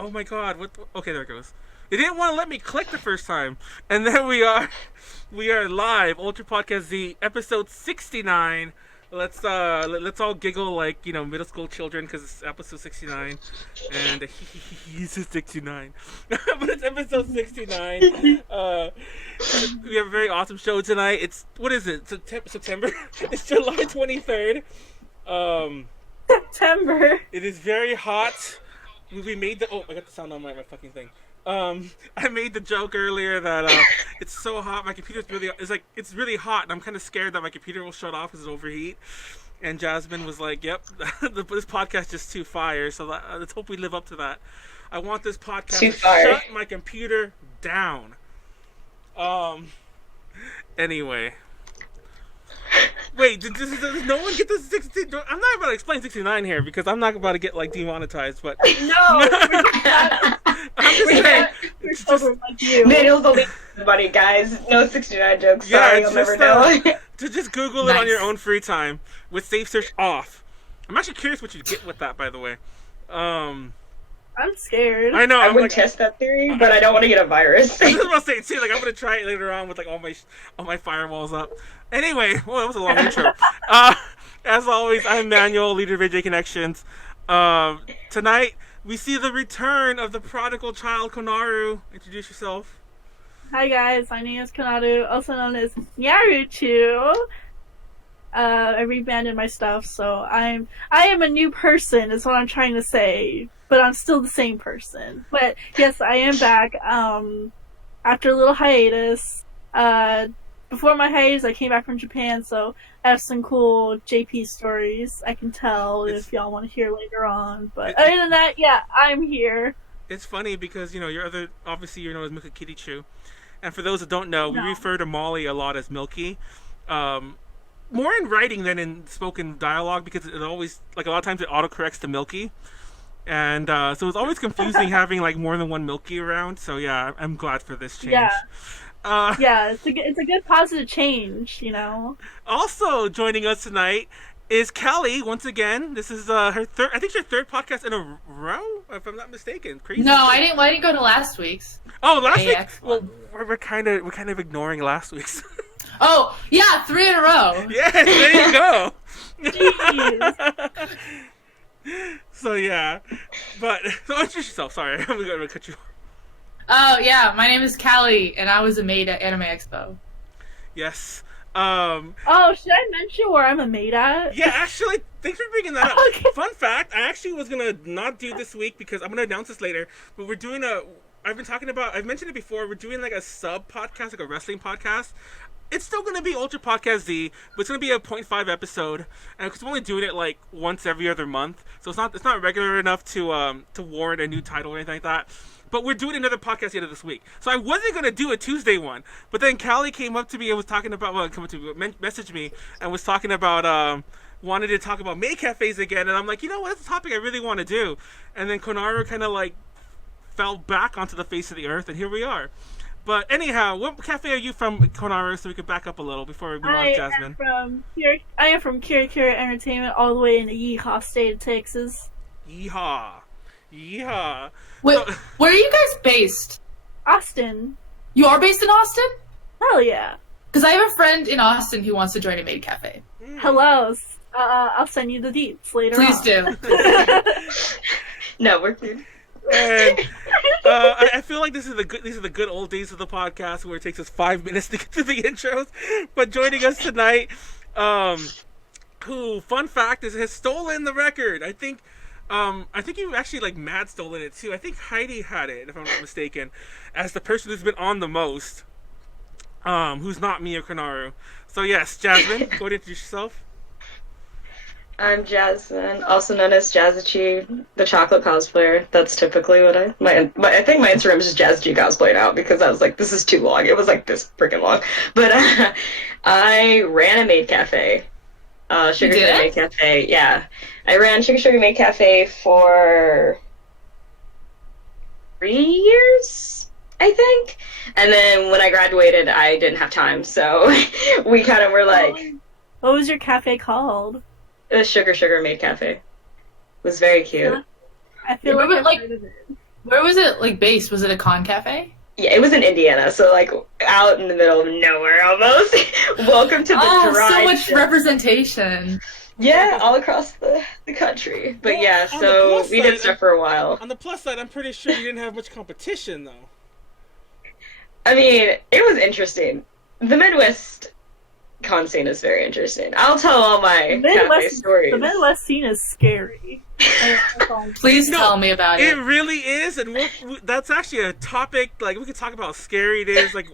Oh my god, what? Okay, there it goes. It didn't want to let me click the first time. And then we are live, Ultra Podcast Z, episode 69. Let's all giggle like, middle school children because it's episode 69. And he's 69. But it's episode 69. We have a very awesome show tonight. It's, what is it? September? It's July 23rd. September. It is very hot. We made the... Oh, I got the sound on my fucking thing. I made the joke earlier that it's so hot, my computer's it's really hot, and I'm kind of scared that my computer will shut off because it'll overheat. And Jasmine was like, "Yep, this podcast is just too fire." So let's hope we live up to that. I want this podcast to shut my computer down. Anyway. Wait, does no one get this 60? I'm not about to explain 69 here because I'm not about to get demonetized. But no, I'm just saying. Manuel's only buddy, guys. No 69 jokes. Sorry, you'll never know. To just Google it on your own free time with safe search off. I'm actually curious what you get with that, by the way. I'm scared. I know. I would test that theory, but I don't want to get a virus. I was about to say it too. I'm gonna try it later on with all my firewalls up. Anyway, well, that was a long intro. As always, I'm Manuel, leader of AJ Connections. Tonight we see the return of the prodigal child, Konaru. Introduce yourself. Hi guys, my name is Konaru, also known as Nyaruchu. I rebranded my stuff, so I am a new person, is what I'm trying to say. But I'm still the same person. But yes, I am back. After a little hiatus. Before my hiatus, I came back from Japan, so I have some cool JP stories I can tell if y'all want to hear later on. But other than that, yeah, I'm here. It's funny because, obviously you're known as Milky Kitty Chew. And for those that don't know, we refer to Molly a lot as Milky. More in writing than in spoken dialogue because it always, a lot of times it autocorrects to Milky. And so it's always confusing having more than one Milky around. So yeah, I'm glad for this change. Yeah. It's a good positive change, Also joining us tonight is Callie once again. This is her third. I think her third podcast in a row, if I'm not mistaken. Crazy. No, I didn't go to last week's. Oh, last week. Well, we're kind of ignoring last week's. Oh yeah, 3 in a row. Yes, there you go. Jeez. So yeah, but introduce yourself. Sorry, I'm gonna cut you off. Oh yeah, my name is Callie, and I was a maid at Anime Expo. Yes. Oh, should I mention where I'm a maid at? Yeah, actually, thanks for bringing that up. Okay. Fun fact, I actually was gonna not do this week because I'm gonna announce this later. But we're doing I've mentioned it before. We're doing a sub podcast, a wrestling podcast. It's still going to be Ultra Podcast Z, but it's going to be a 0.5 episode, and because I'm only doing it once every other month, so it's not regular enough to warrant a new title or anything like that. But we're doing another podcast the end of this week, so I wasn't going to do a Tuesday one, but then Callie came up to me and was talking about messaged me and was talking about wanted to talk about Maid Cafes again, and I'm like, that's a topic I really want to do, and then Konaru kind of fell back onto the face of the earth, and here we are. But anyhow, what cafe are you from, Konaru, so we could back up a little before we move on to Jasmine? I am from Kira Kira Entertainment, all the way in the Yeehaw state of Texas. Yeehaw. Wait, where are you guys based? Austin. You are based in Austin? Hell yeah. Because I have a friend in Austin who wants to join a Maid Cafe. Hello. I'll send you the deets later Please on. do. No, we're good. And I feel like these are the good old days of the podcast where it takes us 5 minutes to get to the intros. But joining us tonight, who, fun fact, has stolen the record. I think you actually mad stolen it too. I think Heidi had it, if I'm not mistaken, as the person who's been on the most. Who's not me or Konaru. So yes, Jasmine, go ahead and introduce yourself. I'm Jasmine, also known as Jazzichi, the chocolate cosplayer. That's typically what I think my Instagram is just Jazzichi cosplay now because I was like, this is too long. It was this freaking long. But I ran a maid cafe. Sugar Sugar Maid Cafe. Yeah. I ran Sugar Sugar Maid Cafe for 3 years, I think. And then when I graduated, I didn't have time, so we kind of were like... What was your cafe called? It was Sugar Sugar Maid Cafe. It was very cute. I feel like I've heard of it. Where was it like based? Was it a con cafe? Yeah, it was in Indiana, so like out in the middle of nowhere almost. Welcome to the Oh, dry so much shit. representation. Yeah, all across the country. But Well, yeah, on the so plus we did side, stuff for a while. On the plus side, I'm pretty sure you didn't have much competition, though. I mean, it was interesting. The Midwest con scene is very interesting. I'll tell all my cafe stories. The Midwest scene is scary. Please No, tell me about It it. really is, and that's actually a topic. Like, we could talk about how scary it is, like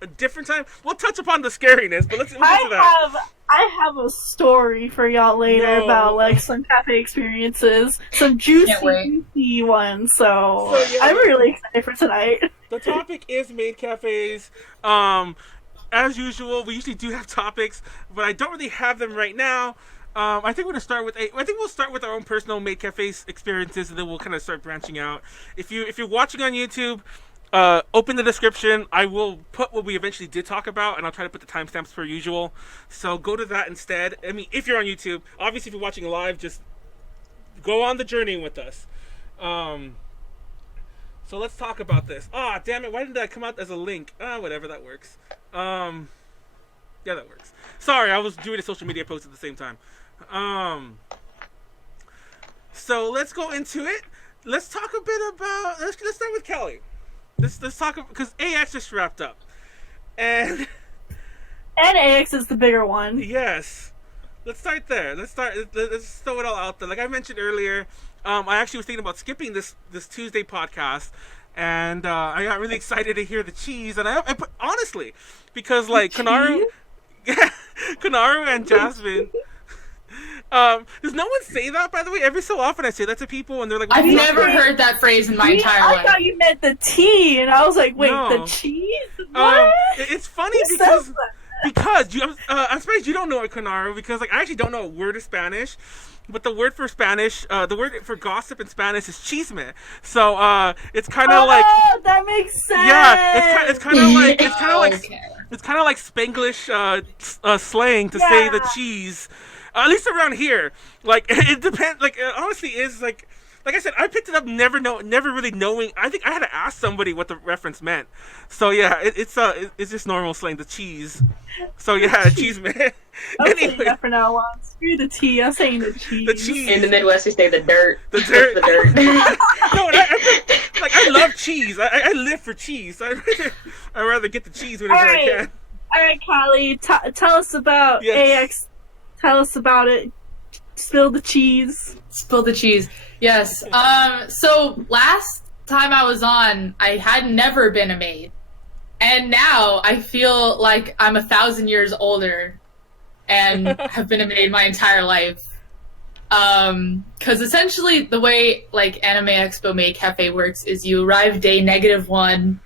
a different time. We'll touch upon the scariness, but we'll get to that. I have a story for y'all later No. about like some cafe experiences, some Can't wait. juicy ones. So So, yeah, I'm really excited for tonight. The topic is maid cafes. As usual, we usually do have topics, but I don't really have them right now. I think we're gonna start with I think we'll start with our own personal maid cafes experiences, and then we'll kind of start branching out. If you're watching on YouTube, open the description. I will put what we eventually did talk about, and I'll try to put the timestamps per usual. So go to that instead. I mean, if you're on YouTube, obviously, if you're watching live, just go on the journey with us. So let's talk about this. Ah, damn it! Why didn't that come out as a link? Whatever, that works. Yeah, that works. Sorry, I was doing a social media post at the same time. So let's go into it. Let's talk a bit about. Let's start with Kelly. Let's talk because AX just wrapped up, and AX is the bigger one. yes, let's start there. Let's throw it all out there. Like I mentioned earlier, I actually was thinking about skipping this Tuesday podcast, and I got really excited to hear the cheese, and I put honestly because like Konaru, Konaru and Jasmine. Does no one say that, by the way? Every so often I say that to people, and they're like, I've never heard that phrase in my entire I life. thought you meant the tea, and I was like, wait, No. the cheese? What? It's funny Who says because I'm surprised you don't know it, Konaru, because like I actually don't know a word of Spanish, but the word for Spanish, the word for gossip in Spanish is chisme. So it's kind of like that makes sense. yeah, it's kind of like Okay. it's kind of like Spanglish slang to say the cheese. At least around here, like it depends. Like it honestly is like I said, I picked it up never really knowing. I think I had to ask somebody what the reference meant. So yeah, it's just normal slang, the cheese. So yeah, cheese man. I'm saying Anyway, that for now on. Screw the tea. I'm saying the cheese. the cheese. In the Midwest, we say the dirt. The dirt. The dirt. No, and I love cheese. I live for cheese. I'd rather get the cheese whenever I Alright. can. All right, Callie, tell us about Yes. AX. Tell us about it. Spill the cheese. Spill the cheese. Yes. So last time I was on, I had never been a maid. And now I feel like I'm 1,000 years older and have been a maid my entire life. Because essentially the way like Anime Expo Maid Cafe works is you arrive day -1,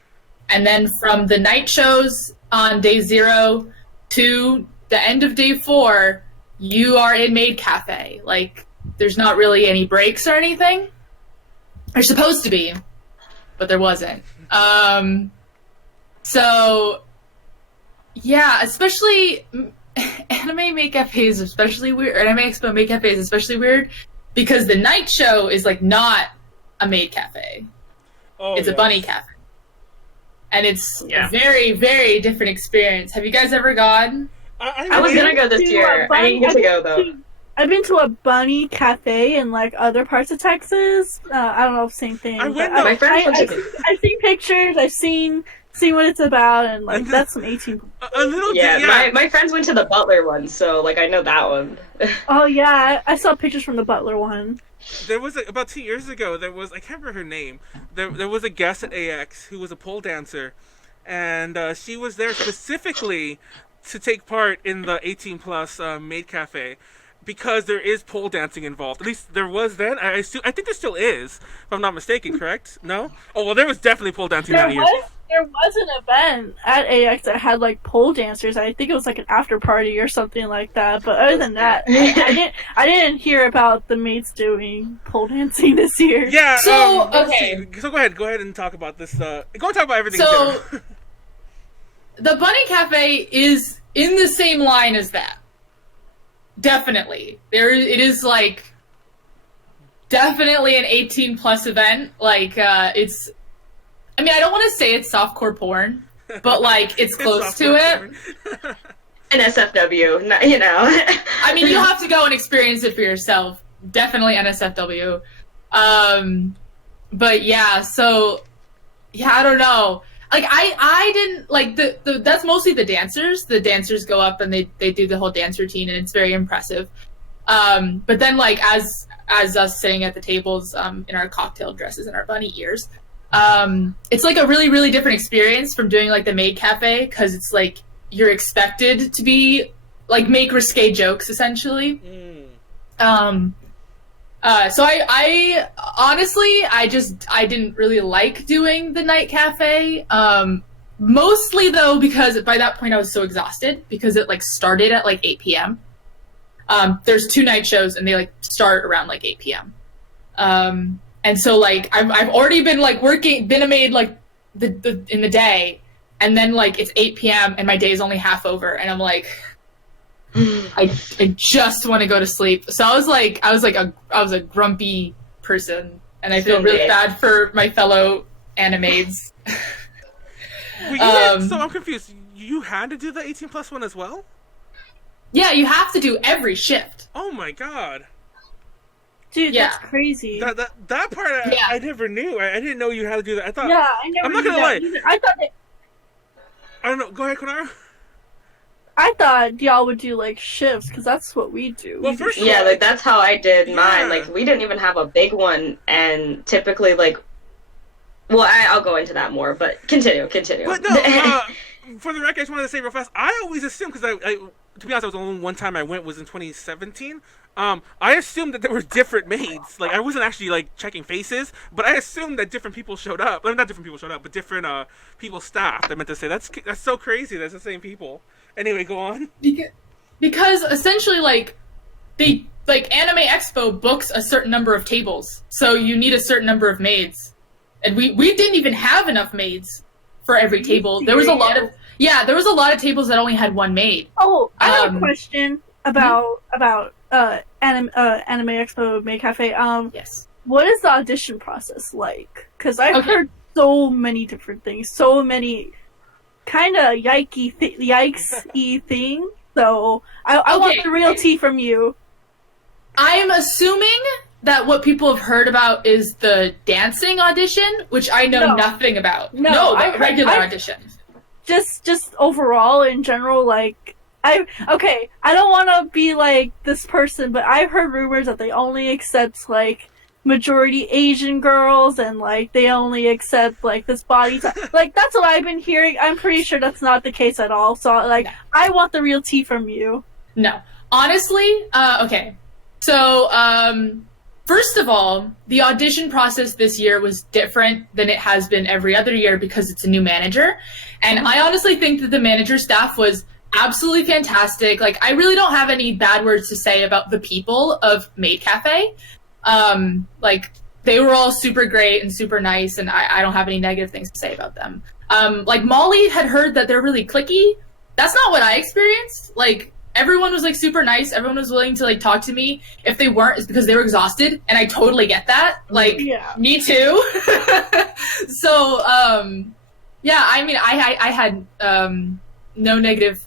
and then from the night shows on day 0 to the end of day 4, you are in Maid Cafe. Like, there's not really any breaks or anything. There's supposed to be, but there wasn't. So, yeah, especially Anime Maid Cafe is especially weird. Or Anime Expo Maid Cafe is especially weird because the night show is like not a maid cafe. Oh, It's a yes. bunny cafe. And it's Yeah. a very, very different experience. Have you guys ever gone? I was gonna go this To year. a I didn't get to go though. I've been to a bunny cafe in like other parts of Texas. I don't know if same thing. I but went- My friends went to I've seen pictures. I've seen what it's about, and like And the- that's some 18. A little Yeah, bit. my friends went to the Butler one, so like I know that one. Oh yeah, I saw pictures from the Butler one. There was about 2 years ago. There was I can't remember her name. There was a guest at AX who was a pole dancer, and she was there specifically to take part in the 18 plus maid cafe because there is pole dancing involved. At least there was then. I think there still is, if I'm not mistaken. Correct? No? Oh well, there was definitely pole dancing that year. There was an event at AX that had like pole dancers. I think it was like an after party or something like that. But other than that, I didn't hear about the maids doing pole dancing this year. Yeah. So, let's okay. see. So go ahead and talk about this. Go and talk about everything. So- in general. The Bunny Cafe is in the same line as that. Definitely. It is like definitely an 18 plus event. Like, it's, I mean, I don't want to say it's softcore porn, but like, it's close to it. An SFW, you know. I mean, you'll have to go and experience it for yourself. Definitely NSFW. But yeah, so yeah, I don't know. Like I didn't like the that's mostly the dancers. The dancers go up and they do the whole dance routine, and it's very impressive. But then like as us sitting at the tables in our cocktail dresses and our bunny ears, it's like a really, really different experience from doing like the Maid Cafe, because it's like you're expected to be like make risque jokes essentially. So I honestly, I didn't really like doing the night cafe. Mostly though, because by that point I was so exhausted because it like started at like 8 p.m. There's 2 night shows and they like start around like 8 p.m. And so like I've already been like been a maid like the in the day, and then like it's 8 p.m. and my day is only half over, and I'm like, I just want to go to sleep. So I was a grumpy person, and I feel really bad for my fellow animaids. So I'm confused. You had to do the 18 plus one as well? Yeah, you have to do every shift. Oh my god. Dude, Yeah. that's crazy. That part I never knew. I didn't know you had to do that. I thought. Yeah, I never I'm not knew gonna that lie. either. I thought I don't know. Go ahead, Konaru. I thought y'all would do like shifts, because that's what we do. Well, first of Yeah, all, like that's how I did mine. Yeah. Like we didn't even have a big one, and typically like, well, I'll go into that more, but continue. But no, for the record, I just wanted to say real fast. I always assumed, because I to be honest, it was only one time I went was in 2017. I assumed that there were different maids. Like I wasn't actually like checking faces, but I assumed that different people showed up. I mean, not different people showed up, but different people staffed. I meant to say that's so crazy. That's the same people. Anyway, go on. Because essentially, like, they like Anime Expo books a certain number of tables, so you need a certain number of maids, and we didn't even have enough maids for every table. There was a lot of tables that only had one maid. Oh, I have a question about Anime Expo Maid Cafe. Yes. What is the audition process like? Because I've heard so many different things, so many kind of yikesy things. So I want the real tea from you. I'm assuming that what people have heard about is the dancing audition, which I know nothing about. No, regular audition. Just overall in general, like I don't want to be like this person, but I've heard rumors that they only accept like majority Asian girls, and like they only accept like this body type. Like that's what I've been hearing. I'm pretty sure that's not the case at all. So like I want the real tea from you. No, honestly, okay. So first of all, the audition process this year was different than it has been every other year because it's a new manager, and I honestly think that the manager staff was absolutely fantastic. Like I really don't have any bad words to say about the people of Maid Cafe. Like they were all super great and super nice, and I don't have any negative things to say about them. Like Molly had heard that they're really cliquey. That's not what I experienced. Like everyone was like super nice. Everyone was willing to like talk to me. If they weren't, it's because they were exhausted, and I totally get that. Like me too. So yeah, I mean I had no negative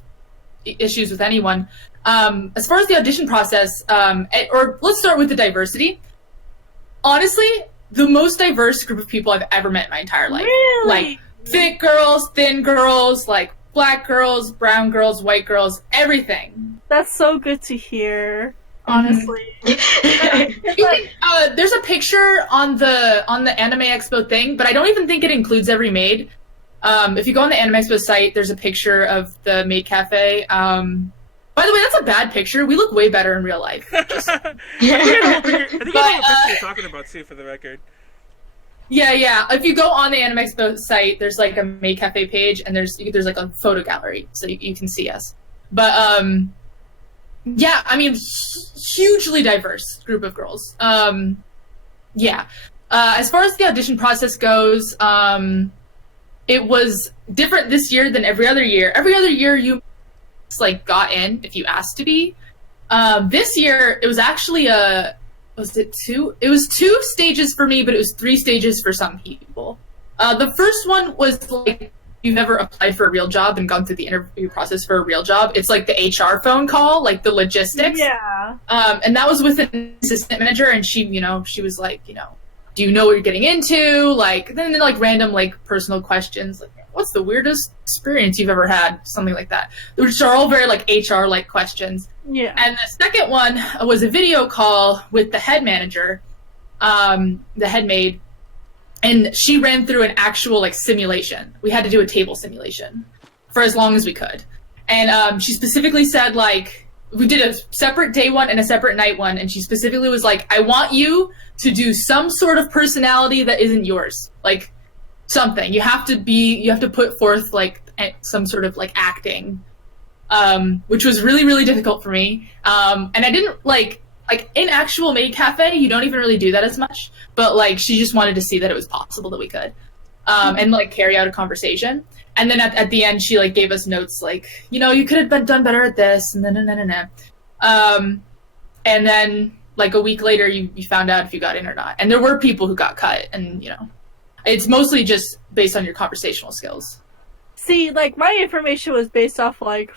issues with anyone. As far as the audition process, or let's start with the diversity. Honestly, the most diverse group of people I've ever met in my entire life. Really? Like thick girls, thin girls, like black girls, brown girls, white girls, everything. That's so good to hear. Honestly, there's a picture on the Anime Expo thing, but I don't even think it includes every maid. If you go on the Anime Expo site, there's a picture of the Maid Cafe. By the way, that's a bad picture. We look way better in real life. I think I know what picture you're talking about too, for the record. Yeah. If you go on the Anime Expo site, there's like a Maid Cafe page, and there's like a photo gallery, so you can see us. But yeah, I mean, hugely diverse group of girls. Yeah. As far as the audition process goes, it was different this year than every other year. Every other year, you like got in if you asked to be. This year, it was actually was it 2? It was 2 stages for me, but it was 3 stages for some people. The first one was like, if you've ever applied for a real job and gone through the interview process for a real job, it's like the HR phone call, like the logistics. Yeah. And that was with an assistant manager, and she was like, do you know what you're getting into? Like, then like random like personal questions, like, what's the weirdest experience you've ever had? Something like that, which are all very like HR like questions. Yeah. And the second one was a video call with the head manager, the head maid, and she ran through an actual like simulation. We had to do a table simulation for as long as we could. And she specifically said, like, we did a separate day one and a separate night one, and she specifically was like, I want you to do some sort of personality that isn't yours. Like, something. You have to put forth, like, some sort of, like, acting. Which was really, really difficult for me. And I didn't, like, in actual Maid Cafe, you don't even really do that as much. But, like, she just wanted to see that it was possible that we could. And, like, carry out a conversation. And then at the end, she, like, gave us notes, like, you could have done better at this, and then. And then, like, a week later, you found out if you got in or not. And there were people who got cut, and, it's mostly just based on your conversational skills. See, like, my information was based off, like,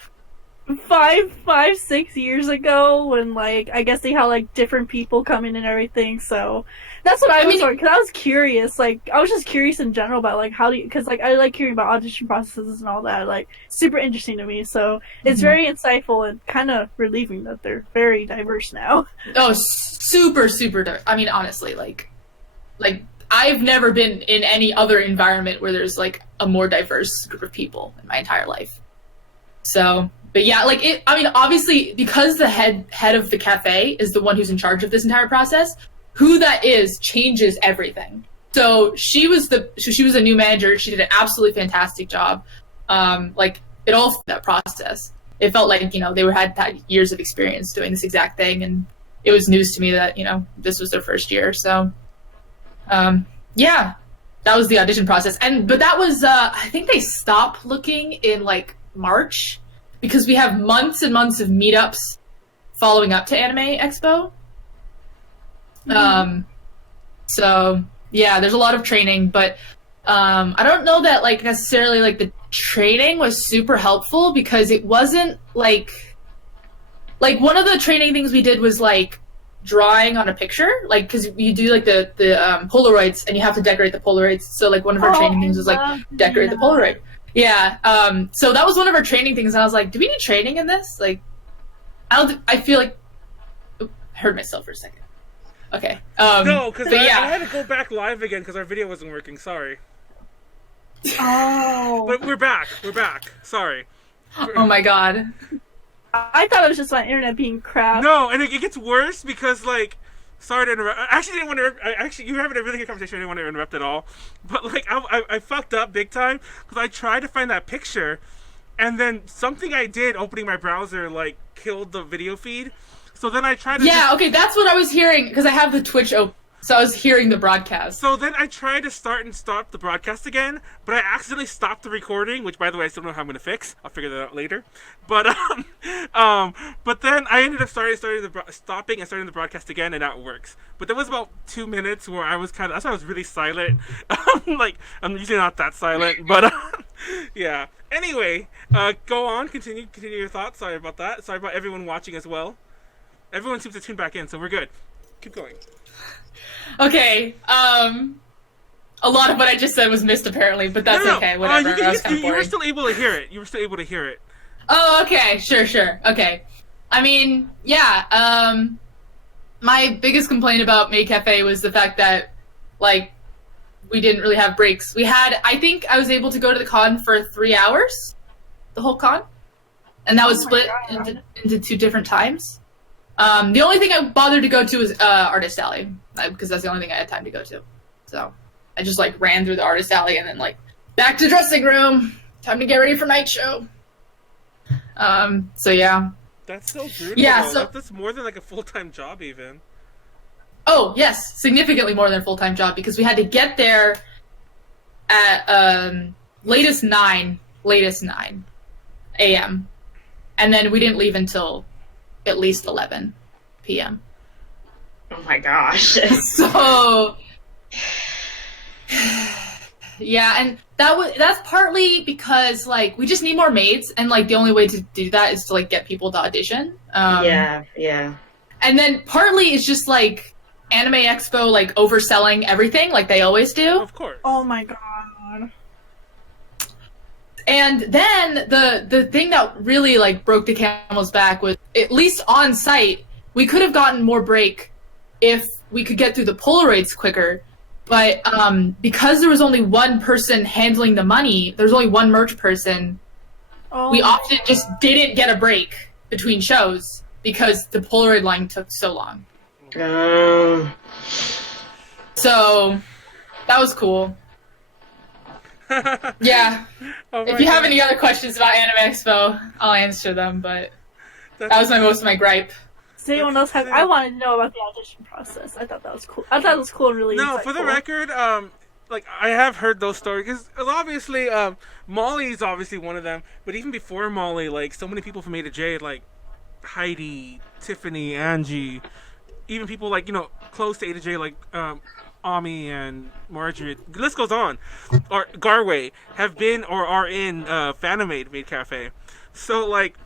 6 years ago when, like, I guess they had, like, different people come in and everything, so that's what I was doing, because I was curious, like, I was just curious in general about, like, because, like, I like hearing about audition processes and all that, like, super interesting to me, so it's very insightful and kind of relieving that they're very diverse now. Oh, super, super, honestly, like, I've never been in any other environment where there's, like, a more diverse group of people in my entire life. So, but yeah, like, obviously, because the head of the cafe is the one who's in charge of this entire process, who that is changes everything. So she was a new manager. She did an absolutely fantastic job. Like, it all that process. It felt like, they had years of experience doing this exact thing, and it was news to me that, this was their first year. So, yeah, that was the audition process. But that was, I think they stopped looking in, like, March, because we have months and months of meetups following up to Anime Expo. So yeah, there's a lot of training, but I don't know that, like, necessarily, like, the training was super helpful, because it wasn't like one of the training things we did was, like, drawing on a picture, like, because you do, like, the Polaroids, and you have to decorate the Polaroids. So, like, one of our training things was, like, decorate the Polaroid. Yeah. So that was one of our training things, and I was like, do we need training in this? Like, I feel like, I heard myself for a second. Okay. No, because I had to go back live again because our video wasn't working. Sorry. Oh. But we're back. Sorry. Oh my god. I thought it was just my internet being crap. No, and it gets worse because, like, sorry to interrupt. I actually didn't want to. You were having a really good conversation. I didn't want to interrupt at all. But, like, I fucked up big time because I tried to find that picture, and then something I did opening my browser, like, killed the video feed. So then I tried to... Yeah, okay, that's what I was hearing, because I have the Twitch open, so I was hearing the broadcast. So then I tried to start and stop the broadcast again, but I accidentally stopped the recording, which, by the way, I still don't know how I'm going to fix. I'll figure that out later. But but then I ended up stopping and starting the broadcast again, and now it works. But there was about 2 minutes where I was that's why I was really silent. Like, I'm usually not that silent, but yeah. Anyway, go on, continue your thoughts. Sorry about that. Sorry about everyone watching as well. Everyone seems to tune back in, so we're good. Keep going. Okay, a lot of what I just said was missed apparently, but that's okay, whatever. You were still able to hear it. Oh, okay, sure, okay. I mean, yeah, my biggest complaint about Maid Cafe was the fact that, like, we didn't really have breaks. I think I was able to go to the con for 3 hours, the whole con, and that was split into 2 different times. The only thing I bothered to go to was Artist Alley, because that's the only thing I had time to go to. So I just, like, ran through the Artist Alley and then, like, back to dressing room. Time to get ready for night show. So yeah. That's so brutal. Yeah, so that's more than, like, a full-time job even. Oh yes, significantly more than a full-time job, because we had to get there at latest 9 a.m. and then we didn't leave until at least 11 p.m. Oh my gosh. So yeah, and that's partly because like we just need more maids, and like the only way to do that is to like get people to audition. Yeah. And then partly it's just like Anime Expo like overselling everything like they always do. Of course. Oh my god. And then the thing that really like broke the camel's back was, at least on site, we could have gotten more break if we could get through the Polaroids quicker. But because there was only one person handling the money, there was only one merch person, we often just didn't get a break between shows because the Polaroid line took so long. So that was cool. Yeah. If you have any other questions about Anime Expo, I'll answer them, but that was most of my gripe. Does anyone else have? I wanted to know about the audition process. I thought that was cool. I thought it was cool and really. No, insightful. for the record, like I have heard those stories because obviously, Molly's obviously one of them. But even before Molly, like so many people from A to J, like Heidi, Tiffany, Angie, even people like close to A to J, like Ami and Marjorie. The list goes on. Or Garway have been or are in Fanime Maid Cafe. So like.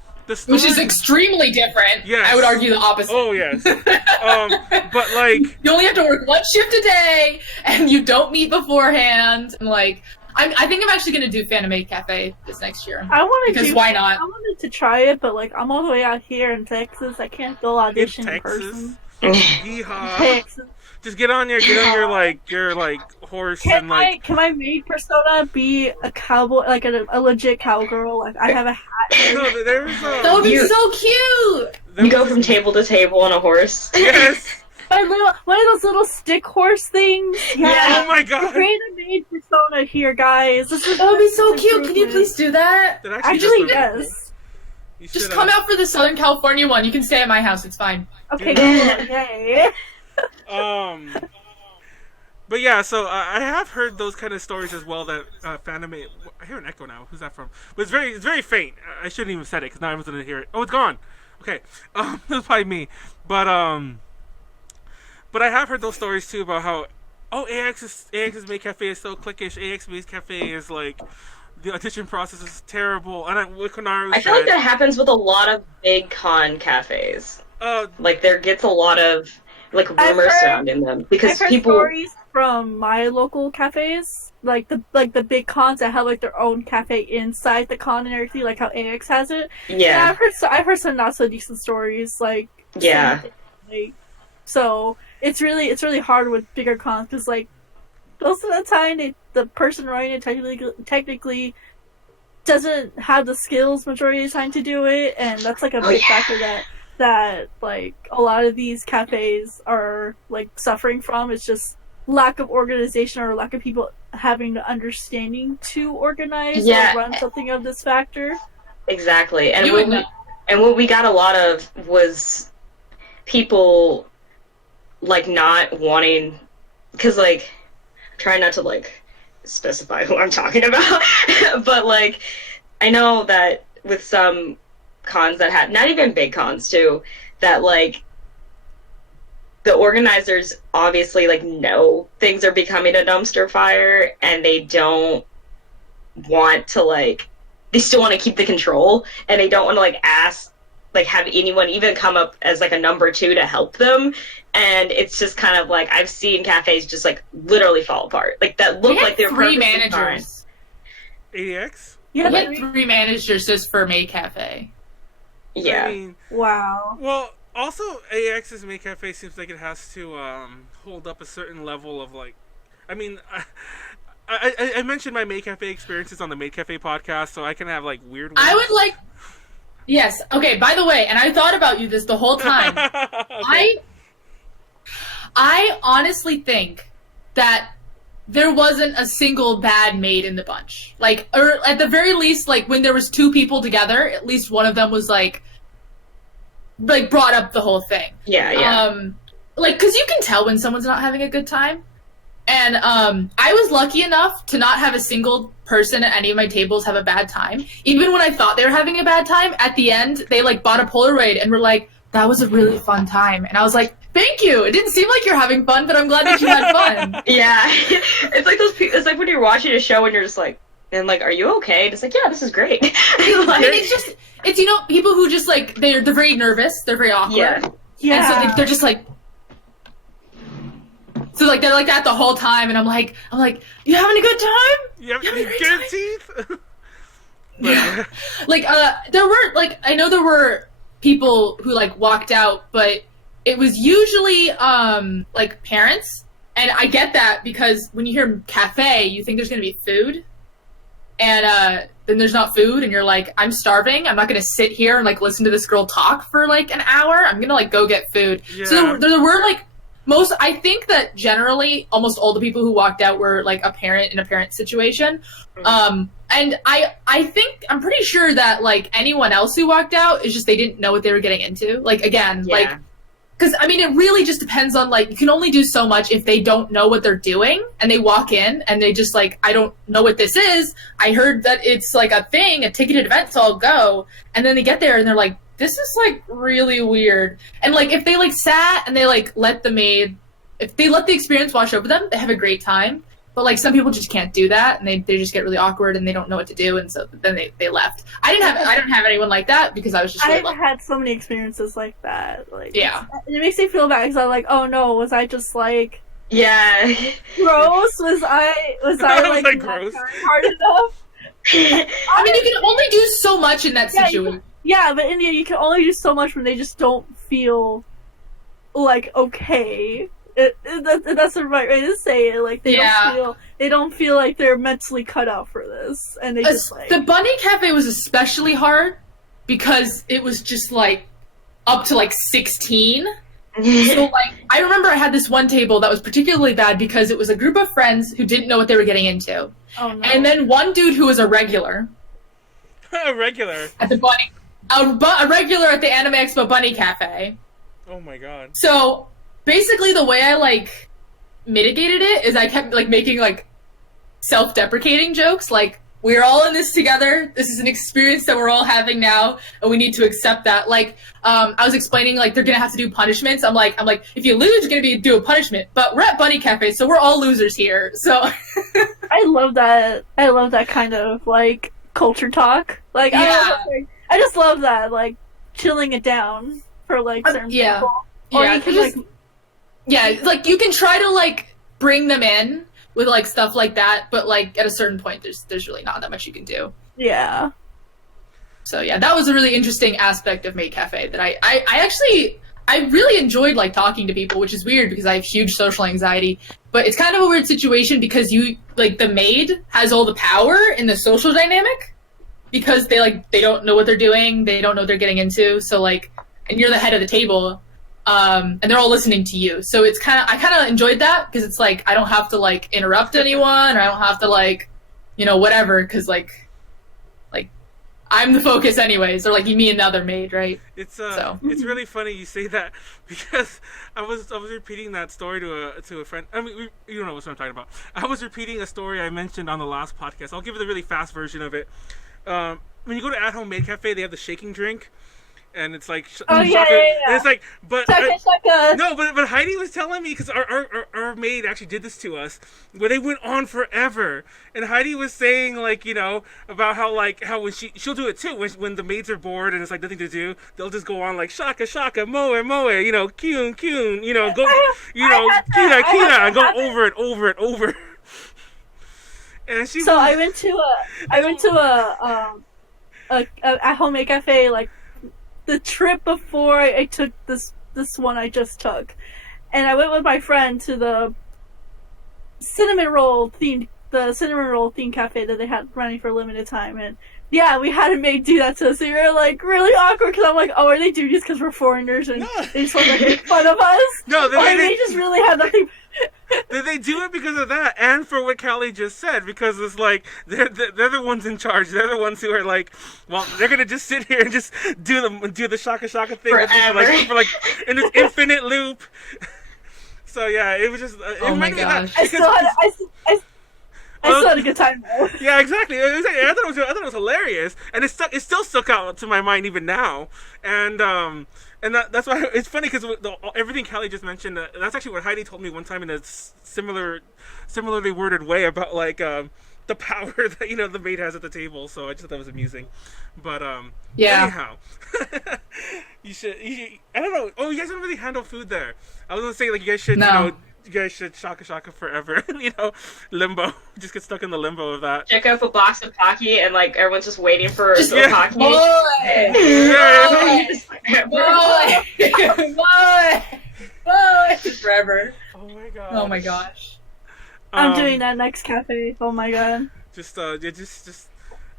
Which is extremely different. Yes. I would argue the opposite. Oh, yes. But, like... You only have to work one shift a day, and you don't meet beforehand. And, like, I think I'm actually going to do Fanime Cafe this next year. I want to because why not? I wanted to try it, but, like, I'm all the way out here in Texas. I can't go audition in person. Yeehaw. Texas. Just get on your horse Can and like. Can my maid persona be a cowboy, like a legit cowgirl? Like I have a hat. No, there's that would be so cute. You go from table to table on a horse. Yes. One of those little stick horse things. Yeah. Oh my god. Create a maid persona here, guys. That would be so cute. Can you please do that? Actually, yes. Just come out for the Southern California one. You can stay at my house. It's fine. Okay, cool. Yay. But yeah, so I have heard those kind of stories as well. That Fanime, I hear an echo now. Who's that from? But it's very faint. I shouldn't even said it because now everyone's gonna hear it. Oh, it's gone. Okay, that's probably me. But I have heard those stories too about how AX's Maid Cafe is so cliquish. AX Maid Cafe is like the audition process is terrible. And with Konaru, I feel like that happens with a lot of big con cafes. Like there gets a lot of like rumors surrounding them because I've heard people. Stories from my local cafes, like the big cons that have like their own cafe inside the con and everything, like how AX has it. Yeah, I've heard some not so decent stories, like so it's really hard with bigger cons because like most of the time the person running it technically doesn't have the skills majority of the time to do it, and that's like a big factor that like a lot of these cafes are like suffering from. It's just lack of organization or lack of people having the understanding to organize or run something of this factor. Exactly. And what we got a lot of was people like not wanting, because like trying not to like specify who I'm talking about, but like I know that with some cons that had, not even big cons too, that like the organizers obviously like know things are becoming a dumpster fire and they don't want to like, they still want to keep the control and they don't want to like ask, like have anyone even come up as like a number two to help them. And it's just kind of like, I've seen cafes just like literally fall apart. Like that look like they're three managers. AX? Yeah, we had 3 managers just for Maid Cafe. Yeah. I mean, wow. Well, also AX's Maid Cafe seems like it has to hold up a certain level of like, I mean, I mentioned my Maid Cafe experiences on the Maid Cafe podcast, so I can have like weird ones. I would like. Yes. Okay. By the way, and I thought about you this the whole time. Okay. I honestly think that there wasn't a single bad maid in the bunch. Like, or at the very least, like when there was 2 people together, at least one of them was like brought up the whole thing. Yeah. Like, cause you can tell when someone's not having a good time. And I was lucky enough to not have a single person at any of my tables have a bad time. Even when I thought they were having a bad time, at the end they like bought a Polaroid and were like, "That was a really fun time." And I was like, Thank you. It didn't seem like you're having fun, but I'm glad that you had fun. Yeah, it's like those. It's like when you're watching a show and you're just like, and like, are you okay? And it's like, yeah, this is great. Like, I mean, it's people who just like they're very nervous, they're very awkward, Yeah. and so they're just like, so like they're like that the whole time, and I'm like, you having a good time? You have having a great good time? teeth? Yeah. Like, there were, like, I know there were people who, like, walked out, but it was usually, like, parents. And I get that because when you hear cafe, you think there's going to be food. And, then there's not food, and you're like, I'm starving. I'm not going to sit here and, like, listen to this girl talk for, like, an hour. I'm going to, like, go get food. Yeah. So there were, like, I think that generally almost all the people who walked out were, like, a parent in a parent situation. And I think, I'm pretty sure that, like, anyone else who walked out is just they didn't know what they were getting into. Like, again, like, because, I mean, it really just depends on, like, you can only do so much if they don't know what they're doing, and they walk in, and they just, like, I don't know what this is. I heard that it's, like, a thing, a ticketed event, so I'll go. And then they get there, and they're like, this is, like, really weird. And, like, if they, like, sat and they, like, if they let the experience wash over them, they have a great time. But, like, some people just can't do that, and they just get really awkward, and they don't know what to do, and so then they left. I didn't have anyone like that, because I was just really I've had so many experiences like that. Like, yeah. It makes me feel bad, because I'm like, oh no, was I just, like, yeah. gross? Was I like, like, not gross? trying hard enough? I mean, you can only do so much in that situation. Yeah, but India, you can only do so much when they just don't feel, like, okay. That's the right way to say it. Like, they don't feel like they're mentally cut out for this, and they just like the Bunny Cafe was especially hard because it was just like up to like 16. So like I remember I had this one table that was particularly bad because it was a group of friends who didn't know what they were getting into, and then one dude who was a regular, A regular at the Bunny, a regular at the Anime Expo Bunny Cafe. Oh my god. So basically, the way I, like, mitigated it is I kept, like, making, like, self-deprecating jokes, like, we're all in this together, this is an experience that we're all having now, and we need to accept that. Like, I was explaining, like, they're gonna have to do punishments. I'm like, if you lose, you're gonna do a punishment, but we're at Bunny Cafe, so we're all losers here, so... I love that kind of, like, culture talk. Like, yeah. I just love that, like, chilling it down for, like, certain people. Or Yeah, you can, like... Yeah, like, you can try to, like, bring them in with, like, stuff like that, but, like, at a certain point, there's really not that much you can do. Yeah. So, yeah, that was a really interesting aspect of Maid Cafe that I really enjoyed, like, talking to people, which is weird because I have huge social anxiety, but it's kind of a weird situation because the maid has all the power in the social dynamic because they don't know what they're doing, they don't know what they're getting into, so, like, and you're the head of the table, and they're all listening to you. So I kind of enjoyed that because it's like I don't have to like interrupt anyone or I don't have to like, whatever. Because like I'm the focus anyways, or like me and the other maid, right? It's it's really funny you say that because I was repeating that story to a friend. I mean, you don't know what I'm talking about. I was repeating a story I mentioned on the last podcast. I'll give you the really fast version of it. When you go to At Home Maid Cafe, they have the shaking drink. And it's like, yeah. And it's like, but Shaka. No, but Heidi was telling me because our maid actually did this to us, where they went on forever. And Heidi was saying like, about how when she'll do it too when the maids are bored and it's like nothing to do, they'll just go on like shaka shaka moe moe, kyun kyun, go, kita kita, and go over it over and over. And I went to a At Home Maid Cafe like the trip before I took this one I just took, and I went with my friend to the cinnamon roll themed cafe that they had running for a limited time, and yeah, we had a maid do that to us. So we were like really awkward because I'm like, oh, are they doing this because we're foreigners and they just want to make fun of us? No, they just really had nothing. They do it because of that, and for what Callie just said, because it's like they're the ones in charge. They're the ones who are like, well, they're gonna just sit here and just do the shaka shaka thing for like in this infinite loop. So yeah, it was just. Oh my gosh! I still had a good time though. Yeah, exactly. I thought it was hilarious, and it still stuck out to my mind even now. And that's why it's funny because everything Callie just mentioned. That's actually what Heidi told me one time in a similarly worded way about like the power that the maid has at the table. So I just thought that was amusing. But Yeah. anyhow, you should. I don't know. Oh, you guys don't really handle food there. I was gonna say like you guys should. No. You guys should shaka forever. Limbo. Just get stuck in the limbo of that. Check up a box of Pocky and like everyone's just waiting for Just the Pocky. Boy, forever. Oh my god. Oh my gosh. I'm doing that next cafe. Oh my god. Just I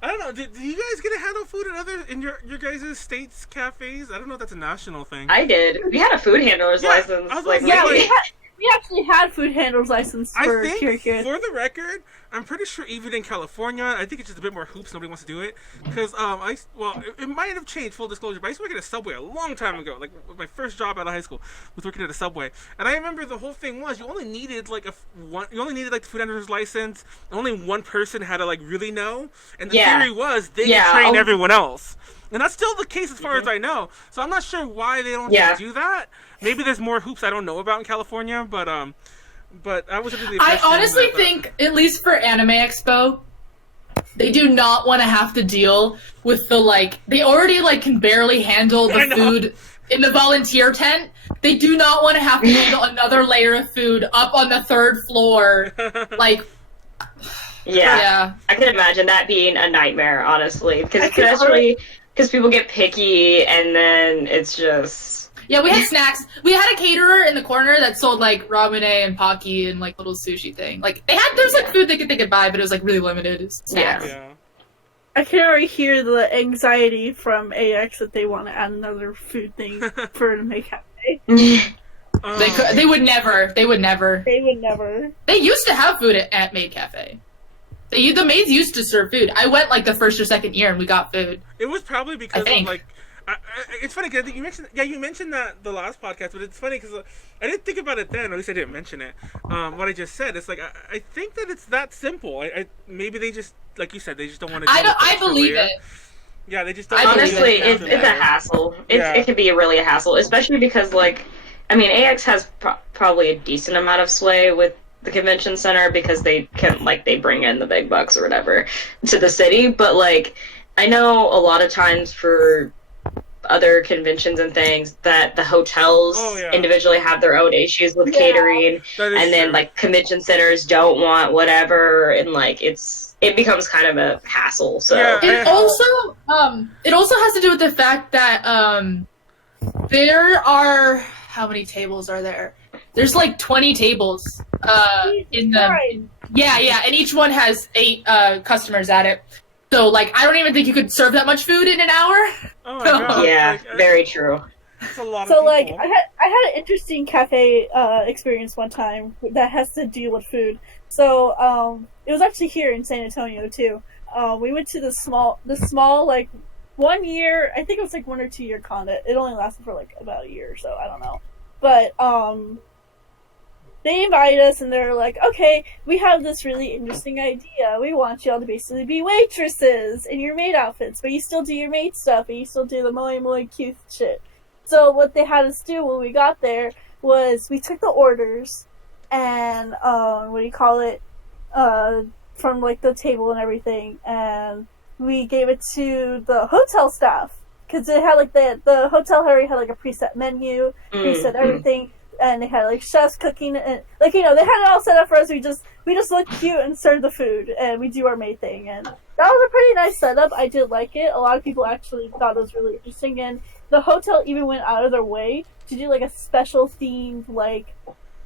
don't know. Do you guys get to handle food in your guys' states cafes? I don't know if that's a national thing. I did. We had a food handler's license. I was Like, gonna say, lately. We actually had food handler's license for I think, Kirikid. for the record, I'm pretty sure even in California, I think it's just a bit more hoops. Nobody wants to do it because it might have changed. Full disclosure, but I used to work at a Subway a long time ago. Like my first job out of high school was working at a Subway, and I remember the whole thing was you only needed like the food handler's license. Only one person had to like really know, and the theory was they could train everyone else. And that's still the case as far as I know. So I'm not sure why they don't do that. Maybe there's more hoops I don't know about in California, but I was really. I honestly think, at least for Anime Expo, they do not want to have to deal with they already can barely handle the food in the volunteer tent. They do not want to have to handle another layer of food up on the third floor. Yeah. I can imagine that being a nightmare, honestly, because people get picky, and then it's just. Yeah, we had snacks. We had a caterer in the corner that sold ramen and pocky and little sushi thing. There's food they could buy, but it was really limited snacks. Yeah. I can already hear the anxiety from AX that they want to add another food thing for the Maid Cafe. They would never. They would never. They used to have food at Maid Cafe. The maids used to serve food. I went the first or second year and we got food. It was probably because of it's funny because you mentioned that the last podcast, but it's funny because I didn't think about it then. Or at least I didn't mention it. What I just said, it's I think that it's that simple. Maybe they just, like you said, they just don't want to. I believe it. Yeah, they just don't. Honestly, it's a hassle. It can be really a hassle, especially because AX has probably a decent amount of sway with the convention center because they can they bring in the big bucks or whatever to the city. But I know a lot of times for other conventions and things that the hotels individually have their own issues with catering, and then convention centers don't want whatever, and it becomes kind of a hassle. So it also has to do with the fact that there are, how many tables are there? There's 20 tables in the and each one has 8 customers at it. So, I don't even think you could serve that much food in an hour. Oh my god. Yeah, very true. That's a lot of people. I had an interesting cafe experience one time that has to do with food. So, it was actually here in San Antonio, too. We went to the small, 1 year, I think it was 1 or 2 year con. It only lasted for about a year or so, I don't know. But, they invited us and they're like, okay, we have this really interesting idea. We want y'all to basically be waitresses in your maid outfits, but you still do your maid stuff and you still do the moe cute shit. So what they had us do when we got there was we took the orders and, from the table and everything, and we gave it to the hotel staff. Because it had the hotel already had a preset menu, preset everything. And they had chefs cooking, and they had it all set up for us. We just look cute and serve the food, and we do our maid thing, and that was a pretty nice setup. I did like it. A lot of people actually thought it was really interesting, and the hotel even went out of their way to do a special themed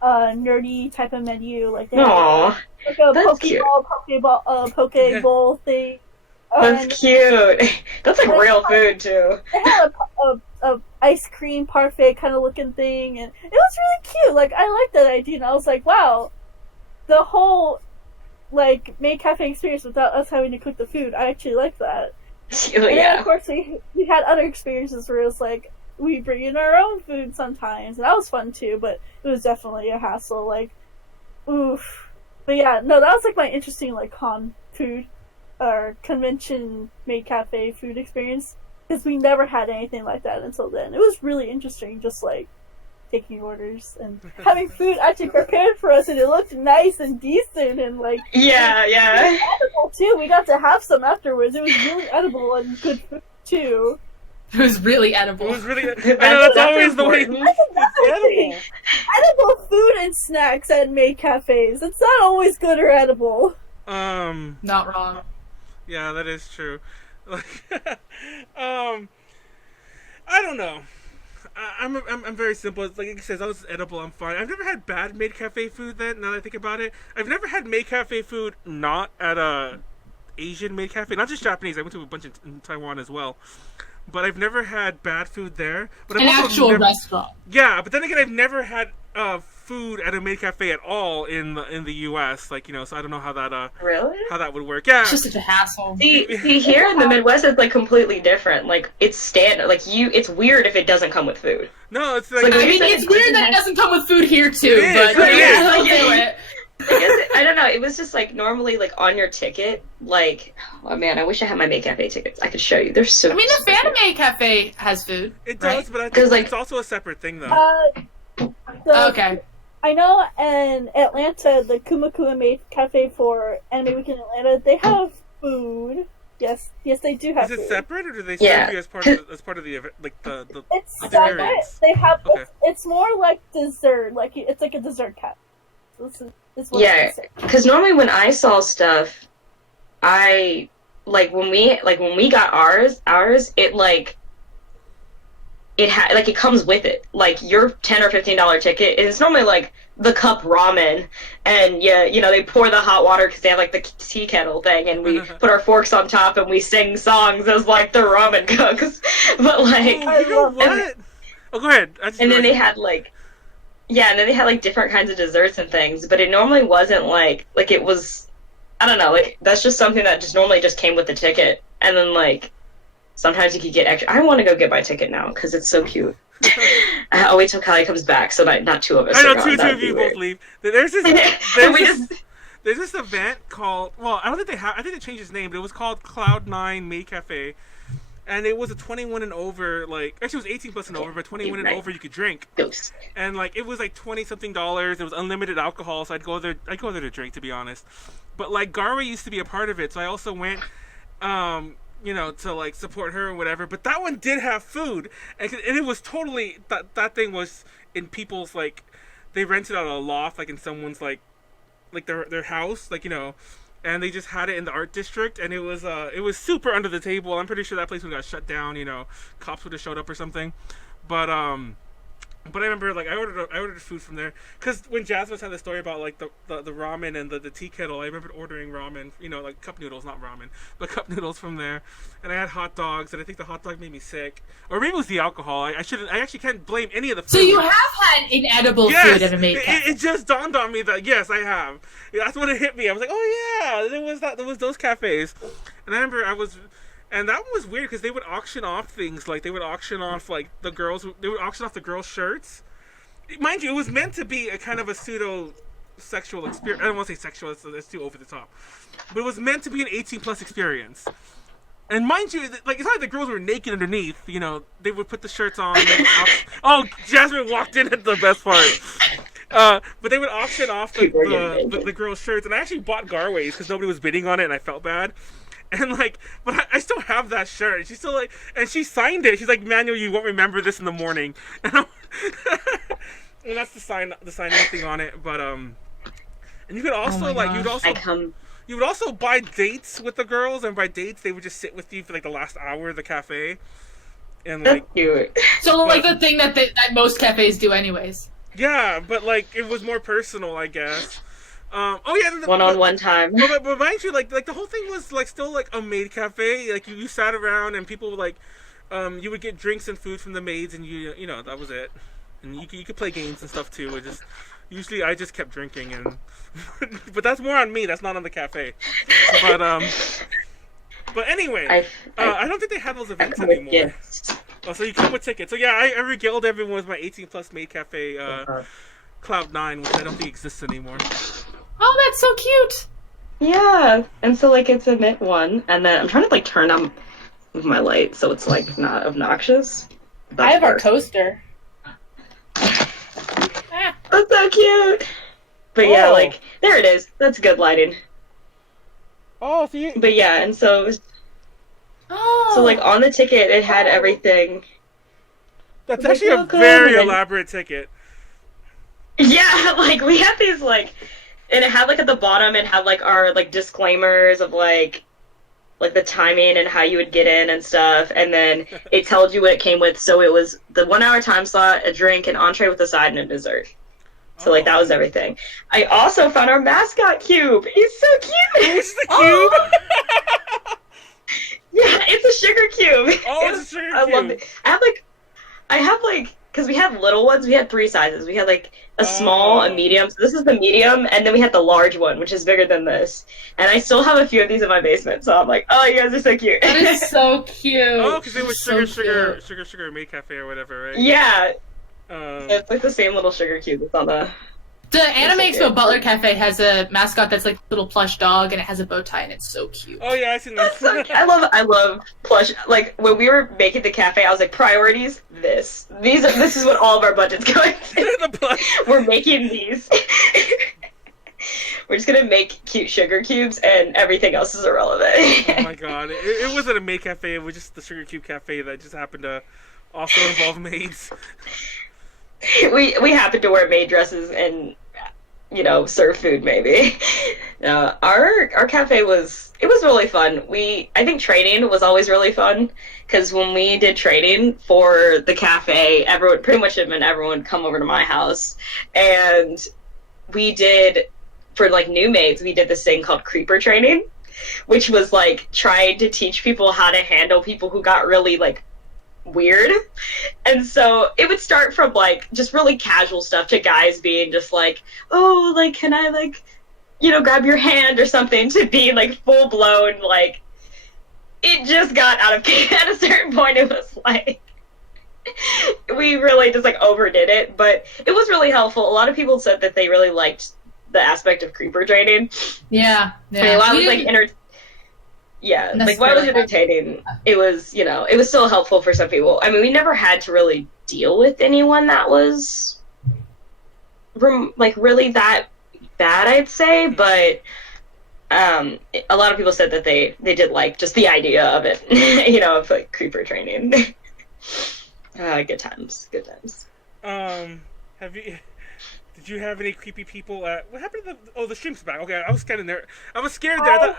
nerdy type of menu. They had a Poke Bowl thing. That's cute. That's real food too. They had a ice cream parfait kind of looking thing, and it was really cute. I liked that idea, and I was like, wow, the whole Maid Cafe experience without us having to cook the food, I actually like that. And then, of course, we had other experiences where it was we bring in our own food sometimes, and that was fun too, but it was definitely a hassle. Oof. But yeah, no, that was like my interesting like con food or convention Maid Cafe food experience because we never had anything like that until then. It was really interesting, just like taking orders and having food actually prepared for us, and it looked nice and decent and like Yeah, yeah. it was edible too. We got to have some afterwards. It was really edible and good food too. It was really edible. It was really. I know that's always the way. important. I think that's the Edible. thing. Edible food and snacks at maid cafes. It's not always good or edible. Not wrong. Yeah, that is true. Like, I don't know. I'm very simple. It's like it says, it's edible. I'm fine. I've never had bad Maid Cafe food. Then now that I think about it, I've never had Maid Cafe food not at a Asian Maid Cafe, not just Japanese. I went to a bunch in Taiwan as well, but I've never had bad food there. But An actual restaurant. Yeah, but then again, I've never had food at a Maid Cafe at all in the U.S. Like, so I don't know how that Really? how that would work. Yeah, It's just such a hassle. See, here in the Midwest, it's like completely different. Like it's standard. Like it's weird if it doesn't come with food. no, it's like Like, I mean, it's weird that it doesn't come with food here too, It is, but it yeah, is. I'll do it. I don't know. It was just like normally like on your ticket. Like, oh man, I wish I had my Maid Cafe tickets. I could show you. They're so. I mean, the Anime Cafe has food. it right? does, but I 'Cause, think like- it's also a separate thing though. Okay. I know in Atlanta, the Kumakua Maid Cafe for Anime Week in Atlanta, they have food. Yes, they do have Is it food. separate, or do they Yeah. serve you as part of the event, like the It's the separate. experience? They have. Okay. It's more like dessert. Like it's like a dessert cafe. This is what Yeah, it's because normally when I saw stuff, I when we got ours, it comes with it. Like your $10 or $15 ticket is normally like the cup ramen, and they pour the hot water because they have like the tea kettle thing, and we put our forks on top and we sing songs as like the ramen cooks. But like, Oh, you know love what? Oh, go ahead. and then they had like different kinds of desserts and things, but it normally wasn't like it was, I don't know, like that's just something that just normally just came with the ticket, and then like sometimes you could get extra. I want to go get my ticket now because it's so cute. I'll wait till Callie comes back so that not two of us. I know are two gone. That'd of be you weird. both leave. There's this. We There's this event called. Well, I don't think they have. I think they changed its name, but it was called Cloud9 Maid Cafe, and it was a 21 and over. Like actually, it was 18 plus and over, but 21 and Right. over you could drink. Ghost. And like it was like $20-something. It was unlimited alcohol, so I'd go there to drink, to be honest. But like Garwa used to be a part of it, so I also went. To like support her or whatever, but that one did have food, and it was totally that thing was in people's like, they rented out a loft like in someone's like their house, like and they just had it in the art district, and it was super under the table. I'm pretty sure that place would got shut down, cops would have showed up or something, but I remember like I ordered food from there because when Jasmine had the story about like the ramen and the tea kettle, I remember ordering ramen, like cup noodles, not ramen, but cup noodles from there, and I had hot dogs, and I think the hot dog made me sick, or maybe it was the alcohol. I actually can't blame any of the food. So you have had inedible Yes, food at a Maid Cafe. it just dawned on me that yes, I have. That's when it hit me. I was like, oh yeah, there was those cafes, and I remember And that one was weird because they would auction off things, like they would auction off like they would auction off the girls' shirts. Mind you, it was meant to be a kind of a pseudo sexual experience. I don't want to say sexual; that's too over the top. But it was meant to be an 18+ experience. And mind you, like it's not like the girls were naked underneath. They would put the shirts on. Oh, Jasmine walked in at the best part. But they would auction off the girls' shirts, and I actually bought Garways because nobody was bidding on it, and I felt bad. And but I still have that shirt. And she's still and she signed it. She's like, Manuel, you won't remember this in the morning. And that's the signing thing on it. But and you could also you would also buy dates with the girls, and by dates they would just sit with you for like the last hour of the cafe. And That's cute. So like the thing that most cafes do, anyways. Yeah, but it was more personal, I guess. One-on-one time. But mind you, like the whole thing was still a maid cafe. Like you sat around and people you would get drinks and food from the maids, and that was it. And you could play games and stuff too. Usually I just kept drinking, and but that's more on me. That's not on the cafe. But anyway, I don't think they have those events anymore. Yes. Oh, so you come with tickets. So yeah, I regaled everyone with my 18+ Maid Cafe Cloud9, which I don't think exists anymore. Oh, that's so cute. Yeah, and so like it's a mint one, and then I'm trying to like turn on my light so it's like not obnoxious. I have our That's coaster. so cute. But yeah, Oh. like there it is. That's good lighting. Oh, so you... But yeah, and so Oh. so like on the ticket it had everything. That's Like, actually a welcome, very and- elaborate ticket. Yeah, like we had these like, and it had like at the bottom it had like our like disclaimers of like the timing and how you would get in and stuff, and then it told you what it came with. So it was the 1 hour time slot, a drink, an entree with a side, and a dessert. So like that was everything. I also found our mascot cube. He's so cute. It's the cube. Oh. Yeah, it's a sugar cube. Oh, it's a sugar I love cube. it. I have like, because we had little ones. We had 3 sizes. We had like a small, a medium. So this is the medium, and then we had the large one, which is bigger than this. And I still have a few of these in my basement. So I'm like, oh, you guys are so cute. That is so cute. Oh, because it was So Sugar cute. Sugar Maid Cafe or whatever, right? Yeah, Um, it's like the same little sugar cube that's on the. The Anime so Expo cute. Butler Cafe has a mascot that's like a little plush dog, and it has a bow tie, and it's so cute. oh yeah, I seen that. I love plush. Like when we were making the cafe, I was like, priorities. This is what all of our budgets go into. The plush. We're making these. We're just gonna make cute sugar cubes, and everything else is irrelevant. Oh my god, it wasn't a Maid Cafe. It was just the Sugar Cube Cafe that just happened to also involve maids. we happened to wear maid dresses and serve food maybe. Our cafe was really fun. I think training was always really fun because when we did training for the cafe, everyone come over to my house, and we did for like new maids we did this thing called creeper training, which was like trying to teach people how to handle people who got really like weird. And so it would start from like just really casual stuff to guys being just like, oh, like can I like grab your hand or something, to be like full blown like it just got out of at a certain point. It was like we really just like overdid it, but it was really helpful. A lot of people said that they really liked the aspect of creeper training. Yeah. I mean, while it was like like while it was necessarily- entertaining, it was it was still helpful for some people. I mean, we never had to really deal with anyone that was like really that bad, I'd say, but a lot of people said that they did like just the idea of it, of like creeper training. Good times. Did you have any creepy people at... What happened to the stream's back. Okay, I was kind of there. I was scared there.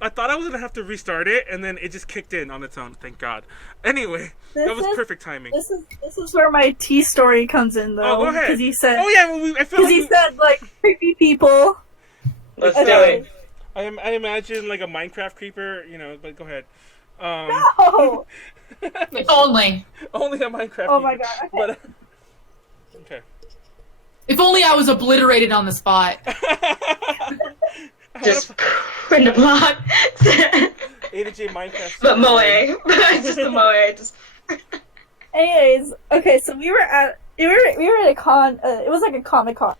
I thought I was going to have to restart it, and then it just kicked in on its own, thank God. Anyway, that was perfect timing. This is where my tea story comes in, though. Oh, go ahead. Because he said... Oh, yeah, well, I feel like... Because he said, like, creepy people. Let's Okay. do it. I imagine, like, a Minecraft creeper, but go ahead. No! If only. Only a Minecraft Oh my creeper. god. But, okay. If only I was obliterated on the spot. Just in the block. A to J Minecraft. But Moe. Just the Moe. Just... Anyways, okay, so we were at a con. It was like a Comic Con.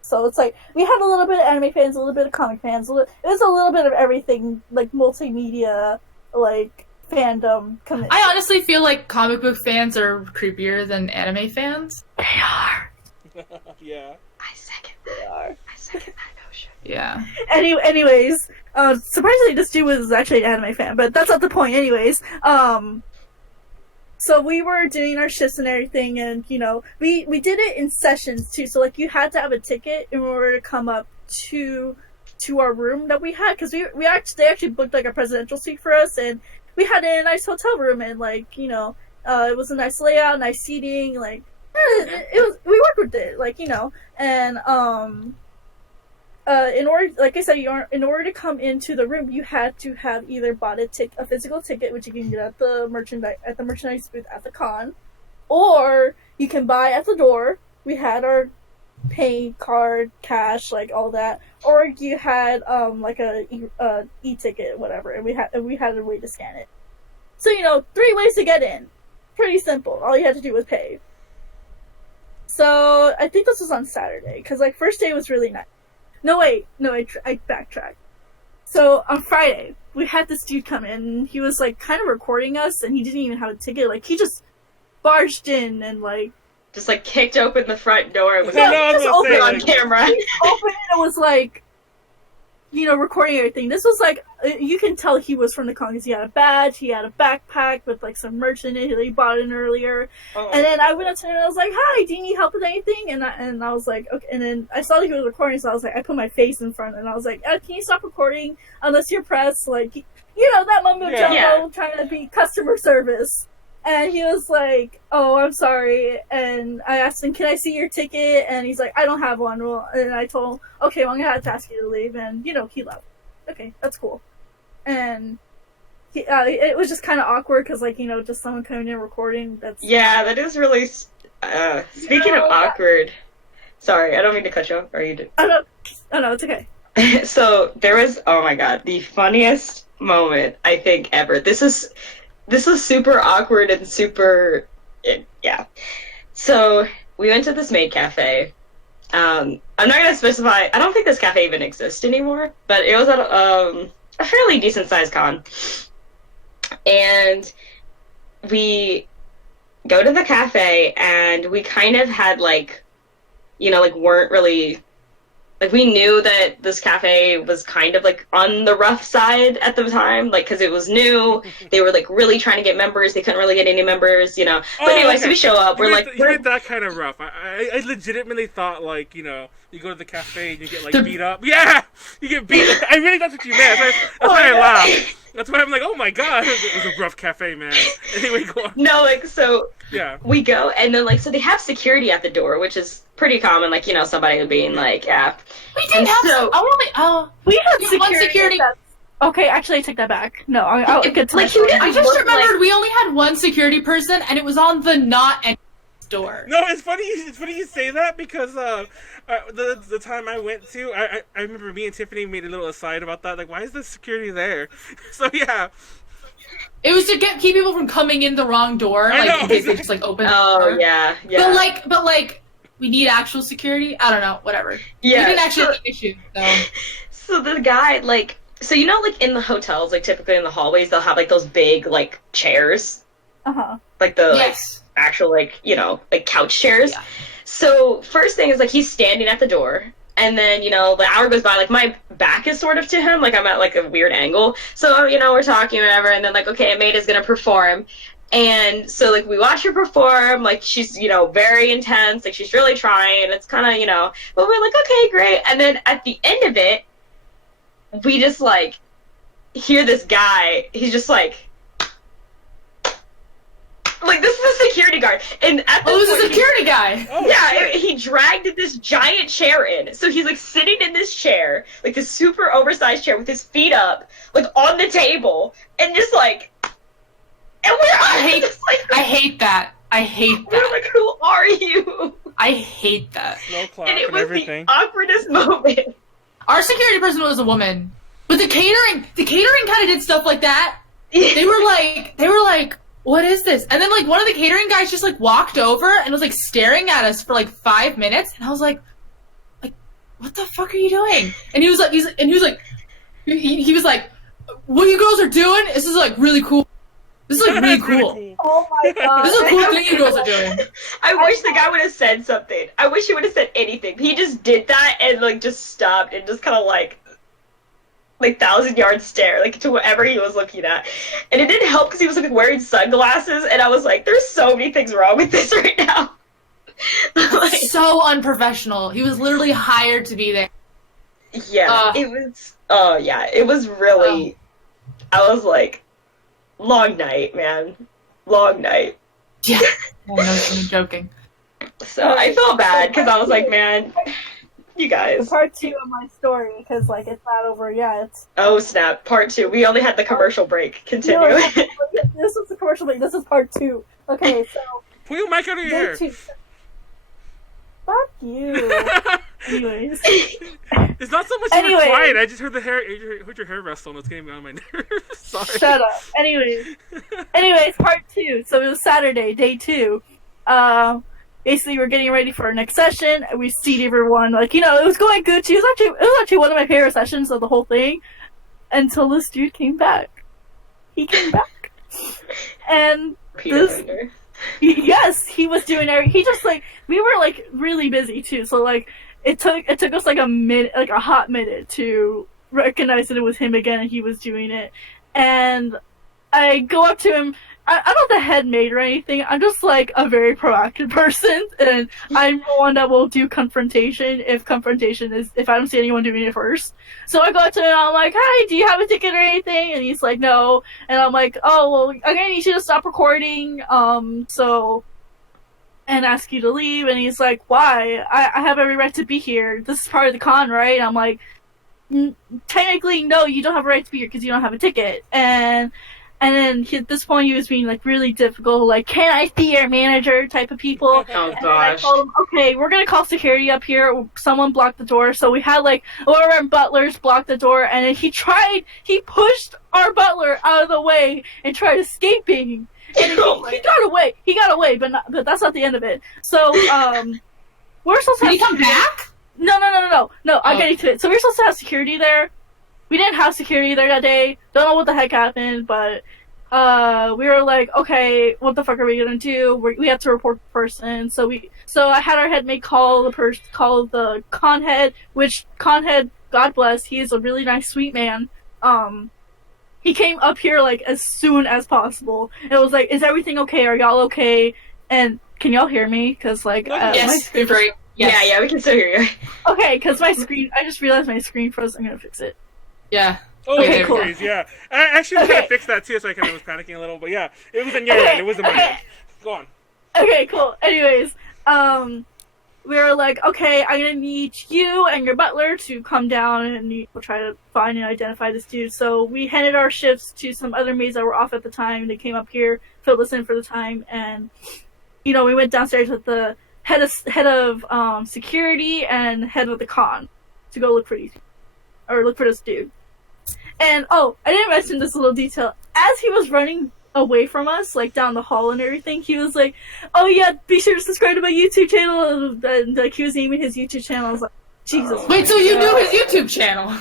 So it's like we had a little bit of anime fans, a little bit of comic fans. It was a little bit of everything, like multimedia, like fandom. I honestly feel like comic book fans are creepier than anime fans. They are. Yeah. I second They are. that notion. Yeah. Anyways, surprisingly, this dude was actually an anime fan, but that's not the point. Anyways, so we were doing our shifts and everything, and we did it in sessions too. So like you had to have a ticket in order to come up to our room that we had, because they actually booked like a presidential suite for us, and we had a nice hotel room, and like it was a nice layout, nice seating, like it was. We worked with it, like and in order, like I said, in order to come into the room, you had to have either bought a physical ticket, which you can get at the merchandise booth at the con, or you can buy at the door. We had our pay card, cash, like all that, or you had like a e-ticket, whatever, and we had a way to scan it. So 3 ways to get in. Pretty simple. All you had to do was pay. So I think this was on Saturday, because like first day was really nice. No, wait. No, I backtracked. So on Friday, we had this dude come in. And he was like kind of recording us, and he didn't even have a ticket. Like he just barged in and like just like kicked open the front door and was Yeah, like, no, I was just gonna open say, on like- camera. he opened it and was like, you know, recording everything. This was like, you can tell he was from the con because he had a badge, he had a backpack with like some merch in it. He bought it earlier. Oh. And then I went up to him and I was like, "Hi, do you need help with anything?" And I was like, "Okay." And then I saw that he was recording, so I was like, I put my face in front and I was like, "Can you stop recording unless you're pressed?" Like, you know, that mumbo Yeah. jumbo Yeah. trying to be customer service. And he was like, "Oh, I'm sorry." And I asked him, "Can I see your ticket?" And he's like, "I don't have one." Well, and I told him, "Okay, well, I'm gonna have to ask you to leave." And you know, he left. Okay, that's cool. And it was just kind of awkward because, like, you know, just someone coming in recording. That's Yeah, that is really. Speaking of awkward, sorry, I don't mean to cut you off. Or you did. Oh no, it's okay. So there was, oh my god, the funniest moment I think ever. This was super awkward and super, yeah. So we went to this Maid Cafe. I'm not gonna specify. I don't think this cafe even exists anymore, but it was at a fairly decent sized con, and we go to the cafe and we kind of had like, you know, like weren't really. Like, we knew that this cafe was kind of, like, on the rough side at the time, like, because it was new. They were, like, really trying to get members. They couldn't really get any members, you know. But anyway, okay. so we show up. We're like, you made that kind of rough. I legitimately thought, like, you know, you go to the cafe and you get, like, beat up. Yeah! You get beat up. I really thought that's what you meant. That's why I laughed. That's why I'm like, oh my god, it was a rough cafe, man. Anyway, go on. no, like, so Yeah. we go, and then, like, so they have security at the door, which is pretty common, like, you know, somebody being like, yeah. We did And have. so- We had Yeah, one security- that's- Okay, actually, I take that back. No, I'll get to Like, my he story. didn't I just look remembered like- we only had one security person, and it was on the not any door. No, it's funny. It's funny you say that because the time I went to, I remember me and Tiffany made a little aside about that. Like, why is the security there? So yeah, It was to keep people from coming in the wrong door, I like know, in case they just like open. the Oh, door. yeah, yeah. But like, we need actual security. I don't know. Whatever. yeah, We didn't actually so- have an issue. So. So the guy, like, so you know, like, in the hotels, like, typically in the hallways, they'll have, like, those big, like, chairs. Like, the like, Yes. actual, like, you know, like, couch chairs. Yeah. So, first thing is, like, he's standing at the door. And then, you know, the hour goes by, like, my back is sort of to him. Like, I'm at, like, a weird angle. So, you know, we're talking, whatever. And then, like, okay, a maid is going to perform. And so, like, we watch her perform. Like, she's, you know, very intense. Like, she's really trying. It's kind of, you know, but we're like, okay, great. And then at the end of it, we just, like, hear this guy. He's just, like, this is a security guard. And at Oh, it this was a point, security guy. oh, yeah, shit. he dragged this giant chair in. So he's, like, sitting in this chair, like, this super oversized chair with his feet up, like, on the table, and just, like, and I hate that. I hate we're that. like, who are you? I hate that. Slow clap And it and was everything. the awkwardest moment. Our security person was a woman. But the catering kind of did stuff like that. They were like, what is this? And then, like, one of the catering guys just, like, walked over and was, like, staring at us for, like, 5 minutes. And I was like, what the fuck are you doing? And he was like, he was like, what you girls are doing? This is, like, really cool. This is, like, really That's really cool. Oh my god. This is a cool thing you girls are doing. I wish the guy would have said something. I wish he would have said anything. He just did that and, like, just stopped and just kind of, like 1,000-yard stare, like, to whatever he was looking at. And it didn't help because he was, like, wearing sunglasses, and I was like, there's so many things wrong with this right now. Like, So unprofessional. He was literally hired to be there. yeah, it was, oh, yeah, it was really, I was like, long night, man. Long night. Yeah. No, I'm joking. So I felt bad because I was like, man, you The guys. part 2 of my story, because, like, it's not over yet. Oh, snap. Part 2. We only had the commercial break. Continue. No, this was the commercial break. This is part 2. Okay, so Pull your mic out of your day hair. 2. Fuck you. Anyways. It's not so much you Anyway. were quiet. I just heard heard your hair rustle and it's getting me on my nerves. Sorry. Shut up. Anyways, part 2. So it was Saturday, day 2. basically we're getting ready for our next session, and we seated everyone. Like, you know, it was going good. It was actually one of my favorite sessions of the whole thing, until this dude came back. He came back, and yes, he was doing everything. He just like, we were like really busy too, so like it took us like a hot minute to recognize that it was him again, and he was doing it. And I go up to him. I'm not the head maid or anything. I'm just like a very proactive person, and I'm the one that will do confrontation if I don't see anyone doing it first. So I go up to him and I'm like, "Hi, do you have a ticket or anything?" And he's like, "No." And I'm like, "Oh, well, I'm gonna need you to stop recording. And ask you to leave." And he's like, "Why? I have every right to be here. This is part of the con, right?" And I'm like, "Technically, no, you don't have a right to be here because you don't have a ticket." And then at this point, he was being like really difficult, like, "Can I see your manager?" type of people. Oh and gosh. I told him, "Okay, we're gonna call security up here. Someone blocked the door." So we had like one of our butlers block the door, and then he pushed our butler out of the way and tried escaping. And he got away. He got away, but that's not the end of it. So we're supposed to. Did he come back? No. I'm getting to it. So we're supposed to have security there. We didn't have security there that day. Don't know what the heck happened, but we were like, okay, what the fuck are we gonna do? We have to report the person. So I had our head maid call the con head, which con head, God bless, he is a really nice, sweet man. He came up here like as soon as possible. And it was like, "Is everything okay? Are y'all okay?" And can y'all hear me? Because like, yes, you're great. Yes. Yeah, we can still hear you. Okay, because I just realized my screen froze. I'm gonna fix it. Yeah. Oh, Okay, okay, cool. cool. Yeah. I actually was trying to Okay. fix that too, so I kind of was panicking a little. But yeah, it was in your end. It wasn't my end. Go on. Okay, cool. Anyways, we were like, "Okay, I'm gonna need you and your butler to come down and we'll try to find and identify this dude." So we handed our shifts to some other maids that were off at the time. They came up here, filled us in for the time, and we went downstairs with the head of security and head of the con to go look for this dude. And I didn't mention this little detail. As he was running away from us, like down the hall and everything, he was like, "Oh yeah, be sure to subscribe to my YouTube channel." And like he was naming his YouTube channel. I was like, Jesus. Wait, so you knew his YouTube channel?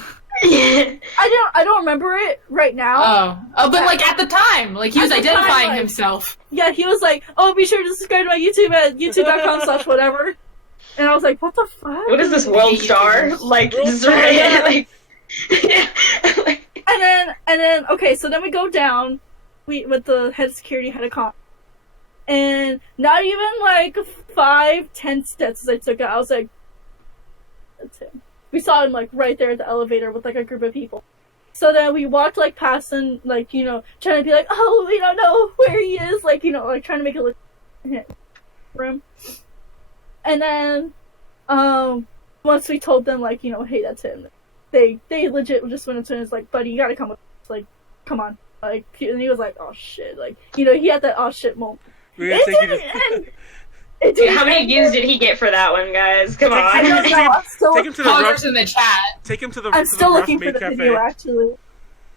I don't remember it right now. Oh, but like at the time, like he was At the time, identifying like- himself. Yeah, he was like, "Oh, be sure to subscribe to my YouTube at youtube.com/whatever." And I was like, "What the fuck?" What is this, World Star? Like, just right, like, yeah. And then okay, so then we go down, with the head of security, head of con, and not even like 5-10 steps as I took it, I was like, "That's him." We saw him like right there at the elevator with like a group of people. So then we walked like past him, like trying to be like, "Oh, we don't know where he is," like like trying to make it look room. And then once we told them like "Hey, that's him," they legit just went up to him and was like, "Buddy, you gotta come with us. Like, come on." Like, and he was like, "Oh shit," like he had that "oh shit" moment. We're gonna take you to- How many views did he get for that one, guys? Come I on. don't know. Take him to the Congress rough. in the chat. Take him to the. I'm to still the looking rough for the Maid video, Cafe. actually.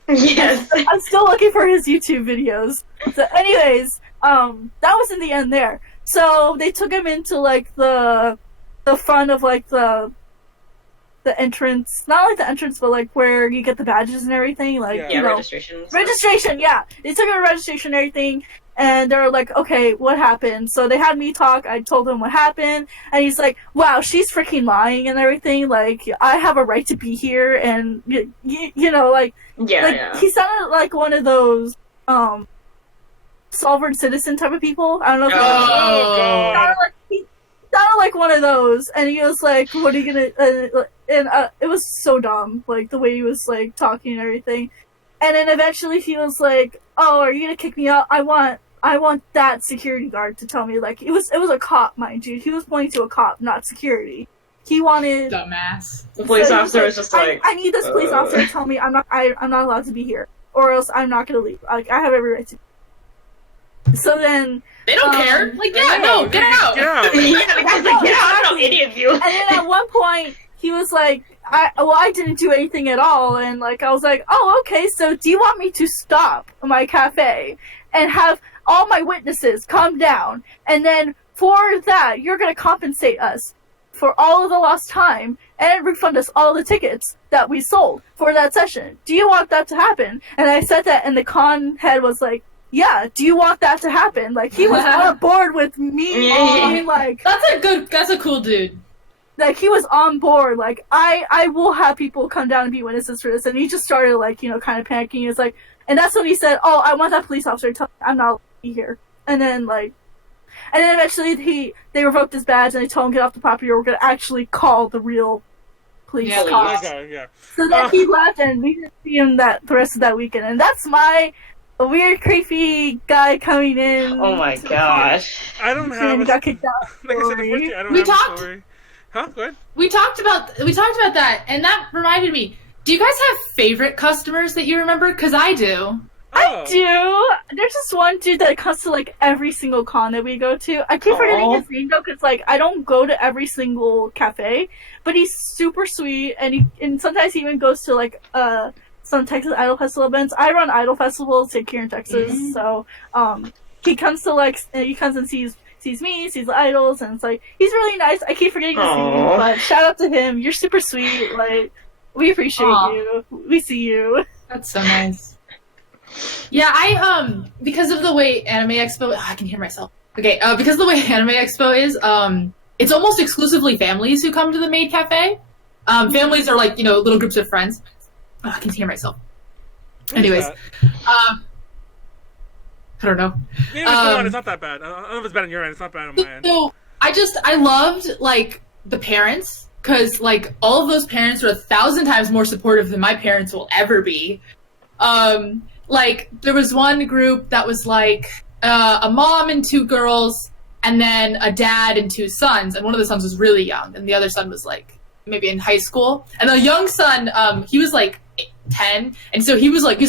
Yes. I'm still looking for his YouTube videos. So, anyways, that was in the end there. So they took him into like the front of like the entrance, not like the entrance, but like where you get the badges and everything. Like Yeah. Yeah, registration. registration. Yeah, they took him to registration and everything. And they were like, "Okay, what happened?" So they had me talk. I told him what happened, and he's like, "Wow, she's freaking lying and everything. Like, I have a right to be here." And like, Yeah. he sounded like one of those sovereign citizen type of people. I don't know if Oh God. he sounded like one of those, and he was like, "What are you gonna?" It was so dumb, like the way he was like talking and everything. And then eventually he was like, "Oh, are you gonna kick me out? I want that security guard to tell me." Like it was a cop, mind you. He was pointing to a cop, not security. He wanted Dumbass. The police so he officer was just like, I need this police officer to tell me I'm not allowed to be here, or else I'm not gonna leave. Like I have every right to. So then They don't care. Like, yeah, no, get out. Get out. yeah, the guy's like, "Get out, I don't know any of you." And then at one point, he was like, I didn't do anything at all. And, like, I was like, "Oh, okay, so do you want me to stop my cafe and have all my witnesses come down and then for that, you're going to compensate us for all of the lost time and refund us all the tickets that we sold for that session. Do you want that to happen? And I said that, and the con head was like, yeah, do you want that to happen? Like, he was on board with me. Like, that's a cool dude. Like, he was on board. Like, I will have people come down and be witnesses for this. And he just started, like, you know, kind of panicking. He was like, and that's when he said, oh, I want that police officer to tell me I'm not allowed to be here. And then, like, and then eventually they revoked his badge and they told him get off the property or we're going to actually call the real police cops. Okay, So then he left and we didn't see him the rest of that weekend. And that's my weird, creepy guy coming in. Oh my gosh. I don't have got kicked out. Like I said, unfortunately, I don't We have talked- a story. Huh? Go ahead. We talked about that, and that reminded me. Do you guys have favorite customers that you remember? Because I do. I do. There's this one dude that comes to like every single con that we go to. I keep forgetting his name though, because like I don't go to every single cafe, but he's super sweet, and sometimes he even goes to like some Texas Idol Festival events. I run Idol Festivals here in Texas, so he comes and sees me, sees the idols, and it's like he's really nice. I keep forgetting his name, but shout out to him. You're super sweet. Like, we appreciate you. We see you. That's so nice. Yeah, I because of the way Anime Expo, I can hear myself. Okay, because of the way Anime Expo is, it's almost exclusively families who come to the Maid Cafe. Families are like, you know, little groups of friends. Oh, I can hear myself. Anyways, I don't know. Maybe go on. It's not that bad. I don't know if it's bad on your end. It's not bad on my end. So I loved like the parents, because like all of those parents are 1,000 times more supportive than my parents will ever be. Like there was one group that was like a mom and 2 girls, and then a dad and 2 sons, and one of the sons was really young, and the other son was like maybe in high school, and the young son he was like 10, and so he was like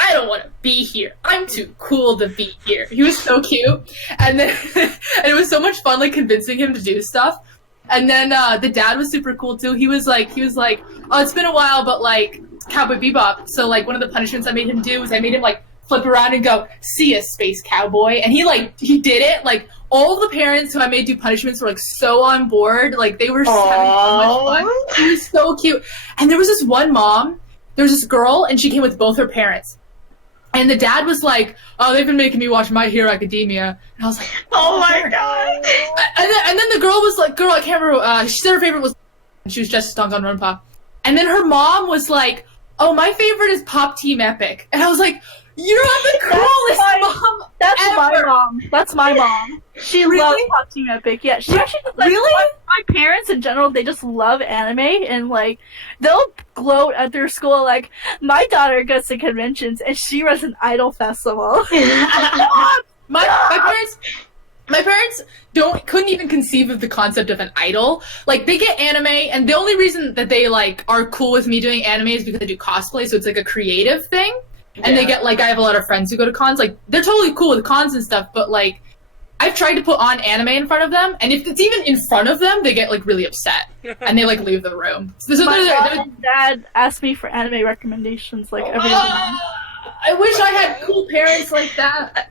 I don't want to be here. I'm too cool to be here. He was so cute. And then and it was so much fun, like, convincing him to do stuff. And then the dad was super cool, too. He was like, oh, it's been a while, but, like, Cowboy Bebop. So, like, one of the punishments I made him do was I made him, like, flip around and go, see ya, space cowboy. And he did it. Like, all the parents who I made do punishments were, like, so on board. Like, they were having so much fun. It was so cute. And there was this one mom. There was this girl, and she came with both her parents. And the dad was like, oh, they've been making me watch My Hero Academia. And I was like, oh my god. And then the girl was like, I can't remember, she said her favorite was, she was just Danganronpa. And then her mom was like, oh, my favorite is Pop Team Epic. And I was like, you're the coolest mom That's ever. my mom. That's my mom. She loves Pop Team Epic. Yeah, she actually just, like, my parents in general, they just love anime, and like they'll gloat at their school like, my daughter goes to conventions and she runs an idol festival. My parents couldn't even conceive of the concept of an idol. Like, they get anime, and the only reason that they like are cool with me doing anime is because I do cosplay, so it's like a creative thing. And they get, like, I have a lot of friends who go to cons, like, they're totally cool with cons and stuff, but, like, I've tried to put on anime in front of them, and if it's even in front of them, they get, like, really upset. And they, like, leave the room. So my mom and dad asked me for anime recommendations, like, every time. I wish I had cool parents like that.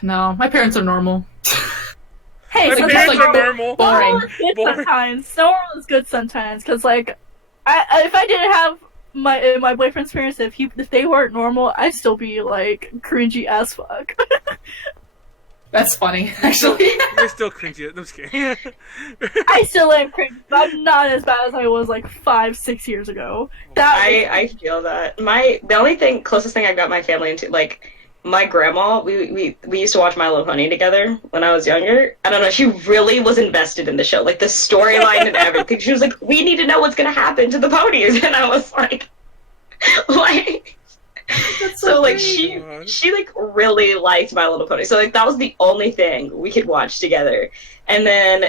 No, my parents are normal. Hey, My sometimes parents are normal. Boring. good sometimes. Normal is good sometimes, because, like, if I didn't have my boyfriend's parents, if they weren't normal, I'd still be like cringy as fuck. That's funny, actually. You're still cringy. I'm just kidding. I still am cringy, but I'm not as bad as I was like 5-6 years ago. I feel that. The only closest thing I got my family into, like, my grandma, we used to watch My Little Pony together when I was younger. I don't know, she really was invested in the show, like the storyline and everything. She was like, we need to know what's gonna happen to the ponies, and I was like, That's so like great. she like really liked My Little Pony. So like that was the only thing we could watch together. And then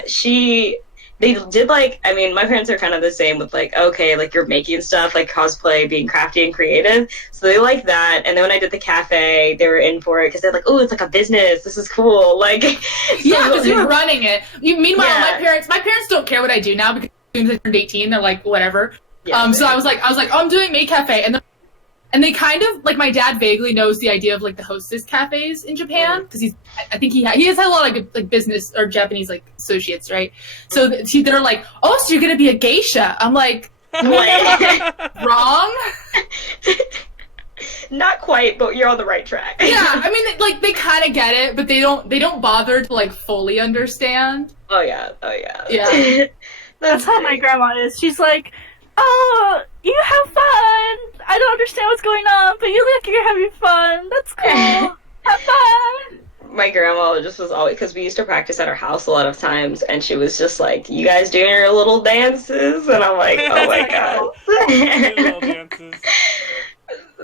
they did, like, I mean, my parents are kind of the same with, like, okay, like, you're making stuff, like, cosplay, being crafty and creative, so they like that. And then when I did the cafe, they were in for it, because they're like, oh, it's like a business, this is cool, like... Yeah, because you were running it. Meanwhile, Yeah. my parents don't care what I do now, because as soon as I turned 18, they're like, whatever. Yeah, So I was like, oh, I'm doing Maid Cafe, and then And they kind of, like, my dad vaguely knows the idea of, like, the hostess cafes in Japan, because I think he has had a lot of, like, business or Japanese, like, associates, right? So they're like, oh, so you're going to be a geisha. I'm like, wrong? Not quite, but you're on the right track. Yeah, I mean, like, they kind of get it, but they don't bother to, like, fully understand. Oh yeah. Yeah. That's how my grandma is. She's like, oh, you have fun. I don't understand what's going on, but you look like you're having fun. That's cool. Have fun. My grandma just was always, because we used to practice at her house a lot of times, and she was just like, you guys doing your little dances? And I'm like, oh my god. Little dances.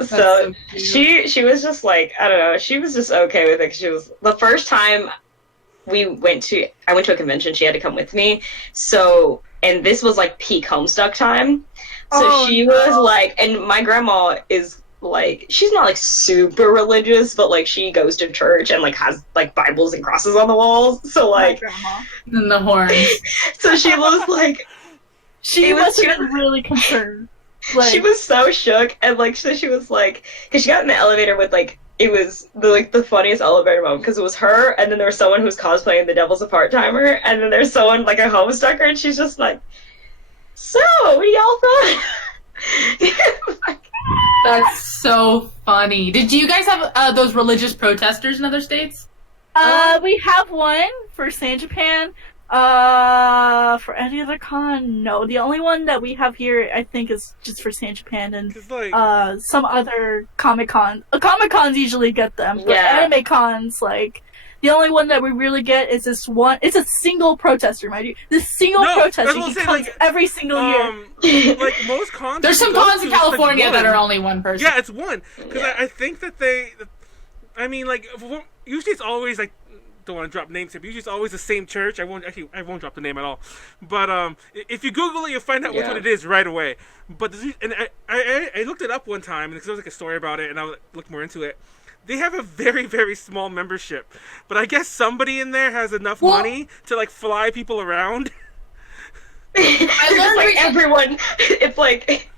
So she was just like, I don't know, she was just okay with it, 'cause she was, the first time I went to a convention, she had to come with me, so, and this was like peak Homestuck time, so she was like, and my grandma is like, she's not like super religious, but like she goes to church and like has like Bibles and crosses on the walls, so like, And the horns. so she was like, she wasn't really concerned. Like, she was so shook, and like, so she was like, because she got in the elevator with like, it was the funniest elevator moment, because it was her, and then there was someone who was cosplaying the Devil's a Part-Timer, and then there's someone like a Homestucker, and she's just like, so, where y'all from? Like, That's so funny. Did you guys have those religious protesters in other states? we have one for San Japan. For any other con, no. The only one that we have here, I think, is just for San Japan and like, some other Comic Con. Comic Cons usually get them, but anime cons, like, the only one that we really get is this one. It's a single protester, mind you. This single protester, he comes every single year. Like most cons, there's some cons in California that are only one person. Yeah, it's one. Because I think that I mean, like, usually it's always like, don't want to drop names here, but usually it's always the same church. I won't drop the name at all. But if you Google it, you'll find out which one it is right away. But and I looked it up one time, because there was like a story about it, and I looked more into it. They have a very, very small membership, but I guess somebody in there has enough money to like fly people around. I learned like everyone. It's like,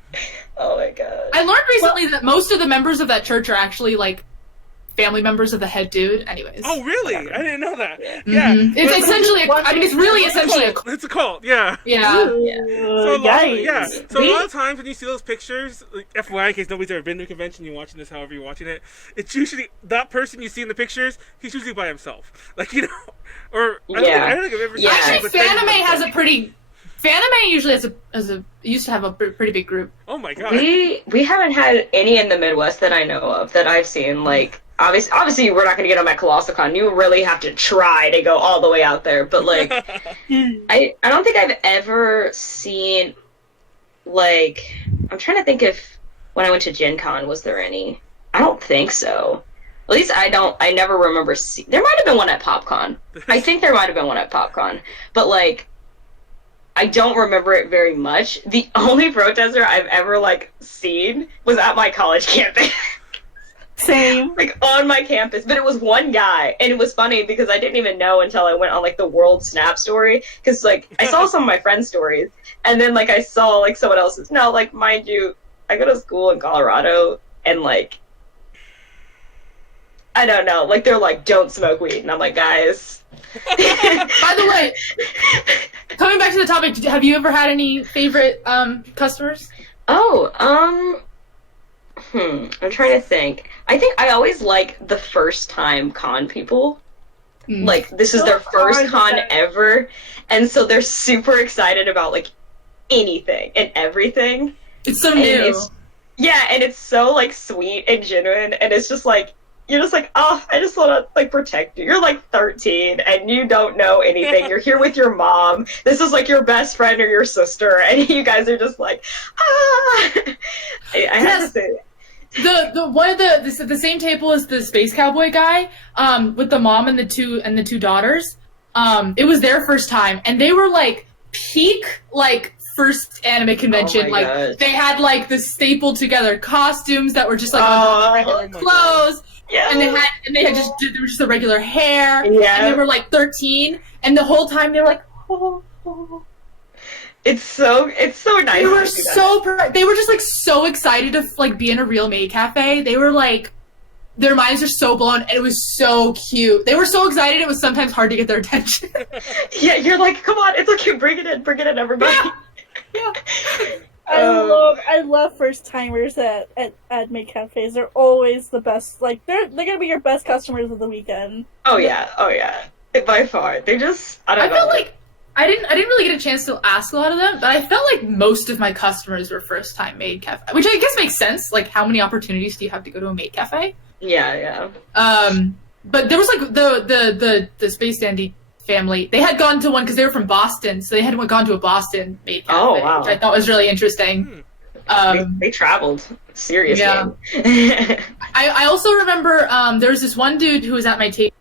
oh my god. I learned recently that most of the members of that church are actually like family members of the head dude. Anyways. Oh really? I didn't know that. Mm-hmm. Yeah. It's essentially it's really essentially a cult. It's a cult. Yeah. Yeah. So a lot of times when you see those pictures, like, FYI, in case nobody's ever been to a convention, you're watching this however you're watching it, it's usually that person you see in the pictures, he's usually by himself. Like, you know, or I don't think I've ever seen Actually, Fanime has a pretty. Fanime usually used to have a pretty big group. Oh my god. We haven't had any in the Midwest that I know of that I've seen. Like, obviously we're not going to get them at ColossalCon. You really have to try to go all the way out there. But like, I don't think I've ever seen, like, I'm trying to think if when I went to Gen Con, was there any? I don't think so. At least I never remember seeing. There might have been one at PopCon. I think there might have been one at PopCon. But like, I don't remember it very much. The only protester I've ever like seen was at my college campus. Same. Like on my campus, but it was one guy, and it was funny because I didn't even know until I went on like the World Snap story, because like I saw some of my friends' stories, and then like I saw like someone else's. Now, like, mind you, I go to school in Colorado, and like, I don't know, like they're like, don't smoke weed, and I'm like, guys. By the way, coming back to the topic, have you ever had any favorite customers? Oh, I'm trying to think. I think I always like the first time con people. Like, this is their first con ever, and so they're super excited about like anything and everything. It's so new. And it's so like sweet and genuine, and it's just like, you're just like, oh, I just want to like protect you. You're like 13 and you don't know anything. You're here with your mom. This is like your best friend or your sister, and you guys are just like, ah. I have to say that. The one of the same table as the Space Cowboy guy, with the mom and the two daughters. It was their first time, and they were like peak like first anime convention. God. They had like the stapled together costumes that were just like on regular clothes. Yeah. And they were just the regular hair. Yeah. And they were like 13, and the whole time they were like, oh. It's so nice. They were to see that. they were just like so excited to like be in a real maid cafe. They were like, their minds are so blown, and it was so cute. They were so excited. It was sometimes hard to get their attention. Yeah, you're like, come on, it's okay, bring it in, everybody. Yeah. I love first timers at Maid Cafes. They're always the best. Like they're gonna be your best customers of the weekend. Oh yeah, by far. They just I don't know. felt like I didn't really get a chance to ask a lot of them, but I felt like most of my customers were first time maid cafe, which I guess makes sense. Like, how many opportunities do you have to go to a maid cafe? Yeah. But there was like the Space Dandy family. They had gone to one because they were from Boston, so they had gone to a Boston maid cafe, Oh, wow. which I thought was really interesting. They traveled seriously. Yeah. I also remember there was this one dude who was at my table,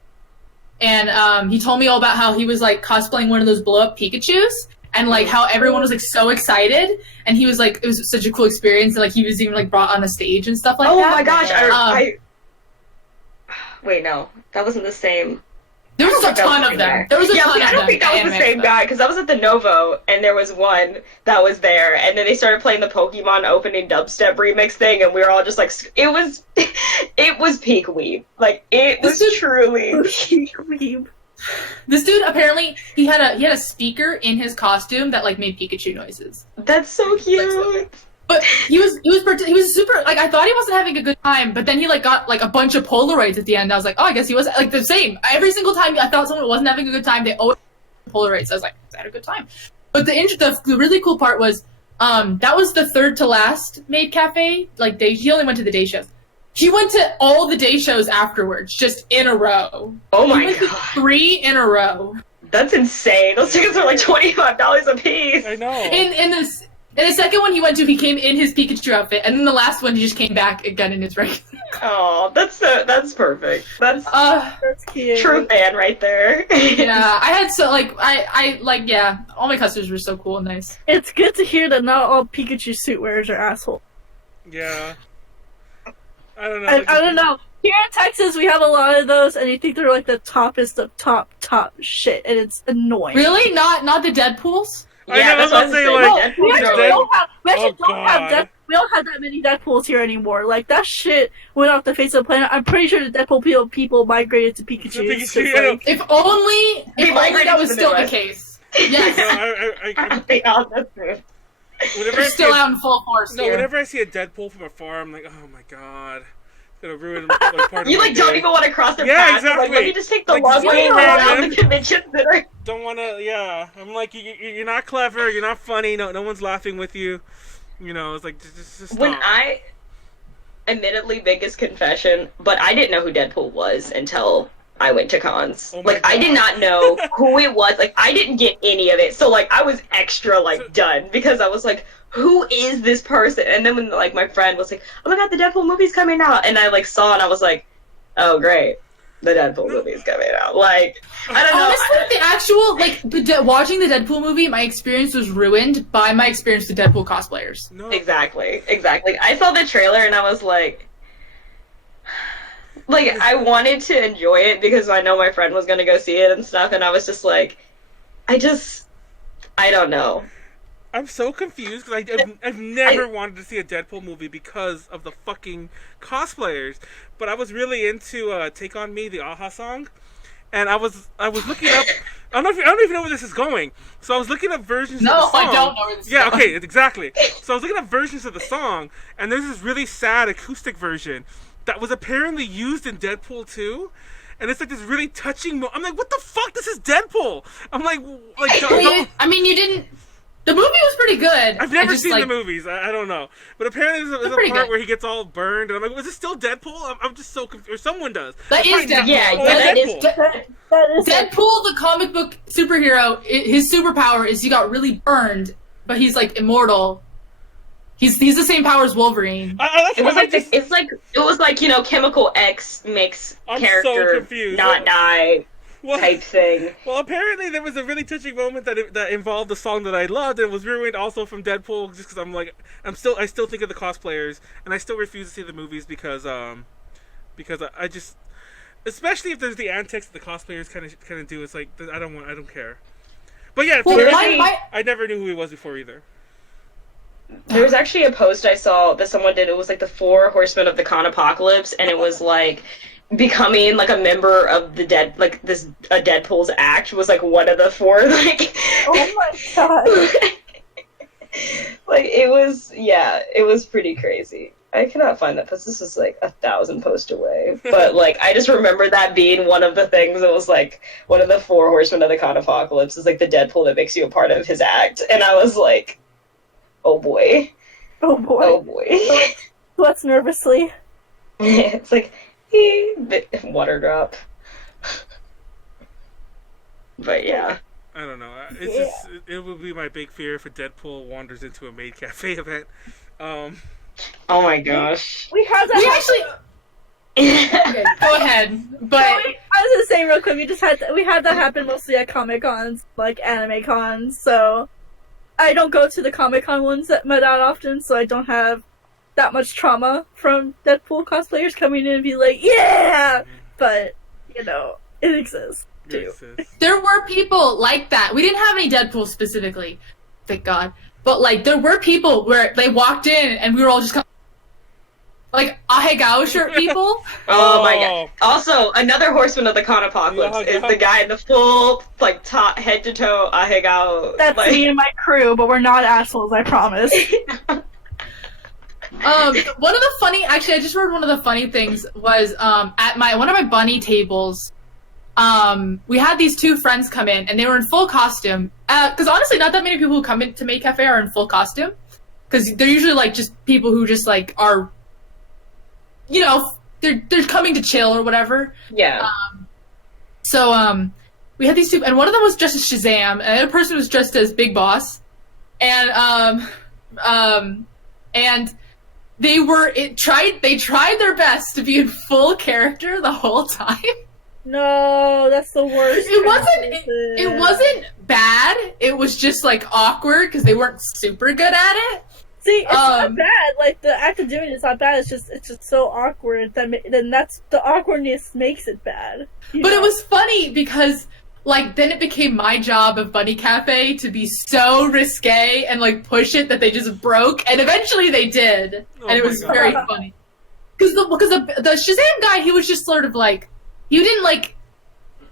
and he told me all about how he was like cosplaying one of those blow up Pikachus, and like how everyone was like so excited, and he was like, it was such a cool experience, and like he was even like brought on a stage and stuff like that. Oh my gosh! I wait, no, that wasn't the same. There was a ton of them. There was a ton of them. I don't think that was the same guy, because I was at the Novo, and there was one that was there, and then they started playing the Pokemon opening dubstep remix thing, and we were all just like, it was peak weeb. Like, it was truly peak weeb. This dude, apparently, he had a speaker in his costume that like made Pikachu noises. That's so cute. But he was super, like, I thought he wasn't having a good time, but then he like got like a bunch of Polaroids at the end. I was like, oh, I guess he was like the same. Every single time I thought someone wasn't having a good time, they always Polaroids. So I was like, I had a good time. But the really cool part was that was the third to last maid cafe. Like he only went to the day shows. He went to all the day shows afterwards, just in a row. Oh my he went to 3 in a row. That's insane. Those tickets are like $25 a piece. I know. In the second one he went to, he came in his Pikachu outfit, and then the last one he just came back again in his regular. Oh, that's perfect. That's cute. True fan right there. Yeah, I had I all my customers were so cool and nice. It's good to hear that not all Pikachu suit wearers are assholes. Yeah. I don't know. I don't know. Here in Texas, we have a lot of those, and you think they're like the toppest of top shit, and it's annoying. Really? Not the Deadpools? Yeah, that's what I'm saying. Like, we actually we don't have that many Deadpools here anymore. Like, that shit went off the face of the planet. I'm pretty sure the Deadpool people migrated to Pikachu. If only that was still the case. Yes. That's true. They're still out in full force here. Whenever I see a Deadpool from afar, I'm like, oh my god. It's gonna ruin like, part of You my like don't day. even want to cross their Yeah, path. exactly. Like, let me just take the Like, long just way go around around. the convention center. Don't wanna, yeah. I'm like, you're not clever, you're not funny, no one's laughing with you. You know, it's like, just stop. When admittedly, biggest confession, but I didn't know who Deadpool was until I went to cons. Oh my like, I did God. not know who it was. Like, I didn't get any of it. So, like, I was extra, like, done. Because I was like, who is this person? And then when, like, my friend was like, oh my god, the Deadpool movie's coming out. And I, like, saw it and I was like, oh, great. The Deadpool movie's coming out. Like, I don't know. Honestly, the actual, like, watching the Deadpool movie, my experience was ruined by my experience with Deadpool cosplayers. No. Exactly. I saw the trailer and I was like, I wanted to enjoy it because I know my friend was gonna go see it and stuff, and I was just like, I don't know. I'm so confused because I've never wanted to see a Deadpool movie because of the fucking cosplayers. But I was really into "Take on Me," the Aha song, and I was looking up. I don't even know where this is going. So I was looking up versions of the song. No, I don't know where this is going. Okay, exactly. So I was looking up versions of the song, and there's this really sad acoustic version that was apparently used in Deadpool 2. And it's like this really touching. I'm like, what the fuck? This is Deadpool. I'm like, I mean, you didn't. The movie was pretty good. I've never seen the movies. I don't know. But apparently there's a part where he gets all burned. And I'm like, was this still Deadpool? I'm just so confused. Or someone does. That is Deadpool. Yeah, that is Deadpool, the comic book superhero, his superpower is he got really burned, but he's like immortal. He's the same power as Wolverine. It was like you know, Chemical X makes character not die. Type thing. Well, apparently there was a really touching moment that involved the song that I loved, and it was ruined also from Deadpool. Just because I'm like, I still think of the cosplayers, and I still refuse to see the movies because I just, especially if there's the antics that the cosplayers kind of do. It's like I don't care. But yeah, Well, Seriously? I never knew who he was before either. There was actually a post I saw that someone did. It was like the 4 horsemen of the Khan apocalypse, and it was like becoming like a member of the dead, like this a Deadpool's act was like one of the 4 like. Oh my god. Like it was pretty crazy. I cannot find that post. This is like 1,000 posts away, but like I just remember that being one of the things that was like one of the 4 horsemen of the Khan apocalypse is like the Deadpool that makes you a part of his act, and I was like, oh boy. Oh boy. Oh boy. Sweats nervously. It's like, water drop. But yeah. I don't know. It's just it would be my big fear if a Deadpool wanders into a Maid Cafe event. Oh my gosh. We had that. We actually. Okay, go ahead. But I was gonna say real quick. We had that happen mostly at Comic Cons, like anime cons. So I don't go to the Comic Con ones that often, so I don't have that much trauma from Deadpool cosplayers coming in and be like, yeah. But you know, it exists too. there were people like that. We didn't have any Deadpool specifically, thank God. But like, there were people where they walked in and we were all just like Ahegao shirt people. Oh my god. Also, another horseman of the Khan apocalypse is the guy in the full, like, top, head to toe Ahegao. That's like... me and my crew, but we're not assholes, I promise. One of the funny, actually, I just heard one of the funny things was at one of my bunny tables. We had these 2 friends come in, and they were in full costume. Because honestly, not that many people who come into Maid Cafe are in full costume. Because they're usually like just people who just like are, you know, they're coming to chill or whatever. Yeah. So we had these 2, and one of them was dressed as Shazam, and the other person was dressed as Big Boss, and they tried their best to be in full character the whole time. No, that's the worst. It wasn't bad. It was just like awkward because they weren't super good at it. See, it's not bad. Like the act of doing it's not bad. It's just so awkward. Then that's the awkwardness makes it bad. But it was funny because like then it became my job of Bunny Cafe to be so risque and like push it that they just broke, and eventually they did, and it was very funny. Because the Shazam guy, he was just sort of like. You didn't like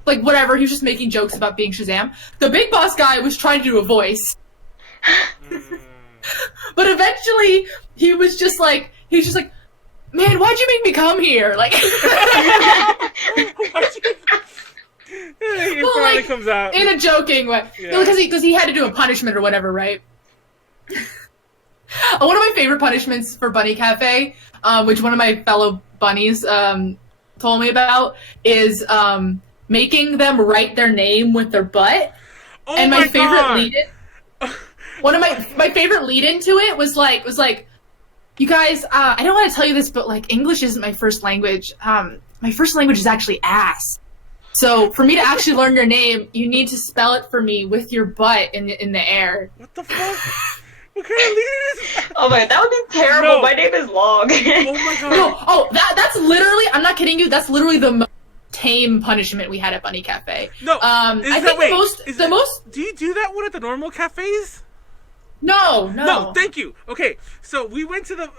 whatever, he was just making jokes about being Shazam. The Big Boss guy was trying to do a voice. But eventually, he was just like, man, why'd you make me come here? Like, It finally comes out. in a joking way. Yeah. Because he had to do a punishment or whatever, right? One of my favorite punishments for Bunny Cafe, which one of my fellow bunnies told me about, is making them write their name with their butt. Oh and my favorite God. lead-in, one of my favorite lead-in to it was like, you guys, I don't want to tell you this, but like English isn't my first language. My first language is actually ass. So for me to actually learn your name, you need to spell it for me with your butt in the air. What the fuck? What kind of lead is Oh my, that would be terrible. No. My name is Long. Oh my god. No, that's literally, I'm not kidding you, that's literally the most tame punishment we had at Bunny Cafe. No, I think the most. Do you do that one at the normal cafes? No. No, thank you. Okay, so we went to the.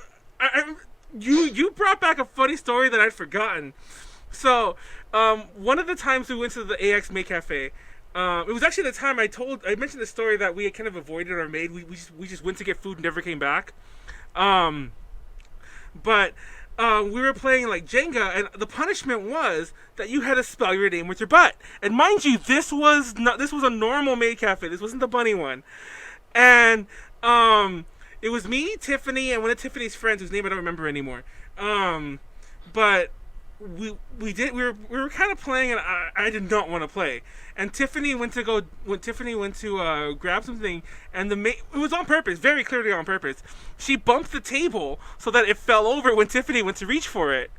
You brought back a funny story that I'd forgotten. So, one of the times we went to the AX Maid Cafe, it was actually the time I mentioned the story that we had kind of avoided our maid. We just went to get food and never came back. But we were playing like Jenga, and the punishment was that you had to spell your name with your butt. And mind you, this was a normal Maid Cafe. This wasn't the bunny one. And it was me, Tiffany, and one of Tiffany's friends whose name I don't remember anymore. But we were kind of playing, and I did not want to play. And Tiffany went to grab something, and it was on purpose, very clearly on purpose. She bumped the table so that it fell over when Tiffany went to reach for it.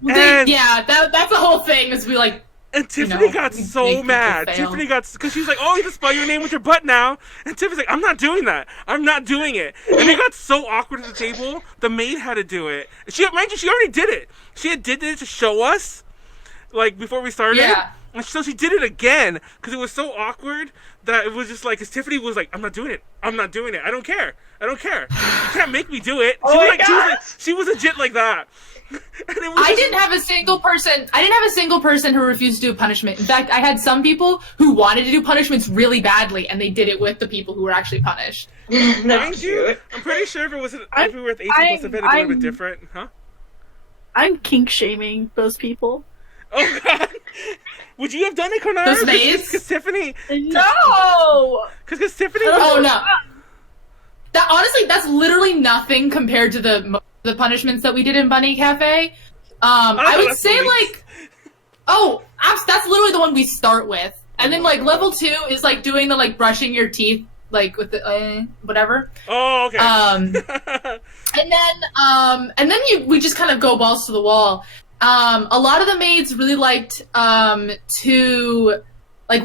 That's the whole thing. Is we like. And Tiffany got so mad. Tiffany got, because she was like, "Oh, you have to spell your name with your butt now." And Tiffany's like, "I'm not doing that. I'm not doing it." And it got so awkward at the table. The maid had to do it. Mind you, she already did it. She did it to show us, like before we started. Yeah. And so she did it again because it was so awkward that it was just like, because Tiffany was like, I'm not doing it. I don't care. You can't make me do it. She was legit like that. I didn't have a single person who refused to do a punishment. In fact, I had some people who wanted to do punishments really badly, and they did it with the people who were actually punished. Mind you, I'm pretty sure if we were with 18 plus event, it would have been different, huh? I'm kink shaming those people. Oh God! Would you have done it, Konaru? Those maids? Because Tiffany. No. Because Tiffany. Oh no. That honestly, that's literally nothing compared to the punishments that we did in Bunny Cafe. I would say like, that's literally the one we start with, and then like level 2 is like doing the like brushing your teeth like with the whatever. Oh, okay. and then we just kind of go balls to the wall. A lot of the maids really liked to like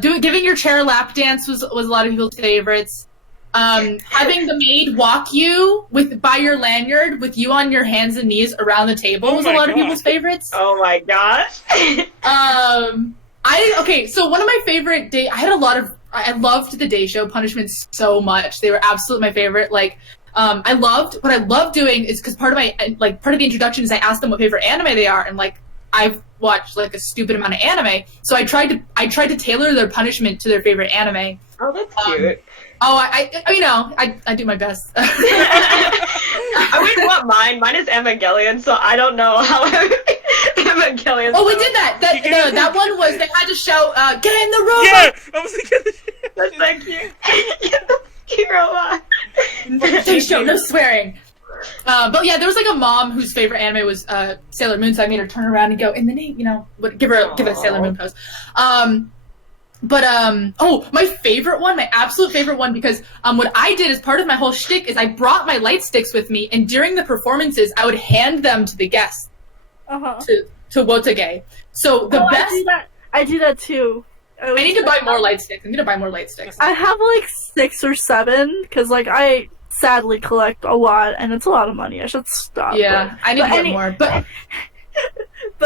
giving your chair lap dance was a lot of people's favorites. Having the maid walk you by your lanyard with you on your hands and knees around the table was a lot of people's favorites. Oh my gosh. So one of my favorite I loved the day show punishments so much. They were absolutely my favorite. Like, what I loved doing is because part of the introduction is I asked them what favorite anime they are, and like I've watched like a stupid amount of anime, so I tried to tailor their punishment to their favorite anime. Oh, that's cute. I do my best. I wouldn't want mine. Mine is Evangelion, so I don't know how Evangelion. Oh, we did that. That one was they had to shout, "Get in the robot." Yeah, I was thinking. That's so cute. Get the cute robot. They show no swearing. But yeah, there was like a mom whose favorite anime was Sailor Moon, so I made her turn around and go in the name, give a Sailor Moon pose. My favorite one, my absolute favorite one, because what I did as part of my whole shtick is I brought my light sticks with me, and during the performances, I would hand them to the guests to Wotage. So the best. I do that too. I need to buy more light sticks. I have like 6 or 7 because like I sadly collect a lot, and it's a lot of money. I should stop. Yeah, I need to get more, but.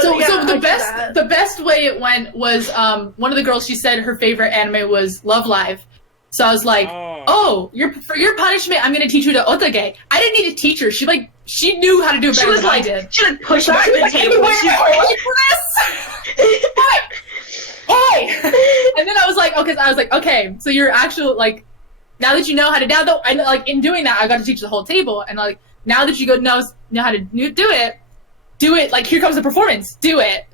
So the best way it went was one of the girls, she said her favorite anime was Love Live. So I was like, for your punishment, I'm gonna teach you to Otage. I didn't need to teach her. She knew how to do it better than I did. She like pushed back the table. Hey! And then I was like, okay, so you're actually like, now that you know how to and like in doing that, I got to teach the whole table, and like now that you know how to do it, like, here comes the performance. Do it.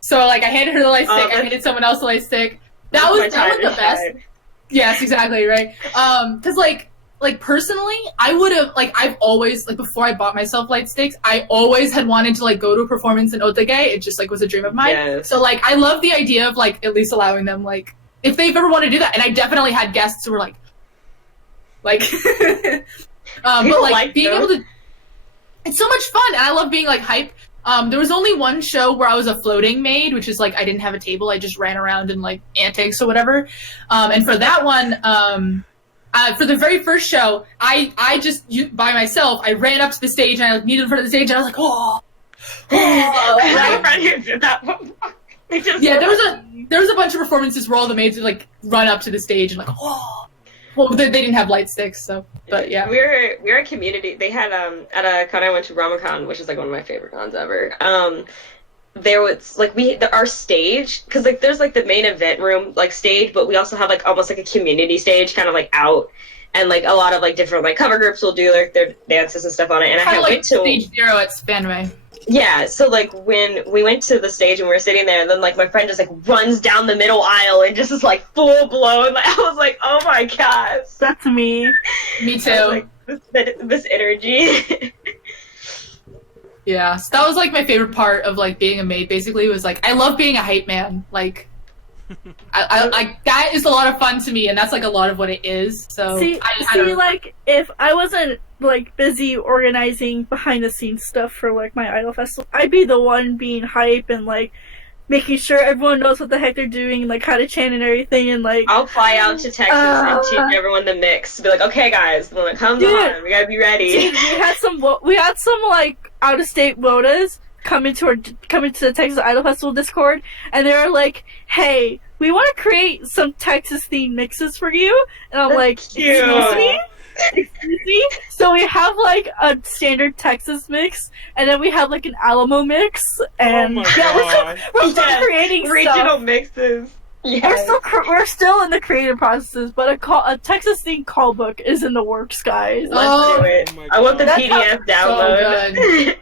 So, like, I handed her the light stick. I handed someone else the light stick. That was the best. Yes, exactly, right? Because, like, personally, I would have, like, I've always, like, before I bought myself light sticks, I always had wanted to, like, go to a performance in Otage. It just, like, was a dream of mine. Yes. So, like, I love the idea of, like, at least allowing them, like, if they've ever wanted to do that. And I definitely had guests who were, like, but, like, being able to... It's so much fun, and I love being, like, hype. There was only one show where I was a floating maid, which is like I didn't have a table. I just ran around in like antics or whatever. And for that one, for the very first show, I just by myself, I ran up to the stage and I kneeled in front of the stage and I was like, oh. I have a friend who did that one. Yeah, there was a bunch of performances where all the maids would like run up to the stage and like, oh. Well, they didn't have light sticks, so, but yeah. We're a community. They had, at a con I went to, Ramacon, which is, like, one of my favorite cons ever. There was, like, our stage, because, like, there's, like, the main event room, like, stage, but we also have, like, almost, like, a community stage, kind of, like, out, and, like, a lot of, like, different, like, cover groups will do, like, their dances and stuff on it, and I went to... Stage 0 at Spanway. Yeah, so, like, when we went to the stage and we were sitting there, and then, like, my friend just, like, runs down the middle aisle and just is, like, full blown. Like, I was like, oh my gosh. That's me. Me too. Like, this energy. Yeah, so that was, like, my favorite part of, like, being a maid, basically, was, like, I love being a hype man. Like, I that is a lot of fun to me, and that's, like, a lot of what it is, so... like, if I wasn't, like, busy organizing behind-the-scenes stuff for, like, my Idol Festival, I'd be the one being hype and, like, making sure everyone knows what the heck they're doing and, like, how to chant and everything, and, like... I'll fly out to Texas and teach everyone the mix. Be like, okay, guys, come on, we gotta be ready. Dude, we had some, like, out-of-state WOTAs, come into the Texas Idol Festival Discord, and they were like, "Hey, we want to create some Texas themed mixes for you," and I'm like, cute. "Excuse me." Excuse me? So we have like a standard Texas mix, and then we have like an Alamo mix, and my yeah, God. we're still creating regional stuff. mixes. We're still in the creative processes, but a Texas themed call book is in the works, guys. Let's do it. Oh my I want the God. PDF download.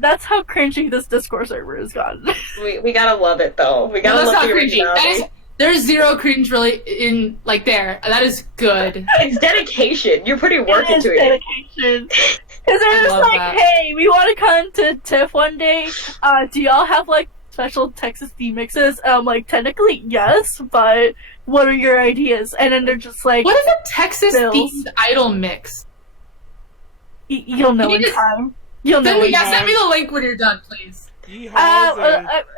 That's how cringy this Discord server has gotten. we gotta love it though. We gotta No, that's love not the cringy. originality. There's zero cringe really in like there. That is good. It's dedication. You're putting work It is into it. dedication. Because they're I just love like, that. hey, we want to come to TIFF one day. Do y'all have like special Texas theme mixes? I'm like, technically yes, but what are your ideas? And then they're just like, What is a Texas Bills. themed idol mix? You'll know Can you in just- time. You'll know Send me, in yeah, time. send me the link when you're done, please. Yeehaws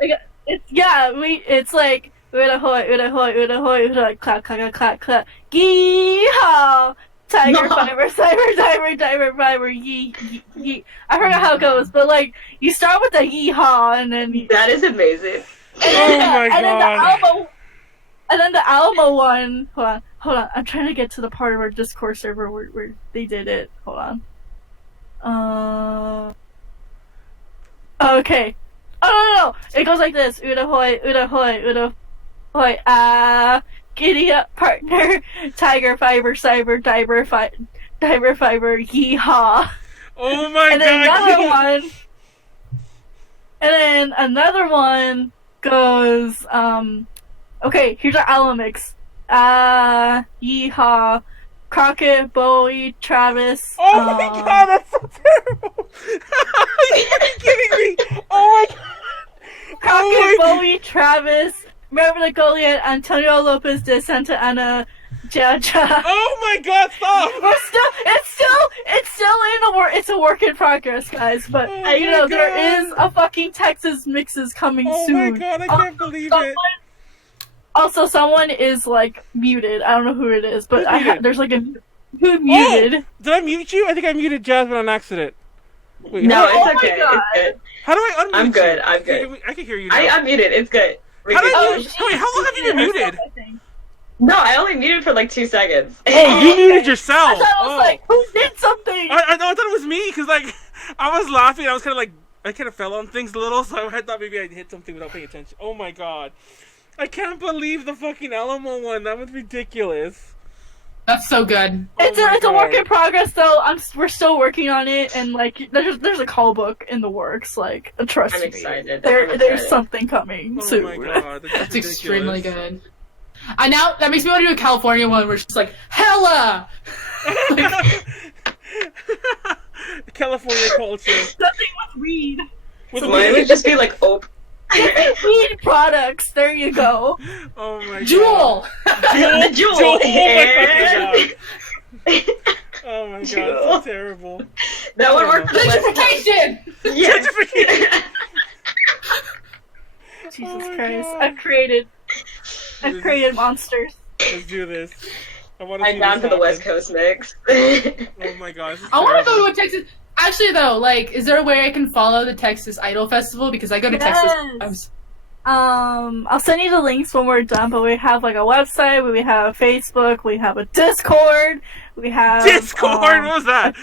and- It's like uda hoy, clap, clap, clap, clap, yeehaw, tiger, fiber, cyber, diver, fiber, yee, yee. I forgot how it goes, but like you start with the yeehaw and then That is amazing. Oh my God. And then the Alamo one. Hold on. I'm trying to get to the part of our Discord server where they did it. Hold on. Okay. Oh no. It goes like this. Uda hoy, uda hoy, giddy up, partner. Tiger, fiber, cyber, diver, fiber, yeehaw. Oh my And then another God. one. And then another one goes, okay, here's our Alamo mix. Yeehaw. Crockett, Bowie, Travis. Oh my God, that's so terrible. Are you fucking kidding me? Oh my God. Crockett, my- Bowie, Travis, Marvin Goliath, Antonio Lopez de Santa Ana, Jaja. Oh my God, stop. It's still in it's a work in progress, guys. But Oh my you know there God. is a fucking Texas mixes coming Oh soon. my God, I can't believe it. Also, someone is like muted. I don't know who it is, but Who's muted? there's like a who muted. Oh, did I mute you? I think I muted Jasmine on accident. Wait, No, how, Oh it's my okay. God. It's good. how do I unmute I'm good, you? I'm good. I can hear you now. I'm muted. It's good. How do I Oh, mute? Wait, how long have you been muted? I think. No, I only muted for like 2 seconds. Oh, you muted yourself. I thought I was like, who did something? I thought it was me because like I was laughing. I was kind of like I kind of fell on things a little, so I thought maybe I'd hit something without paying attention. Oh my God, I can't believe the fucking Alamo one. That was ridiculous. That's so good. It's Oh my a work God. in progress though. We're still working on it, and like there's a call book in the works. Like trust I'm me, excited. there's I'm excited. something coming Oh soon. my God, That's ridiculous. extremely good. I now that makes me want to do a California one where she's like, hella. California culture. Something with weed. With Mine would just be like, oh. Weed products. There you go. Oh my God. Jewel. The jewel. Jewel. And- Oh my God, Jewel. so terrible. That would work for the West Coast. Gentrification. Yes. Jesus Oh my Christ! God. I've created monsters. Let's do this. I want to. I'm down for the West Coast mix. Oh my God. this is I want to terrible. go to a Texas. Actually, though, like, is there a way I can follow the Texas Idol Festival? Because I go to Texas. Yes. I'll send you the links when we're done. But we have like a website. We have Facebook. We have a Discord. We have Discord. What was that?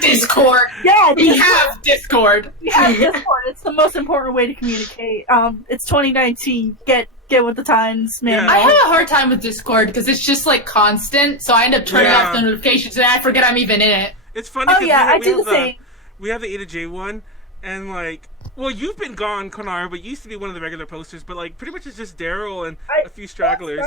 Discord. Yeah, We Discord. have Discord. We have Discord. It's the most important way to communicate. It's 2019. Get with the times, man. Yeah. I have a hard time with Discord because it's just like constant, so I end up turning Yeah. off the notifications and I forget I'm even in it. It's funny. Oh 'cause yeah, I we do have the same. We have the A to J one, and like, well, you've been gone, Konaru, but you used to be one of the regular posters. But like, pretty much it's just Daryl and a few stragglers.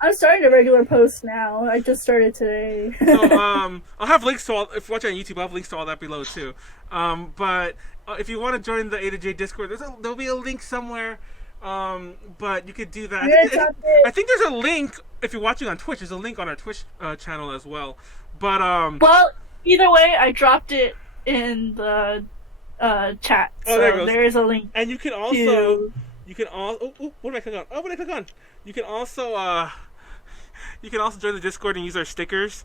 I'm starting to regular post now. I just started today. So, I'll have links to all. If you're watching on YouTube, I'll have links to all that below too. But if you want to join the A to J Discord, there'll be a link somewhere. But you could do that. I think there's a link if you're watching on Twitch. There's a link on our Twitch channel as well. But Well, either way, I dropped it in the chat. Oh, So there it goes. there is a link. and you can also to... what did I click on? Oh, what did I click on? You can also join the Discord and use our stickers,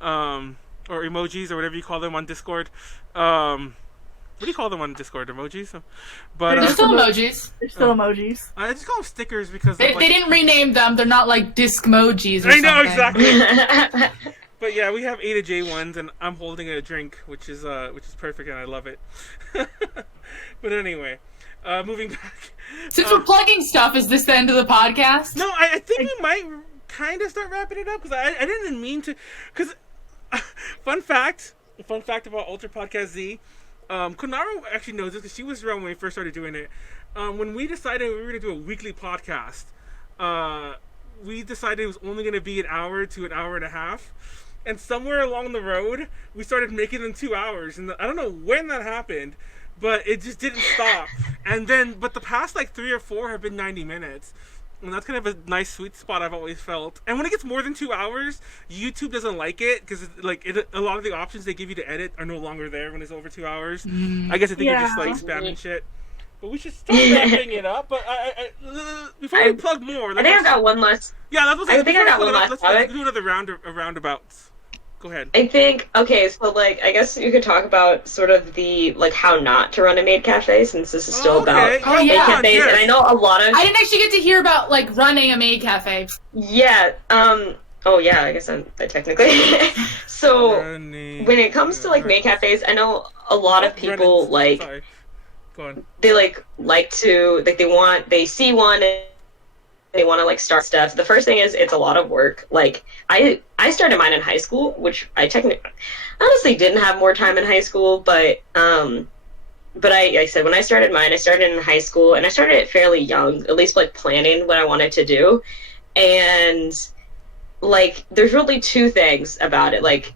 or emojis or whatever you call them on Discord. what do you call them on Discord? Emojis? But They're still emojis. They're still emojis. I just call them stickers because They didn't rename them. They're not like disc-mojis or I know something. exactly. But yeah, we have A to J ones, and I'm holding a drink, which is perfect, and I love it. But anyway, moving back. Since we're plugging stuff, is this the end of the podcast? No, I think we might kind of start wrapping it up because I didn't mean to. Because fun fact about Ultra Podcast Z, Konaru actually knows this because she was around when we first started doing it. When we decided we were going to do a weekly podcast, we decided it was only going to be an hour to an hour and a half. And somewhere along the road, we started making them 2 hours. And I don't know when that happened, but it just didn't stop. But the past like 3 or 4 have been 90 minutes. And that's kind of a nice sweet spot I've always felt. And when it gets more than 2 hours, YouTube doesn't like it because a lot of the options they give you to edit are no longer there when it's over 2 hours. I guess I think you're just like spamming shit. But we should start wrapping it up. But before we plug more, I think I've got one last. Yeah, that's what I think I got one last let's do another round of roundabouts. Go ahead. I think, okay, so, like, I guess you could talk about sort of the, like, how not to run a maid cafe, since this is still about Oh, maid yeah. cafes, Yes. and I know a lot of... I didn't actually get to hear about, like, running a maid cafe. Yeah, oh, yeah, I guess I technically... So, when it comes to, like, maid cafes, I know a lot of people, like... Sorry. Go on. They, like to... Like, they see one and they want to, like, start stuff. The first thing is, it's a lot of work. Like, I started mine in high school, which I honestly didn't have more time in high school, but I said, when I started mine, I started in high school, and I started it fairly young, at least, like, planning what I wanted to do. And, like, there's really 2 things about it. Like,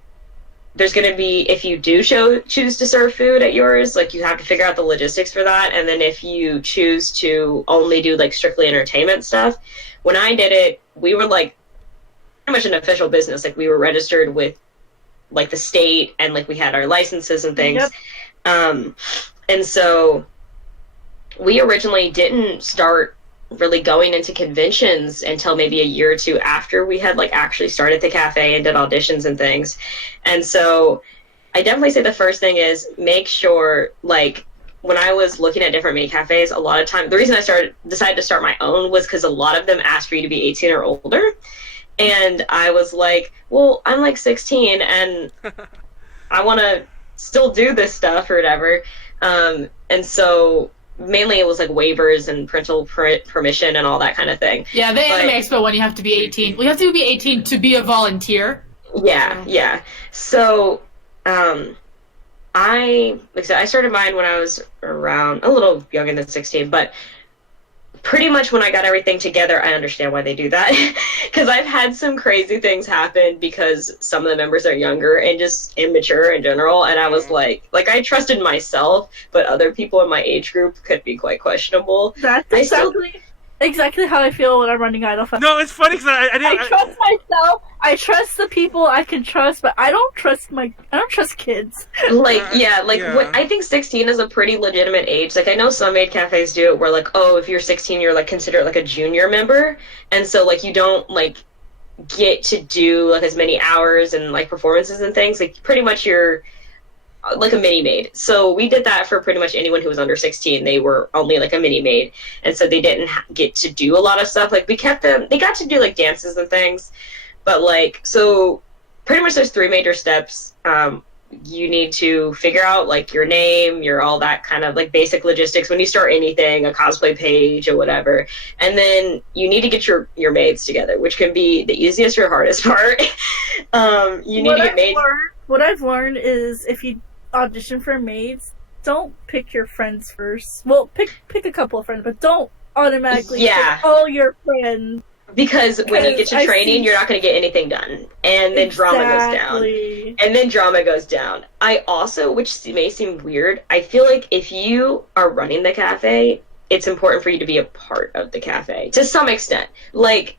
there's going to be, if you do choose to serve food at yours, like, you have to figure out the logistics for that. And then if you choose to only do, like, strictly entertainment stuff, when I did it, we were, like, pretty much an official business. Like, we were registered with, like, the state, and, like, we had our licenses and things. Yep. And so we originally didn't start really going into conventions until maybe a year or 2 after we had, like, actually started the cafe and did auditions and things. And so I definitely say the first thing is make sure, like, when I was looking at different maid cafes, a lot of time, the reason I decided to start my own was because a lot of them asked for you to be 18 or older. And I was like, well, I'm like 16 and I want to still do this stuff or whatever. And so mainly it was like waivers and parental permission and all that kind of thing. Yeah, the Anime Expo one, you have to be 18. Well, you have to be 18 to be a volunteer. Yeah. So, I started mine when I was around a little younger than 16, but pretty much when I got everything together, I understand why they do that. Because I've had some crazy things happen because some of the members are younger and just immature in general. And I was like I trusted myself, but other people in my age group could be quite questionable. That's exactly how I feel when I'm running Idol Fest. No, it's funny because I trust myself. I trust the people I can trust, but I don't trust kids. What I think 16 is a pretty legitimate age. Like, I know some maid cafes do it where, like, oh, if you're 16, you're, like, considered, like, a junior member, and so, like, you don't, like, get to do, like, as many hours and, like, performances and things. Like, pretty much you're like a mini maid. So we did that for pretty much anyone who was under 16. They were only like a mini maid, and so they didn't get to do a lot of stuff. Like, we kept them, they got to do like dances and things, but like, so pretty much there's 3 major steps. You need to figure out like your name, your all that kind of like basic logistics when you start anything, a cosplay page or whatever, and then you need to get your maids together, which can be the easiest or hardest part. You need to get maids. What I've learned is if you audition for maids, don't pick your friends first. Well, pick a couple of friends, but don't automatically pick all your friends. Because when you get to training, you're not going to get anything done. And then drama goes down. And then drama goes down. I also, which may seem weird, I feel like if you are running the cafe, it's important for you to be a part of the cafe. To some extent. Like,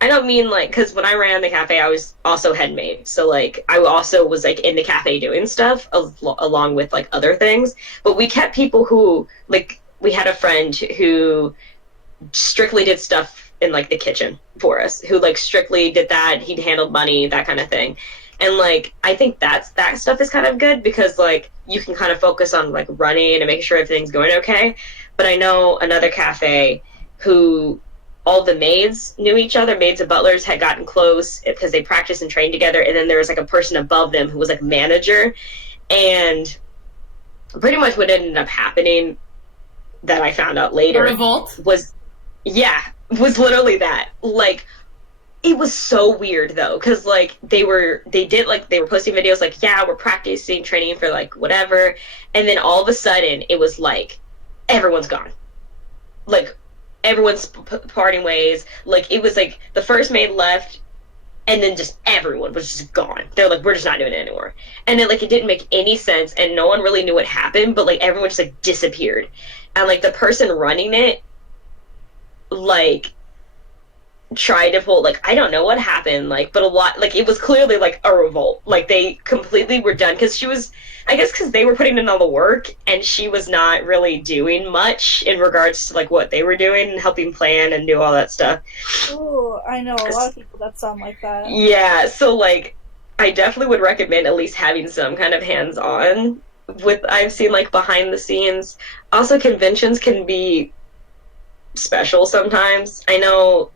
I don't mean, like, because when I ran the cafe, I was also head maid. So, like, I also was, like, in the cafe doing stuff along with, like, other things. But we kept people who, like, we had a friend who strictly did stuff in, like, the kitchen for us, who, like, strictly did that. He'd handled money, that kind of thing. And like I think that stuff is kind of good because like you can kind of focus on like running and making sure everything's going okay. But I know another cafe who all the maids knew each other. Maids and butlers had gotten close because they practiced and trained together, and then there was like a person above them who was like manager. And pretty much what ended up happening that I found out later was literally that. Like, it was so weird though, because like they were posting videos like, yeah, we're practicing, training for like whatever, and then all of a sudden it was like everyone's gone, like everyone's parting ways. Like it was like the first maid left, and then just everyone was just gone. They're like, we're just not doing it anymore. And then like it didn't make any sense, and no one really knew what happened, but like everyone just like disappeared, and like the person running it like tried to pull, like, I don't know what happened, like, but a lot, like, it was clearly like a revolt. Like they completely were done because she was, I guess because they were putting in all the work and she was not really doing much in regards to like what they were doing and helping plan and do all that stuff. Oh, I know a lot of people that sound like that. Yeah, so like I definitely would recommend at least having some kind of hands-on with, I've seen like behind the scenes. Also, conventions can be special sometimes. I know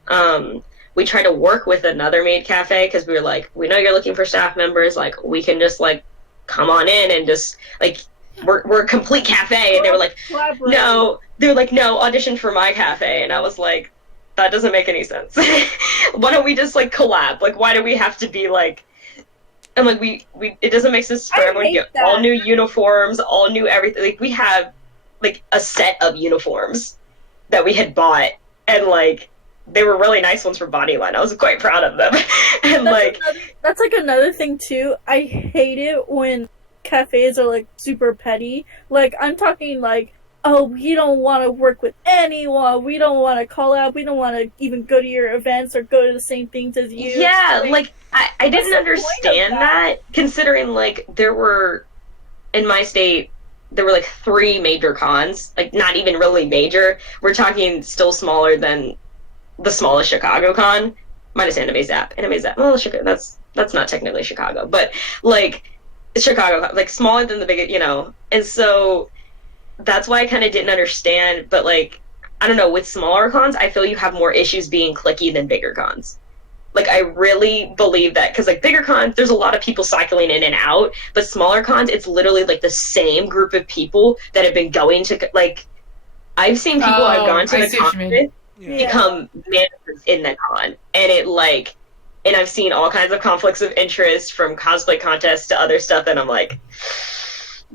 we try to work with another maid cafe because we were like, we know you're looking for staff members, like we can just like come on in and just like we're a complete cafe. And they were like, no, audition for my cafe. And I was like, that doesn't make any sense. Why don't we just like collab? Like, why do we have to be like, and like we it doesn't make sense for everyone to get all new uniforms, all new everything. Like we have like a set of uniforms that we had bought, and like they were really nice ones for Bodyline. I was quite proud of them. And that's like another thing too. I hate it when cafes are like super petty. Like I'm talking like, oh, we don't want to work with anyone. We don't want to call out. We don't want to even go to your events or go to the same things as you. Yeah, like I didn't understand that, considering like there were, in my state, there were like 3 major cons, like not even really major. We're talking still smaller than the smallest Chicago con, minus Anime Zap. Well, that's not technically Chicago, but like Chicago, like smaller than the biggest, you know. And so that's why I kind of didn't understand. But like, I don't know, with smaller cons, I feel you have more issues being cliquey than bigger cons. Like, I really believe that, because like bigger cons, there's a lot of people cycling in and out, but smaller cons, it's literally like the same group of people that have been going to, like, I've seen people I've gone to the con with become managers in the con, and it like, and I've seen all kinds of conflicts of interest from cosplay contests to other stuff, and I'm like,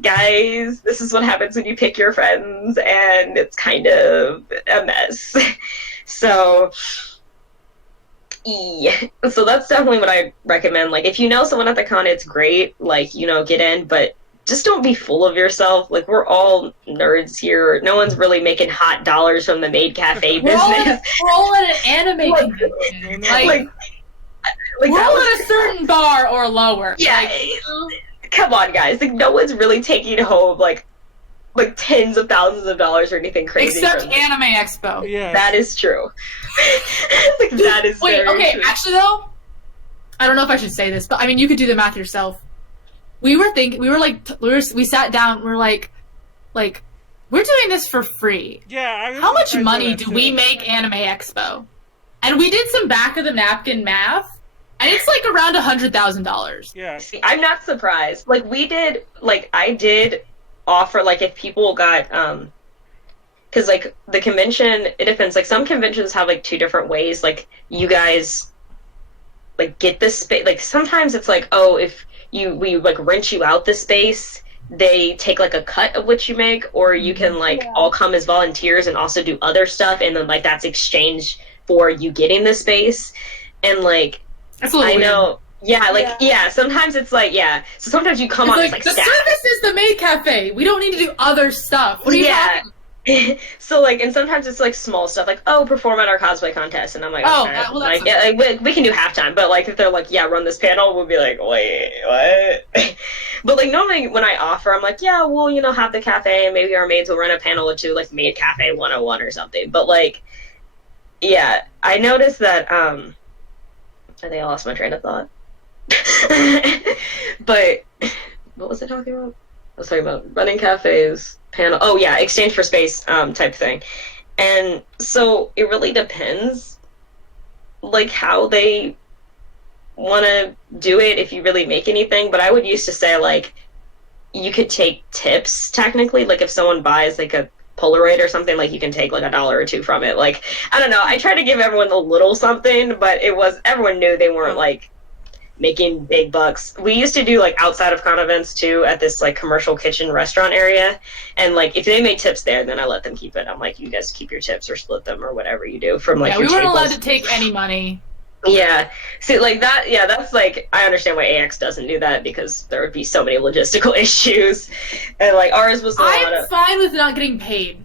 guys, this is what happens when you pick your friends, and it's kind of a mess. So that's definitely what I recommend. Like, if you know someone at the con, it's great, like, you know, get in, but just don't be full of yourself. Like, we're all nerds here. No one's really making hot dollars from the Maid Cafe business. We're all at an anime convention. Like we're all at a certain bar or lower. Yeah, like, come on, guys. Like, no one's really taking home, like tens of thousands of dollars or anything crazy. Except Anime Expo. Yeah. That is true. Like, that is very true. Actually, though, I don't know if I should say this, but I mean, you could do the math yourself. We sat down, we're like, we're doing this for free. Yeah. How much money do we make Anime Expo? And we did some back of the napkin math, and it's like around $100,000. Yeah. See, I'm not surprised. Like, I did offer, like, if people got, because, like, the convention, it depends. Like, some conventions have, like, 2 different ways. Like, you guys, like, get this space. Like, sometimes it's like, oh, if we like rent you out the space, they take like a cut of what you make, or you can like all come as volunteers and also do other stuff, and then like that's exchange for you getting the space. And like, I know, sometimes it's like, so sometimes you come on like, as like the staff. service is the Maid Cafe. We don't need to do other stuff. What are you talking? So like, and sometimes it's like small stuff, like, oh, perform at our cosplay contest, and I'm like, oh, okay. well, like, yeah, like, we can do halftime, but like if they're like, yeah, run this panel, we'll be like, wait, what? But like normally when I offer, I'm like, yeah, we'll, you know, have the cafe, and maybe our maids will run a panel or 2, like Maid Cafe 101 or something. But like, yeah, I noticed that I think I lost my train of thought. But what was I talking about? I was talking about running cafes, panel. Oh yeah, exchange for space type thing. And so it really depends, like how they want to do it. If you really make anything, but I would used to say like you could take tips technically. Like if someone buys like a Polaroid or something, like you can take like $1 or 2 from it. Like I don't know. I try to give everyone a little something, but it was everyone knew they weren't like making big bucks. We used to do like outside of con events too at this like commercial kitchen restaurant area, and like if they made tips there, then I let them keep it. I'm like, you guys keep your tips or split them or whatever you do from like Yeah, your we weren't tables. allowed to take any money. Yeah, see like that. Yeah, that's like I understand why AX doesn't do that because there would be so many logistical issues, and like ours was a lot I'm of fine with not getting paid.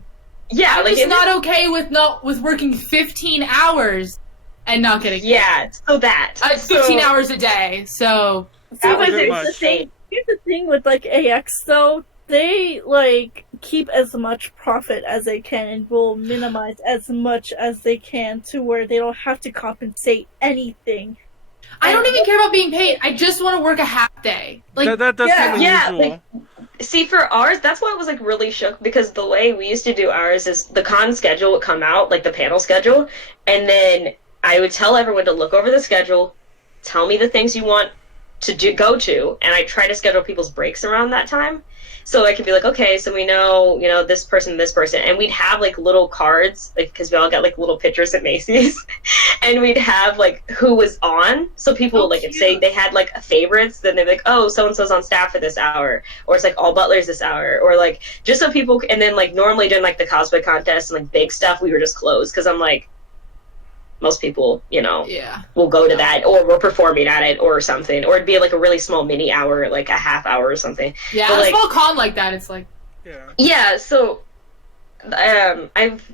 yeah, I'm like just it- not okay with working 15 hours and not getting paid. yeah. So that 15 hours a day. So See, That but was very here's the much. thing. Here's the thing with like AX though. They like keep as much profit as they can and will minimize as much as they can to where they don't have to compensate anything. I don't even care about being paid. I just want to work a half day. Like That's yeah, kind of yeah, unusual. like, see, for ours, that's why I was like really shook because the way we used to do ours is the con schedule would come out, like the panel schedule, and then I would tell everyone to look over the schedule, tell me the things you want to go to, and I try to schedule people's breaks around that time. So I could be like, okay, so we know, this person, and we'd have like little cards, like because we all got like little pictures at Macy's, and we'd have like who was on. So people Oh, like if cute. say they had like favorites, then they'd be like, oh, so and so's on staff for this hour, or it's like all butlers this hour, or like just so people. And then like normally during like the cosplay contest and like big stuff, we were just closed because I'm like, most people, yeah. will go to that, or we're performing at it, or something, or it'd be like a really small mini hour, like a half hour or something. Yeah, But, a like- small con like that, it's like Yeah. Yeah, so I've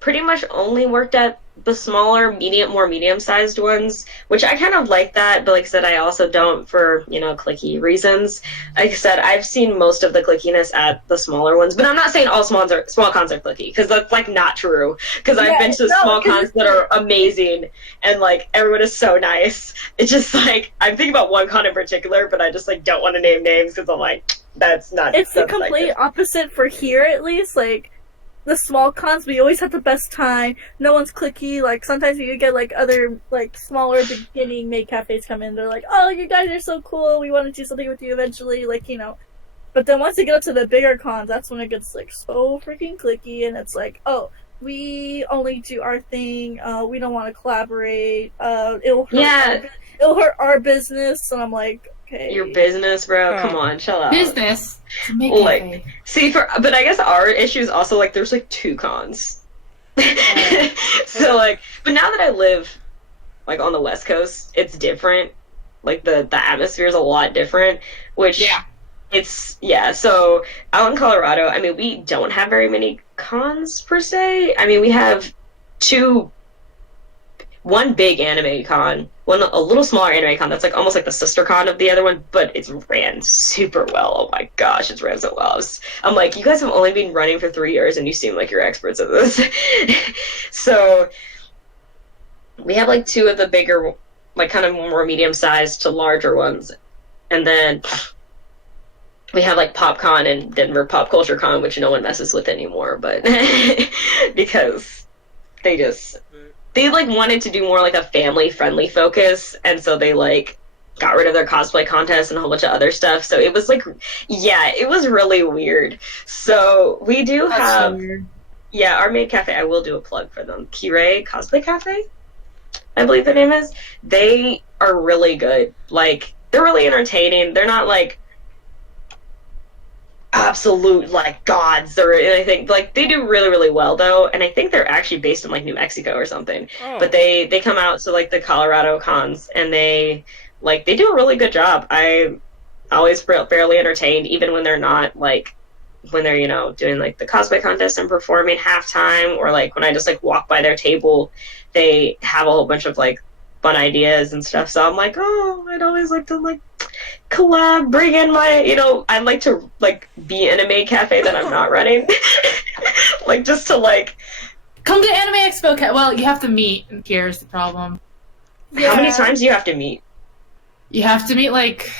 pretty much only worked at the smaller, more medium-sized ones, which I kind of like that, but like I said, I also don't for, clicky reasons. Like I said, I've seen most of the clickiness at the smaller ones, but I'm not saying all small cons are clicky, because that's like not true, because I've Yeah, been to no, small 'cause cons that are amazing, and like everyone is so nice. It's just like, I'm thinking about one con in particular, but I just like don't want to name names, because I'm like, that's not... It's the that's not complete good. opposite for here, at least. Like, the small cons, we always have the best time. No one's clicky. Like, sometimes you get, like, other, like, smaller beginning maid cafes come in. They're like, oh, you guys are so cool. We want to do something with you eventually. Like, But then once you get up to the bigger cons, that's when it gets, like, so freaking clicky. And it's like, oh, we only do our thing. We don't want to collaborate. It'll hurt our business. And I'm like, okay. Your business, bro. Oh. Come on, chill out. business. To make Like- cafe. See, but I guess our issue is also like there's like 2 cons. So like, but now that I live like on the West Coast, it's different. Like the atmosphere is a lot different, which Yeah. So out in Colorado, I mean, we don't have very many cons per se. I mean, we have one big anime con, a little smaller anime con that's like almost like the sister con of the other one, but it's ran super well. Oh my gosh, it's ran so well. I'm like, you guys have only been running for 3 years and you seem like you're experts at this. So we have like 2 of the bigger, like kind of more medium-sized to larger ones. And then we have like PopCon and Denver Pop Culture Con, which no one messes with anymore, but because they like wanted to do more like a family friendly focus, and so they like got rid of their cosplay contests and a whole bunch of other stuff. So it was like, yeah, it was really weird. So we do That's have, so weird. yeah, our Maid Cafe, I will do a plug for them. Kirei Cosplay Cafe, I believe the name is. They are really good. Like, they're really entertaining. They're not like absolute like gods or anything. Like, they do really, really well though, and I think they're actually based in like New Mexico or something. Oh. But they come out to like the Colorado cons, and they do a really good job. I'm always fairly entertained, even when they're not like, when they're doing like the cosplay contest and performing halftime, or like when I just like walk by their table, they have a whole bunch of like fun ideas and stuff. So I'm like, oh, I'd always like to like collab, bring in my, I'd like to like be in a maid cafe that I'm not running, like just to like. Come to Anime Expo. Well, you have to meet. Here's the problem. How many times do you have to meet? You have to meet like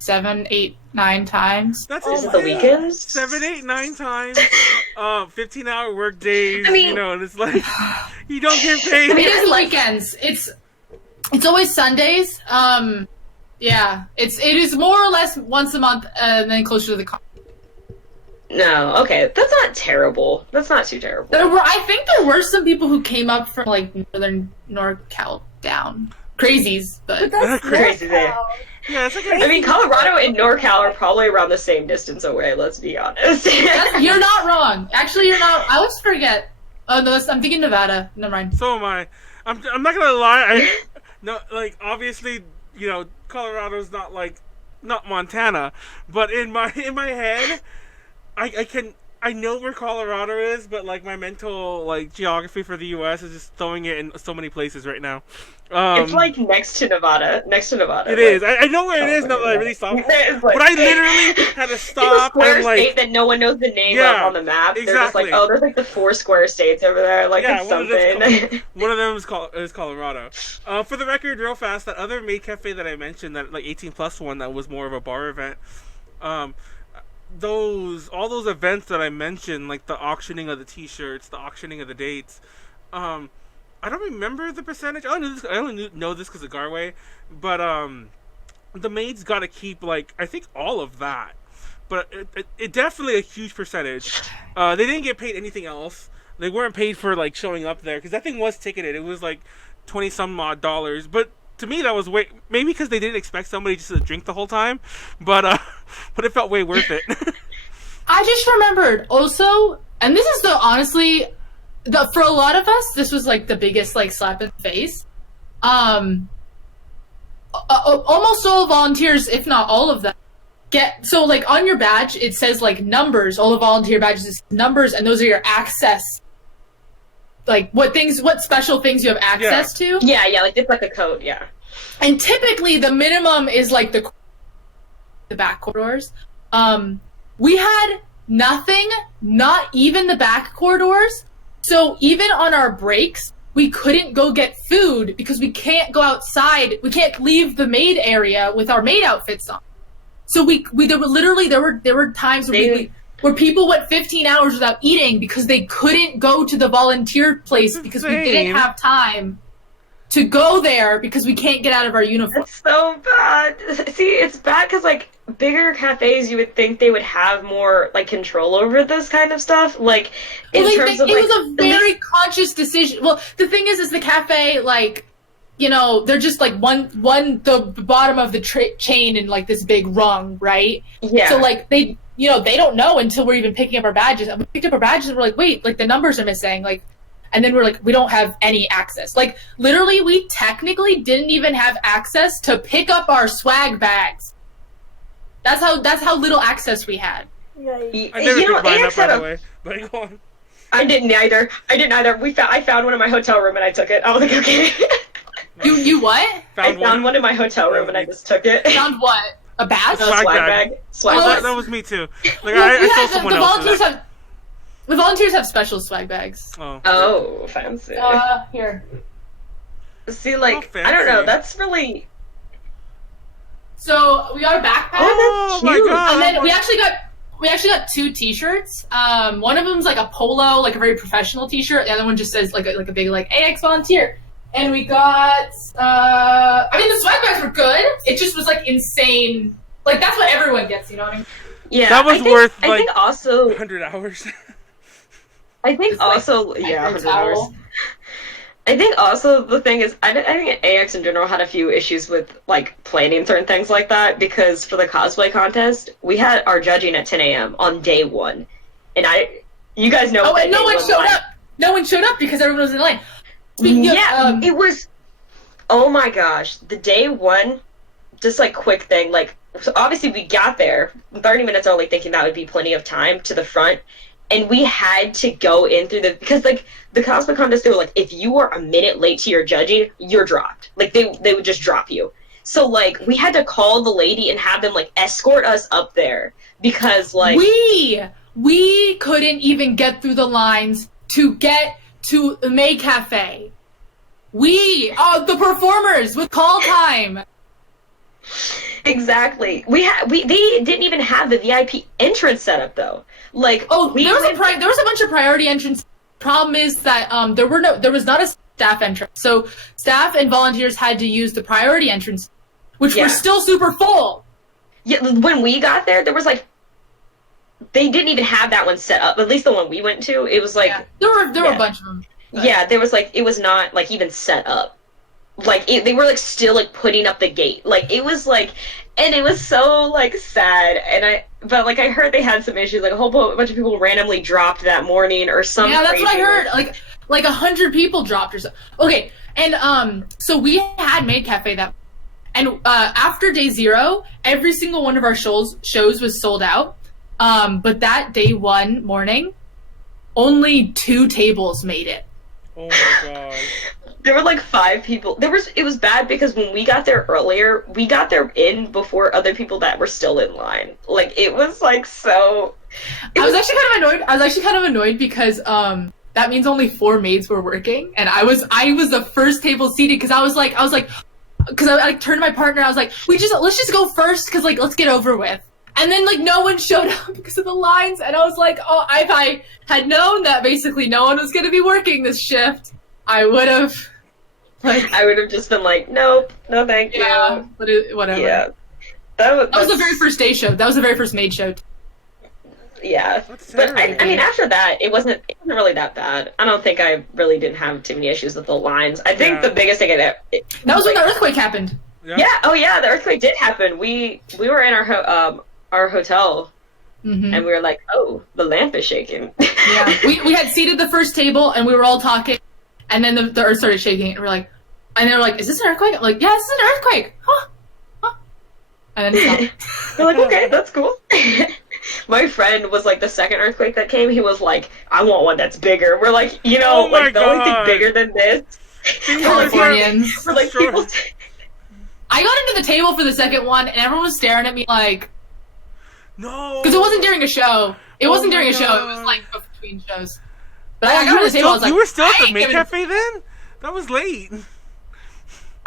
7, 8, 9 times. That's Is it the weekends? 7, 8, 9 times. 15-hour work days. I mean- you know, and it's like you don't get paid. I mean, it is weekends. It's always Sundays. Yeah, it is more or less once a month, and then closer to the con. No, okay, that's not terrible. That's not too terrible. I think there were some people who came up from like northern NorCal down. Crazies, but That's Crazy there. NorCal. Yeah, it's like I mean, Colorado and NorCal are probably around the same distance away. Let's be honest. you're not wrong. Actually, you're not. I always forget. Oh no, I'm thinking Nevada. Never mind. so am I. I'm not gonna lie. No, like obviously, you know, Colorado's not Montana, but in my head, I know where Colorado is, but like my mental like geography for the U.S. is just throwing it in so many places right now. It's like next to Nevada. It is. I know where it is now that I really stopped. It's like, But I literally had to it's a stop square and like. state that no one knows the name Yeah, of on the map. They're just like, exactly. oh, there's like the 4 square states over there. Like, Yeah, it's one of them's something. One of them is Colorado. For the record, real fast, that other Maid Cafe that I mentioned, that like 18+ one, that was more of a bar event. All those events that I mentioned, like the auctioning of the T-shirts, the auctioning of the dates. I don't remember the percentage. I only know this because of Garway, but the maids got to keep like I think all of that. But it definitely a huge percentage. They didn't get paid anything else. They weren't paid for like showing up there because that thing was ticketed. It was like $20 some odd. But to me that was maybe because they didn't expect somebody just to drink the whole time. But it felt way worth it. I just remembered also, and this is honestly, for a lot of us, this was like the biggest like slap in the face. Almost all volunteers, if not all of them, so like on your badge it says like numbers. All the volunteer badges is numbers, and those are your access. Like what special things you have access to. Yeah, like it's like a code, yeah. And typically the minimum is like the back corridors. We had nothing, not even the back corridors. So even on our breaks, we couldn't go get food because we can't go outside. We can't leave the maid area with our maid outfits on. So there were times where people went 15 hours without eating because they couldn't go to the volunteer place because we didn't have time to go there because we can't get out of our uniform. It's so bad. See, it's bad because like bigger cafes, you would think they would have more like control over this kind of stuff. Like in terms of it like, was a very conscious decision. Well, the thing is the cafe, like, you know, they're just like the bottom of the chain in like this big rung, right? Yeah. So like they don't know until we're even picking up our badges. And we picked up our badges and we're like, wait, like the numbers are missing, like. And then we're like, we don't have any access. Like, literally, we technically didn't even have access to pick up our swag bags. That's how little access we had. Yikes. I never picked mine up, AX by had the a- way. But go on. I didn't either. I found one in my hotel room and I took it. I was like, okay. You what? I found one in my hotel room and I just took it. Found what? A badge? A Swag swag bag. bag. Swag Oh, bag. That was me too. Like Well, I we stole had someone the else's. volunteers have special swag bags. Oh. Oh, fancy. Here. See, like, Oh, I don't know. fancy. That's really. So we got a backpack. Oh my cute. god! And then we actually got 2 T-shirts. One of them's like a polo, like a very professional T-shirt. The other one just says like a big like AX volunteer. And we got. I mean, the swag bags were good. It just was like insane. Like that's what everyone gets. You know what I mean? Yeah, That was I think, worth, I like, think also. 100 hours. I think It's like also. Yeah, paper 100 hours. towel. I think also the thing is, I think AX in general had a few issues with like planning certain things like that because for the cosplay contest, we had our judging at 10 a.m. on day 1, and you guys know. Oh, what and no day one was showed like. up. No one showed up because everyone was in line. Speaking Yeah, of, it was. Oh my gosh, the day 1, just like quick thing, like so obviously we got there 30 minutes early, thinking that would be plenty of time to the front. And we had to go in through because like the cosplay contest, they were like, if you were a minute late to your judging, you're dropped. Like they would just drop you. So like we had to call the lady and have them like escort us up there because like we couldn't even get through the lines to get to the Maid Cafe. The performers with call time. Exactly. They didn't even have the VIP entrance set up though. Like, there was a bunch of priority entrance. Problem is that there was not a staff entrance, so staff and volunteers had to use the priority entrance, which were still super full. Yeah, when we got there, there was like, they didn't even have that one set up. At least the one we went to, it was like there were a bunch of them. But. Yeah, there was like, it was not like even set up. Like they were like still like putting up the gate. Like it was like, and it was so like sad. But like I heard they had some issues. Like a whole bunch of people randomly dropped that morning or something. Yeah, that's what I heard. Like 100 people dropped or something. Okay, and so we had Maid Cafe and after day 0, every single one of our shows was sold out. But that day 1 morning, only 2 tables made it. Oh my god. There were like 5 people. It was bad because when we got there earlier, we got there in before other people that were still in line. Like it was like so. I was actually kind of annoyed because that means only 4 maids were working, and I was the first table seated because I was like because I turned to my partner. I was like, let's just go first because like let's get over with. And then like no one showed up because of the lines, and I was like, oh, if I had known that basically no one was going to be working this shift, I would have. I would have just been like, nope, no thank you. Yeah, but whatever. Yeah. That was the very first day show. That was the very first maid show. Yeah. But I mean, after that, it wasn't really that bad. I don't think I really didn't have too many issues with the lines. I think the biggest thing that was when the earthquake happened. Yeah. Yeah. Oh yeah, the earthquake did happen. We were in our hotel. Mm-hmm. And we were like, oh, the lamp is shaking. Yeah. We had seated the first table and we were all talking, and then the earth started shaking, and we're like, and they were like, is this an earthquake? I'm like, yeah, this is an earthquake. Huh. And then it stopped. We're like, okay, that's cool. My friend was like, the second earthquake that came, he was like, I want one that's bigger. We're like, the only thing bigger than this. Californians. We're like, people. I got into the table for the second one, and everyone was staring at me like, no, because it wasn't during a show. It wasn't during a show. It was like between shows. But I got to the table. I was like, you were still at the Maid Cafe then? That was late.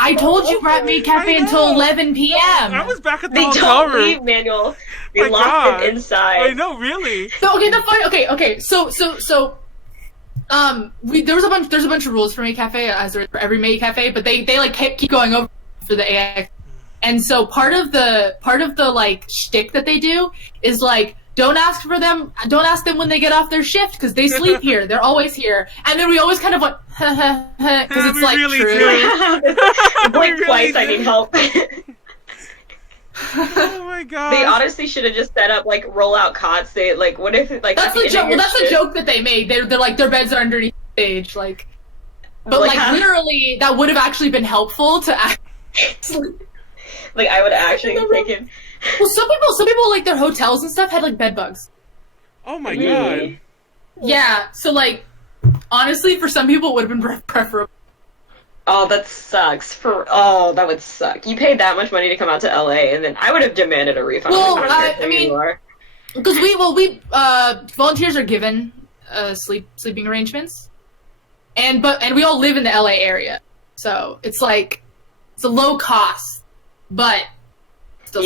I told you we're at Maid Cafe until 11 p.m. I was back at the They hotel don't room. leave, Manuel. They locked him inside. I know, really. So okay. So there's a bunch of rules for Maid Cafe, as there is for every Maid Cafe, but they like keep going over for the AX. And so part of the like shtick that they do is like, don't ask them when they get off their shift because they sleep here. They're always here. And then we always kind of went because it's like really true. Blink twice, I need help. Oh my god. They honestly should have just set up like roll-out cots. They like, what if like that's the joke? Well, that's the joke that they made. They're like their beds are underneath the stage, like. But like literally, that would have actually been helpful to actually. Like I would actually have taken. Well, some people like their hotels and stuff had like bed bugs. Oh my god. Yeah, so like honestly, for some people, it would have been preferable. Oh, that sucks. That would suck. You paid that much money to come out to LA, and then I would have demanded a refund. Well, I mean, because we volunteers are given sleeping arrangements, and we all live in the LA area, so it's like it's a low cost, but still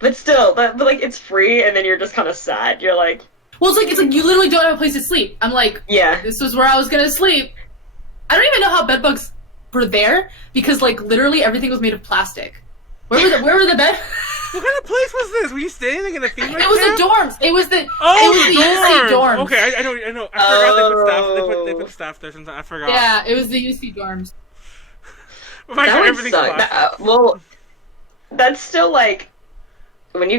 but still, but like it's free, and then you're just kind of sad. You're like, well, it's like you literally don't have a place to sleep. I'm like, this was where I was gonna sleep. I don't even know how bed bugs were there because like literally everything was made of plastic. Where were the bed? What kind of place was this? Were you staying like in a female It was camp? the dorms. It was the dorms. UC dorms. Okay, I know. I forgot they put staff there. Since I forgot. Yeah, it was the UC dorms. That would suck. Well, that's still like when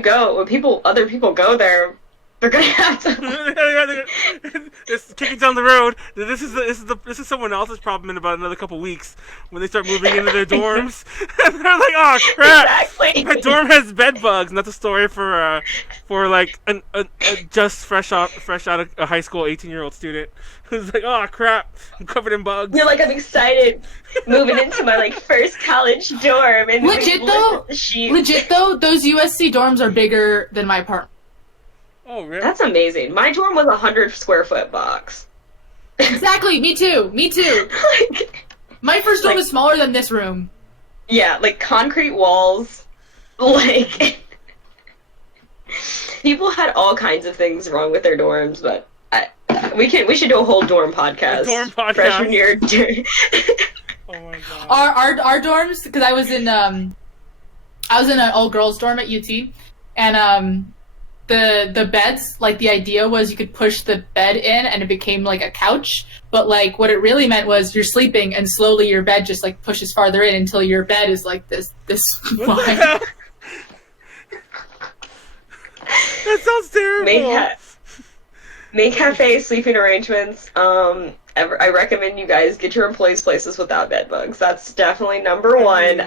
other people go there, they're gonna have to. It's kicking down the road. This is someone else's problem in about another couple weeks when they start moving into their dorms, and they're like, "Oh crap! Exactly. My dorm has bed bugs." And that's a story for like a just fresh out of a high school 18-year-old student who's like, "Oh crap! I'm covered in bugs." You're like, I'm excited moving into my like first college dorm. And legit though, those USC dorms are bigger than my apartment. Oh, really? That's amazing. My dorm was 100 square foot box. Exactly. Me too. My first dorm Like- was smaller than this room. Yeah, like concrete walls, like people had all kinds of things wrong with their dorms, but we should do a whole dorm podcast. A dorm podcast. Freshman year. Oh my god. Our dorms, because I was in an all girls dorm at UT, and the beds, like the idea was you could push the bed in and it became like a couch, but like what it really meant was you're sleeping and slowly your bed just like pushes farther in until your bed is like this What the wide. hell? That sounds terrible. Maid Cafe sleeping arrangements. I recommend you guys get your employees places without bed bugs. That's definitely number one.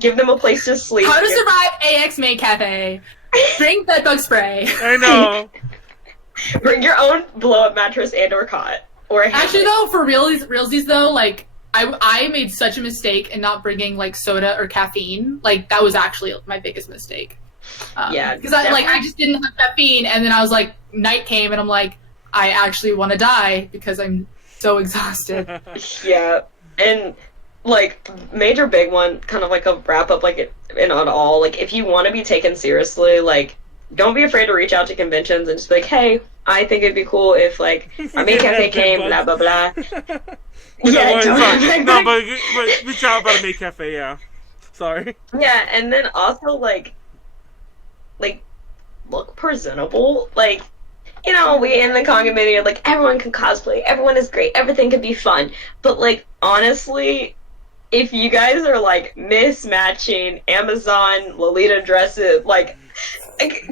Give them a place to sleep. How to survive AX Maid Cafe. Drink bedbug spray. I know. Bring your own blow-up mattress and or cot. Or a Actually, though, for realsies though, like I made such a mistake in not bringing like soda or caffeine. Like that was actually my biggest mistake. Yeah, because I just didn't have caffeine, and then I was like, night came, and I'm like, I actually want to die because I'm so exhausted. Yeah, and like major big one, kind of like a wrap up, like in on all. Like if you want to be taken seriously, like don't be afraid to reach out to conventions and just be like, hey, I think it'd be cool if like our Maid Cafe came, blah blah blah. Yeah, don't- no, but reach out about a Maid Cafe, yeah. Sorry. Yeah, and then also like look presentable. Like, you know, we in the con community are like, everyone can cosplay, everyone is great, everything can be fun. But like honestly, if you guys are like mismatching Amazon Lolita dresses, like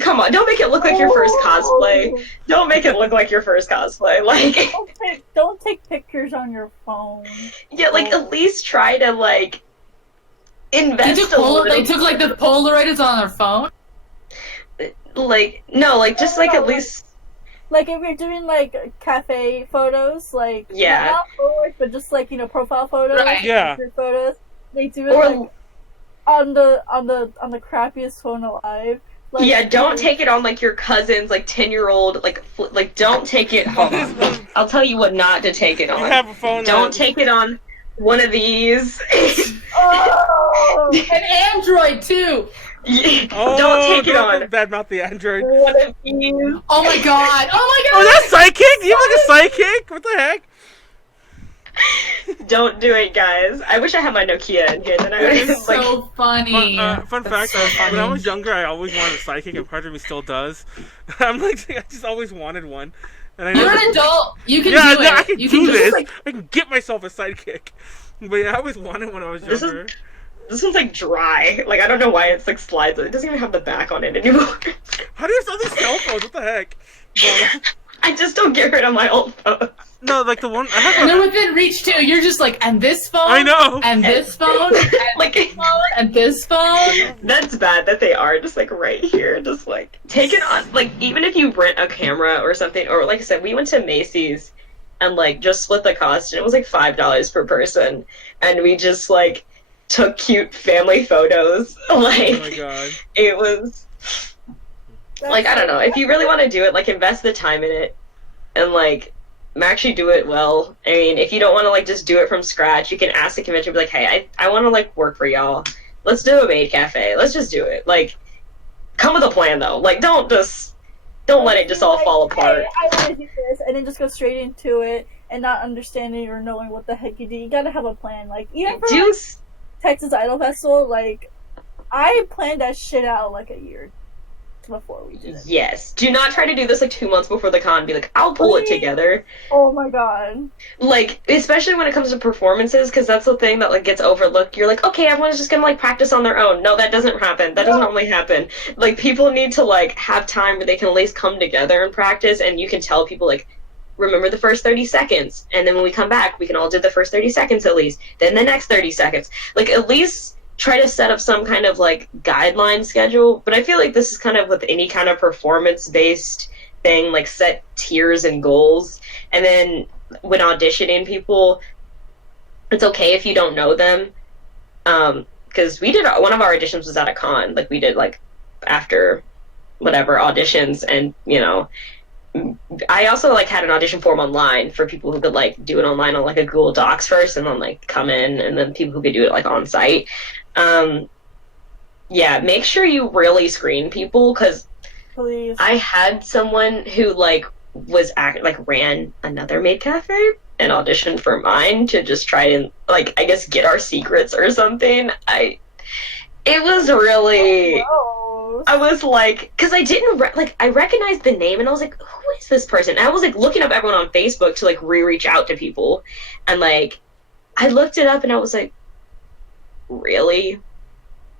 come on, don't make it look like your first cosplay. Don't make it look like your first cosplay. Like Don't take pictures on your phone. yeah, like at least try to like invest a little. They took like the Polaroids on their phone. Like no, like just like at least Like if you're doing like cafe photos, like Yeah. not Polaroids, but just like profile photos, Right. Yeah. picture photos. They do it or like on the crappiest phone alive. Like, yeah, don't take it on like your cousin's like 10-year-old like don't take it home. I'll tell you what not to take it You on. have a phone. Don't take it on one of these. Oh! An Android too. Oh, don't take it on badmouth the Android. one of these. Oh my god. Oh my Oh, god. that's psychic? You have like a psychic? What the heck? Don't do it, guys. I wish I had my Nokia in here. Then I would It's like. so funny. Fun That's fact, so when I funny. was younger, I always wanted a psychic, and part of me still does. I'm like, I just always wanted one. And I You're never... an adult. You can Yeah, do no, it. I can You do just, this. like- I can get myself a sidekick. But yeah, I always wanted when I was This is- younger. This one's like dry. Like I don't know why it's like slides. It doesn't even have the back on it anymore. How do you have all these cell phones? What the heck? Well, I just don't get rid of my old phone. no, like the one I have. And they're within reach too. You're just like, and this phone. I know. And this phone. And Like- this phone. And this phone. That's bad that they are just like right here, just like take it on. Like even if you rent a camera or something, or like I said, we went to Macy's and like just split the cost, and it was like $5 per person, and we just like took cute family photos. Like Oh my god. it was like I don't know. If you really want to do it, like invest the time in it, and like actually do it well. I mean, if you don't want to like just do it from scratch, you can ask the convention, be like, hey, I want to like work for y'all. Let's do a Maid Cafe. Let's just do it. Like, come with a plan though. Like, don't let it just all fall apart. Hey, I want to do this, and then just go straight into it and not understanding or knowing what the heck you do. You gotta have a plan. Like even for Do Texas Idol Festival, like I planned that shit out like a year before we did it. yes. Do not try to do this like 2 months before the con. Be like, I'll pull it together. Oh my god. Like, especially when it comes to performances, because that's the thing that like gets overlooked. You're like, okay, everyone's just gonna like practice on their own. No, that doesn't happen. That doesn't normally happen. Like, people need to like have time where they can at least come together and practice, and you can tell people like, remember the first 30 seconds, and then when we come back, we can all do the first 30 seconds at least. Then the next 30 seconds. Like, at least try to set up some kind of like guideline schedule. But I feel like this is kind of with any kind of performance-based thing, like set tiers and goals, and then when auditioning people, it's okay if you don't know them, because we did one of our auditions was at a con. Like we did like after whatever auditions, and you know, I also like had an audition form online for people who could like do it online on like a Google Docs first, and then like come in, and then people who could do it like on site. Yeah, make sure you really screen people, because Please. I had someone who like ran another Maid Cafe and auditioned for mine to just try and like I guess get our secrets or something. It was really. Gross. I was like, because I didn't I recognized the name, and I was like, who is this person? And I was like looking up everyone on Facebook to like reach out to people, and like I looked it up, and I was like, really?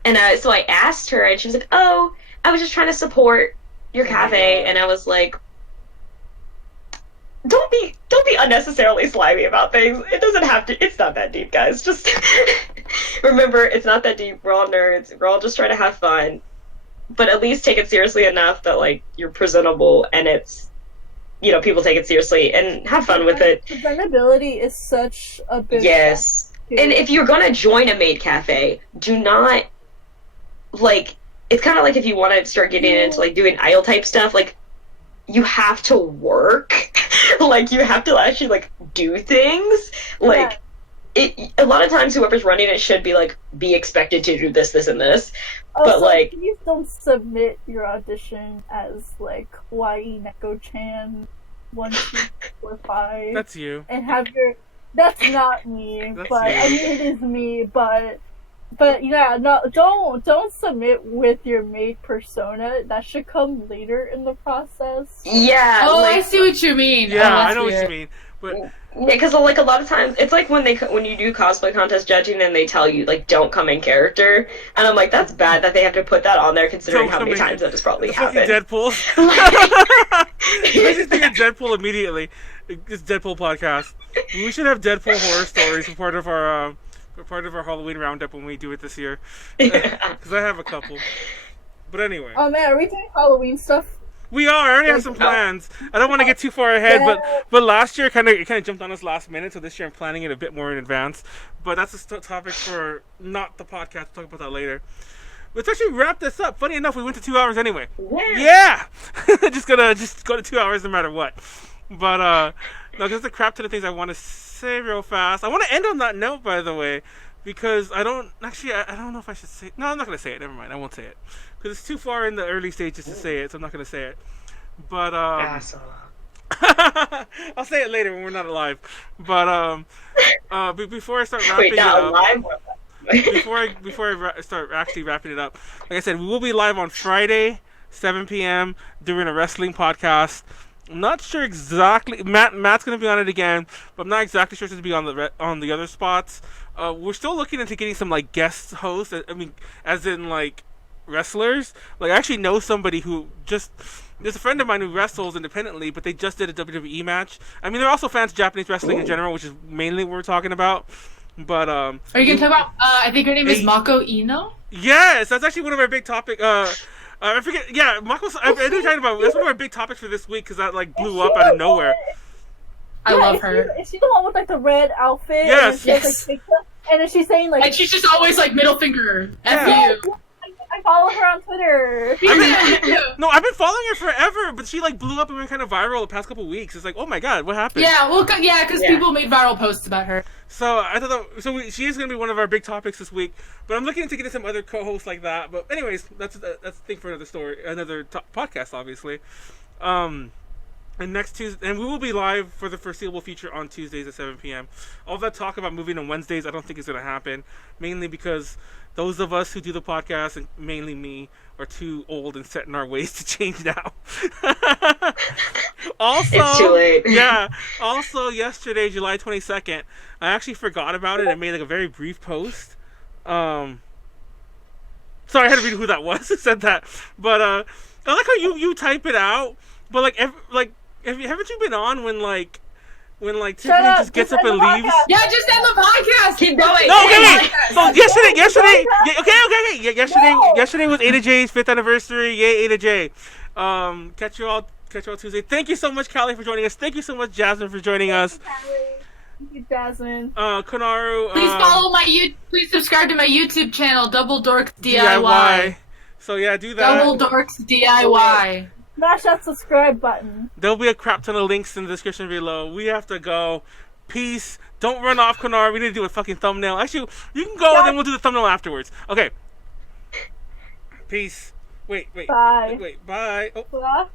And so I asked her, and she was like, oh, I was just trying to support your cafe, and I was like, don't be unnecessarily slimy about things. It doesn't have to. It's not that deep, guys. Just remember, it's not that deep. We're all nerds. We're all just trying to have fun. But at least take it seriously enough that like you're presentable, and it's, you know, people take it seriously and have fun with it. Presentability is such a big Yes. And if you're gonna join a maid cafe, do not like. It's kind of like if you want to start getting into like doing idol type stuff, like you have to work, like you have to actually like do things, like. A lot of times whoever's running it should be like be expected to do this, this, and this. Also, but like, please don't submit your audition as like YE Neko-chan 1245. That's you. And have your. That's not me, That's but you. I mean it is me. But yeah, no, don't submit with your maid persona. That should come later in the process. yeah. Oh, like, I see what you mean. Yeah, Oh, I that's know what weird. you mean. But Yeah, because like a lot of times it's like when you do cosplay contest judging and they tell you like don't come in character, and I'm like that's bad that they have to put that on there considering Don't how come many in- times that has probably it's fucking happened. Deadpool. I just think of Deadpool immediately. It's Deadpool podcast. We should have Deadpool horror stories for part of our Halloween roundup when we do it this year. Because I have a couple. But anyway. Oh man, are we doing Halloween stuff? We are. I already have some plans. I don't want to get too far ahead, but last year it kind of jumped on us last minute, so this year I'm planning it a bit more in advance. But that's a topic for not the podcast. We'll talk about that later. Let's actually wrap this up. Funny enough, we went to 2 hours anyway. Yeah! just go to 2 hours no matter what. But no, there's a crap ton of things I want to say real fast. I want to end on that note, by the way, because I don't know if I should say. No, I'm not gonna say it. Never mind. I won't say it. Because it's too far in the early stages to say it, so I'm not going to say it. But, Asshole. I'll say it later when we're not alive. But, before I start wrapping Wait, not it up... alive? Before I start actually wrapping it up, like I said, we will be live on Friday, 7 p.m., doing a wrestling podcast. I'm not sure exactly... Matt's going to be on it again, but I'm not exactly sure to be on the other spots. We're still looking into getting some, like, guest hosts. I mean, as in, like... wrestlers. Like I actually know somebody who there's a friend of mine who wrestles independently, but they just did a WWE match. I mean, they're also fans of Japanese wrestling in general, which is mainly what we're talking about. But Are you gonna talk about? I think her name is Mako Ino. Yes, that's actually one of our big topic. I forget. Yeah, Mako's. I didn't talk about. That's one of our big topics for this week because that like blew up out of nowhere. I love her. Is she the one with like the red outfit? Yes. And then she's saying like. And she's just always like middle finger. F you. I follow her on Twitter. No, I've been following her forever, but she like blew up and went kind of viral the past couple of weeks. It's like, oh my god, what happened? Yeah, well, because people made viral posts about her. So I thought she is going to be one of our big topics this week. But I'm looking into getting some other co-hosts like that. But anyways, that's a thing for another story, another podcast, obviously. And next Tuesday, and we will be live for the foreseeable future on Tuesdays at 7 p.m. All that talk about moving on Wednesdays, I don't think is going to happen, mainly because those of us who do the podcast, and mainly me, are too old and set in our ways to change now. Also, it's too late. Yeah. Also, yesterday, July 22nd, I actually forgot about it and made like a very brief post. Sorry, I had to read who that was who said that. But I like how you type it out. But haven't you been on when Tiffany just gets up and leaves? Yeah, just end the podcast. Keep going. No, okay. So yesterday. Yesterday was Ada J's 5th anniversary. Yay, Ada J. Catch you all Tuesday. Thank you so much, Callie, for joining us. Thank you so much, Jasmine, for joining us. Thank you, Jasmine. Konaru. Please follow please subscribe to my YouTube channel, Double Dorks DIY. So yeah, do that. Double Dorks DIY. Smash that subscribe button. There'll be a crap ton of links in the description below. We have to go. Peace. Don't run off, Konaru. We need to do a fucking thumbnail. Actually, you can go and then we'll do the thumbnail afterwards. Okay. Peace. Wait. Bye. Wait. Bye. Oh. Blah.